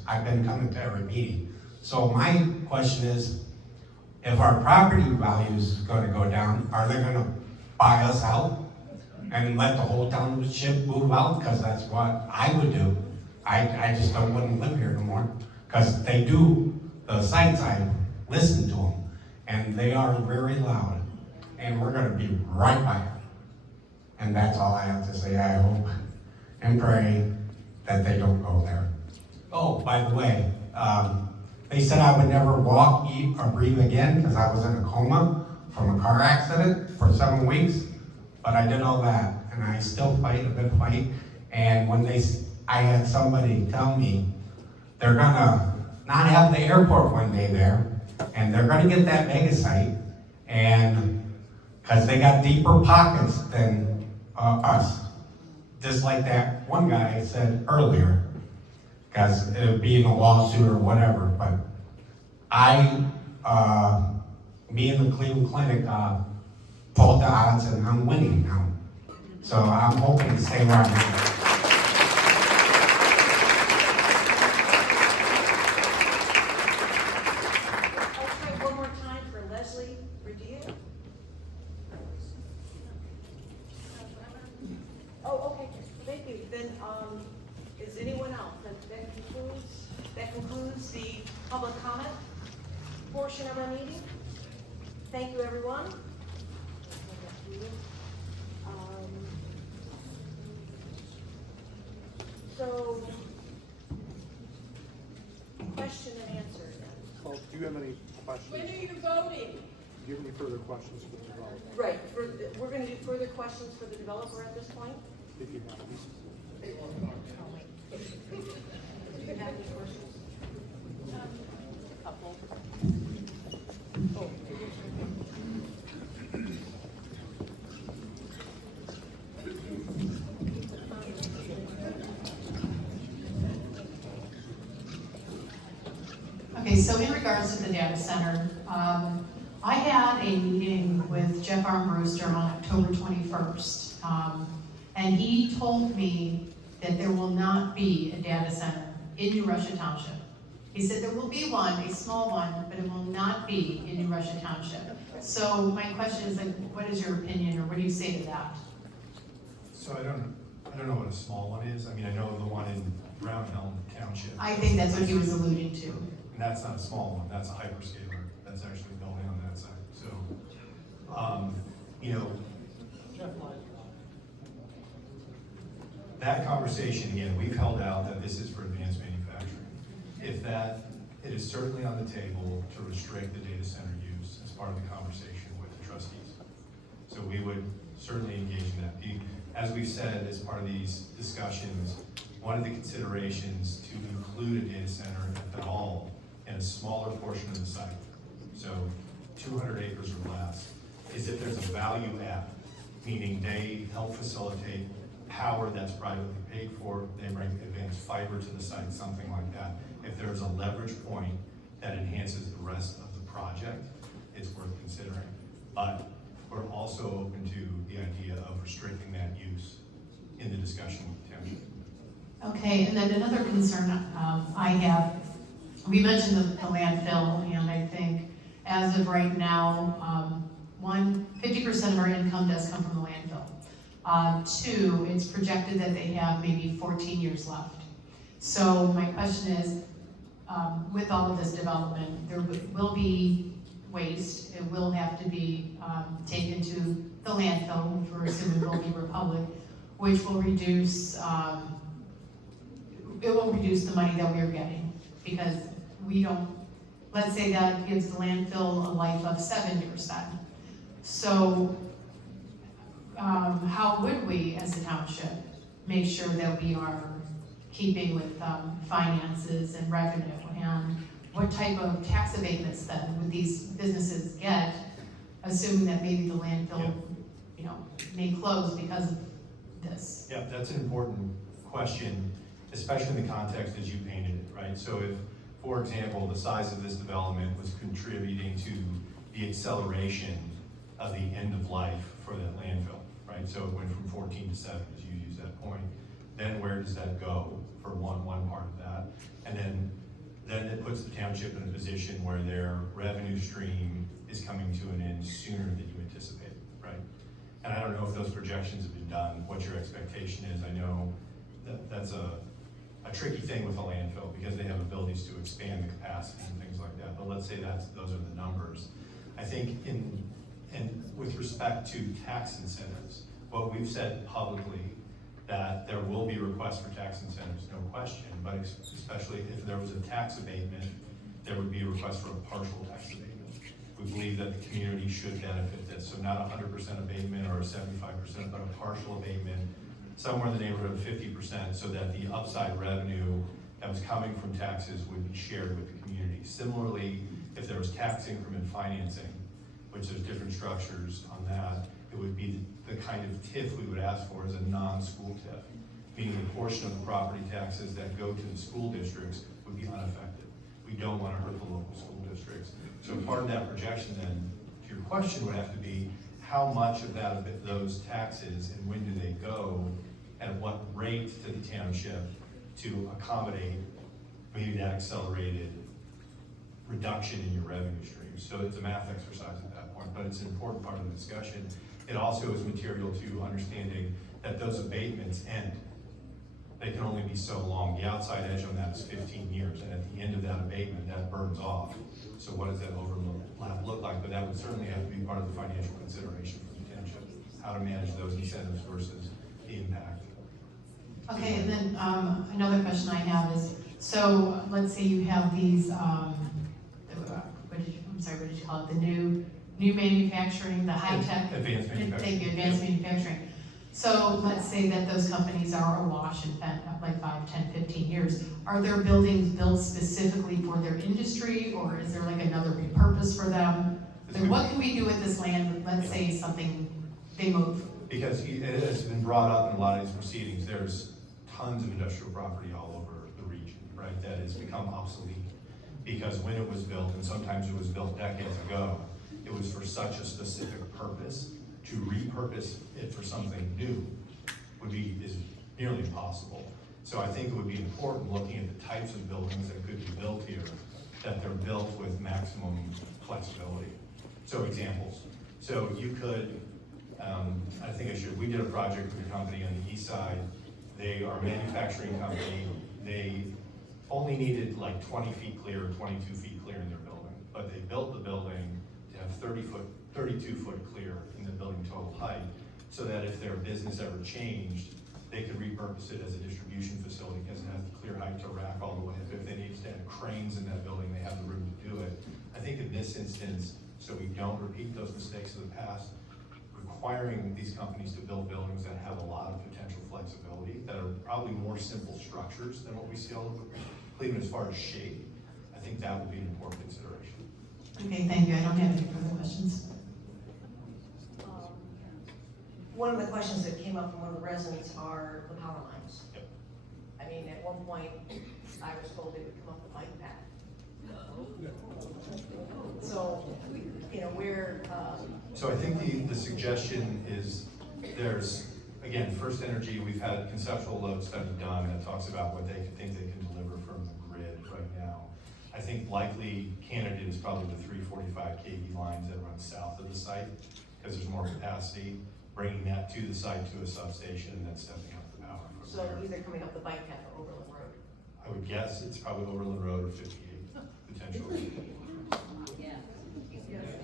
I've been coming to every meeting. So my question is, if our property value is gonna go down, are they gonna buy us out and let the whole township move out? Because that's what I would do. I just don't want to live here no more. Because they do, the sites, I listen to them, and they are very loud. And we're gonna be right by it. And that's all I have to say. I hope and pray that they don't go there. Oh, by the way, they said I would never walk, eat, or breathe again because I was in a coma from a car accident for 7 weeks. But I did all that, and I still fight a good fight. And when I had somebody tell me they're gonna not have the airport one day there, and they're gonna get that mega site, and because they got deeper pockets than us, just like that one guy said earlier. Because it would be in a lawsuit or whatever, but me and the Cleveland Clinic fought the odds, and I'm winning now. So I'm hoping to stay where I'm at. I'll try one more time for Leslie Revere. Oh, okay, thank you. Then, is anyone else? That concludes the public comment portion of our meeting. Thank you, everyone. So, question and answer. Well, do you have any questions? When are you voting? Do you have any further questions for the developer? Right, we're gonna do further questions for the developer at this point. If you have any. Do you have any questions? Couple. Oh. Okay, so in regards to the data center, I had a meeting with Jeff Armbruster on October 21st, and he told me that there will not be a data center in New Russia Township. He said there will be one, a small one, but it will not be in New Russia Township. So my question is, like, what is your opinion, or what do you say to that? So I don't know what a small one is. I mean, I know the one in Brown Hill Township. I think that's what he was alluding to. And that's not a small one, that's a hyperscaler that's actually building on that side. So, you know, that conversation, again, we've held out that this is for advanced manufacturing. If that, it is certainly on the table to restrict the data center use as part of the conversation with the trustees. So we would certainly engage in that. As we've said, as part of these discussions, one of the considerations to include a data center, if at all, in a smaller portion of the site, so 200 acres or less, is if there's a value add, meaning they help facilitate power that's privately paid for, they bring advanced fiber to the site, something like that. If there's a leverage point that enhances the rest of the project, it's worth considering. But we're also open to the idea of restricting Okay, and then another concern I have, we mentioned the landfill, and I think as of right now, 50% of our income does come from the landfill. Two, it's projected that they have maybe 14 years left. So my question is, with all of this development, there will be waste. It will have to be taken to the landfill, which we're assuming will be Republic, which will reduce, it will reduce the money that we're getting, because we don't, let's say that gives the landfill a life of 7 years then. So how would we, as a township, make sure that we are keeping with finances and revenue? And what type of tax abatements then would these businesses get, assuming that maybe the landfill, you know, may close because of this? Yeah, that's an important question, especially in the context as you painted it, right? So if, for example, the size of this development was contributing to the acceleration of the end of life for that landfill, right? So it went from 14 to 7, as you use that point. Then where does that go for one part of that? And then it puts the township in a position where their revenue stream is coming to an end sooner than you anticipate, right? And I don't know if those projections have been done, what your expectation is. I know that's a tricky thing with a landfill because they have abilities to expand the capacity and things like that. But let's say those are the numbers. I think and with respect to tax incentives, what we've said publicly, that there will be requests for tax incentives, no question, but especially if there was a tax abatement, there would be a request for a partial tax abatement. We believe that the community should benefit this, so not 100% abatement or a 75%, but a partial abatement, somewhere in the neighborhood of 50%, so that the upside revenue that was coming from taxes would be shared with the community. Similarly, if there was tax increment financing, which there's different structures on that, it would be the kind of TIF we would ask for as a non-school TIF, meaning the portion of the property taxes that go to the school districts would be unaffected. We don't want to hurt the local school districts. So part of that projection then, to your question, would have to be how much of those taxes and when do they go, at what rate to the township to accommodate maybe that accelerated reduction in your revenue stream. So it's a math exercise at that point, but it's an important part of the discussion. It also is material to understanding that those abatements end. They can only be so long. The outside edge on that is 15 years, and at the end of that abatement, that burns off. So what does that overlap look like? But that would certainly have to be part of the financial consideration for the township, how to manage those incentives versus the impact. Okay, and then another question I have is, so let's say you have these, what did you call it? The new manufacturing, the high-tech. Advanced manufacturing. Thank you, advanced manufacturing. So let's say that those companies are awash in like 5, 10, 15 years. Are there buildings built specifically for their industry, or is there like another repurpose for them? Like, what can we do with this land? Let's say something, they move. Because it has been brought up in a lot of these proceedings, there's tons of industrial property all over the region, right, that has become obsolete. Because when it was built, and sometimes it was built decades ago, it was for such a specific purpose. To repurpose it for something new is nearly impossible. So I think it would be important, looking at the types of buildings that could be built here, that they're built with maximum flexibility. So examples. So you could, we did a project with a company on the east side. They are a manufacturing company. They only needed like 20 feet clear or 22 feet clear in their building, but they built the building to have 32 foot clear in the building total height, so that if their business ever changed, they could repurpose it as a distribution facility because it has the clear height to rack all the way up. If they needed to have cranes in that building, they have the room to do it. I think in this instance, so we don't repeat those mistakes of the past, requiring these companies to build buildings that have a lot of potential flexibility, that are probably more simple structures than what we see all over Cleveland as far as shape, I think that would be an important consideration. Okay, thank you. I don't have any further questions. One of the questions that came up from one of the residents are the power lines. Yep. I mean, at one point, I was told they would come up with my path. So, you know, So I think the suggestion is there's again, First Energy, we've had conceptual load study done that talks about what they think they can deliver from the grid right now. I think likely candidate is probably the 345 kV lines that run south of the site, because there's more capacity, bringing that to the site to a substation and then stepping up the power from So there. either coming up the bike path or Overland Road. I would guess it's probably Overland Road or 58, potentially.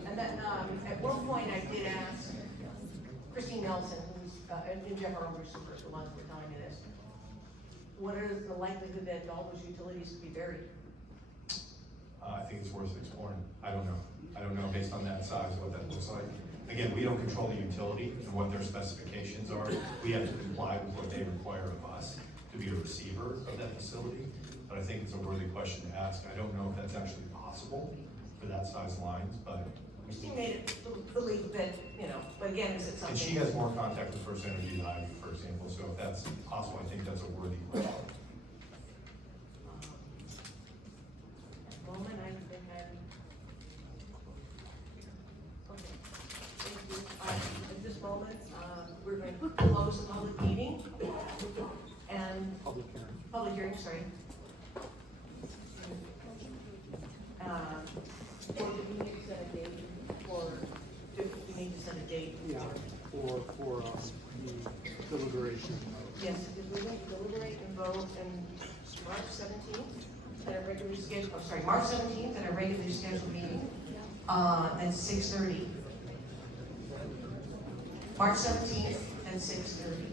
And then, at one point I did ask Christine Nelson, who's, and Jeff Armbruster were the ones who were telling me this. What is the likelihood that all those utilities could be buried? I think it's worth exploring. I don't know. I don't know based on that size what that looks like. Again, we don't control the utility and what their specifications are. We have to comply with what they require of us to be a receiver of that facility. But I think it's a worthy question to ask. I don't know if that's actually possible for that size lines, but. Christine made it believe that, you know, but again, is it something? And she has more contact with First Energy than I do, for example, so if that's possible, I think that's a worthy question. At the moment, I think I'm. Okay, thank you. At this moment, we're going to close the public meeting and. Public hearing, sorry. Or do we need to set a date for, do we need to set a date? Yeah, for the deliberation. Yes, because we're going to deliberate and vote in March 17th at a regular schedule, I'm sorry, March 17th at a regular scheduled meeting, at 6:30. March 17th at 6:30.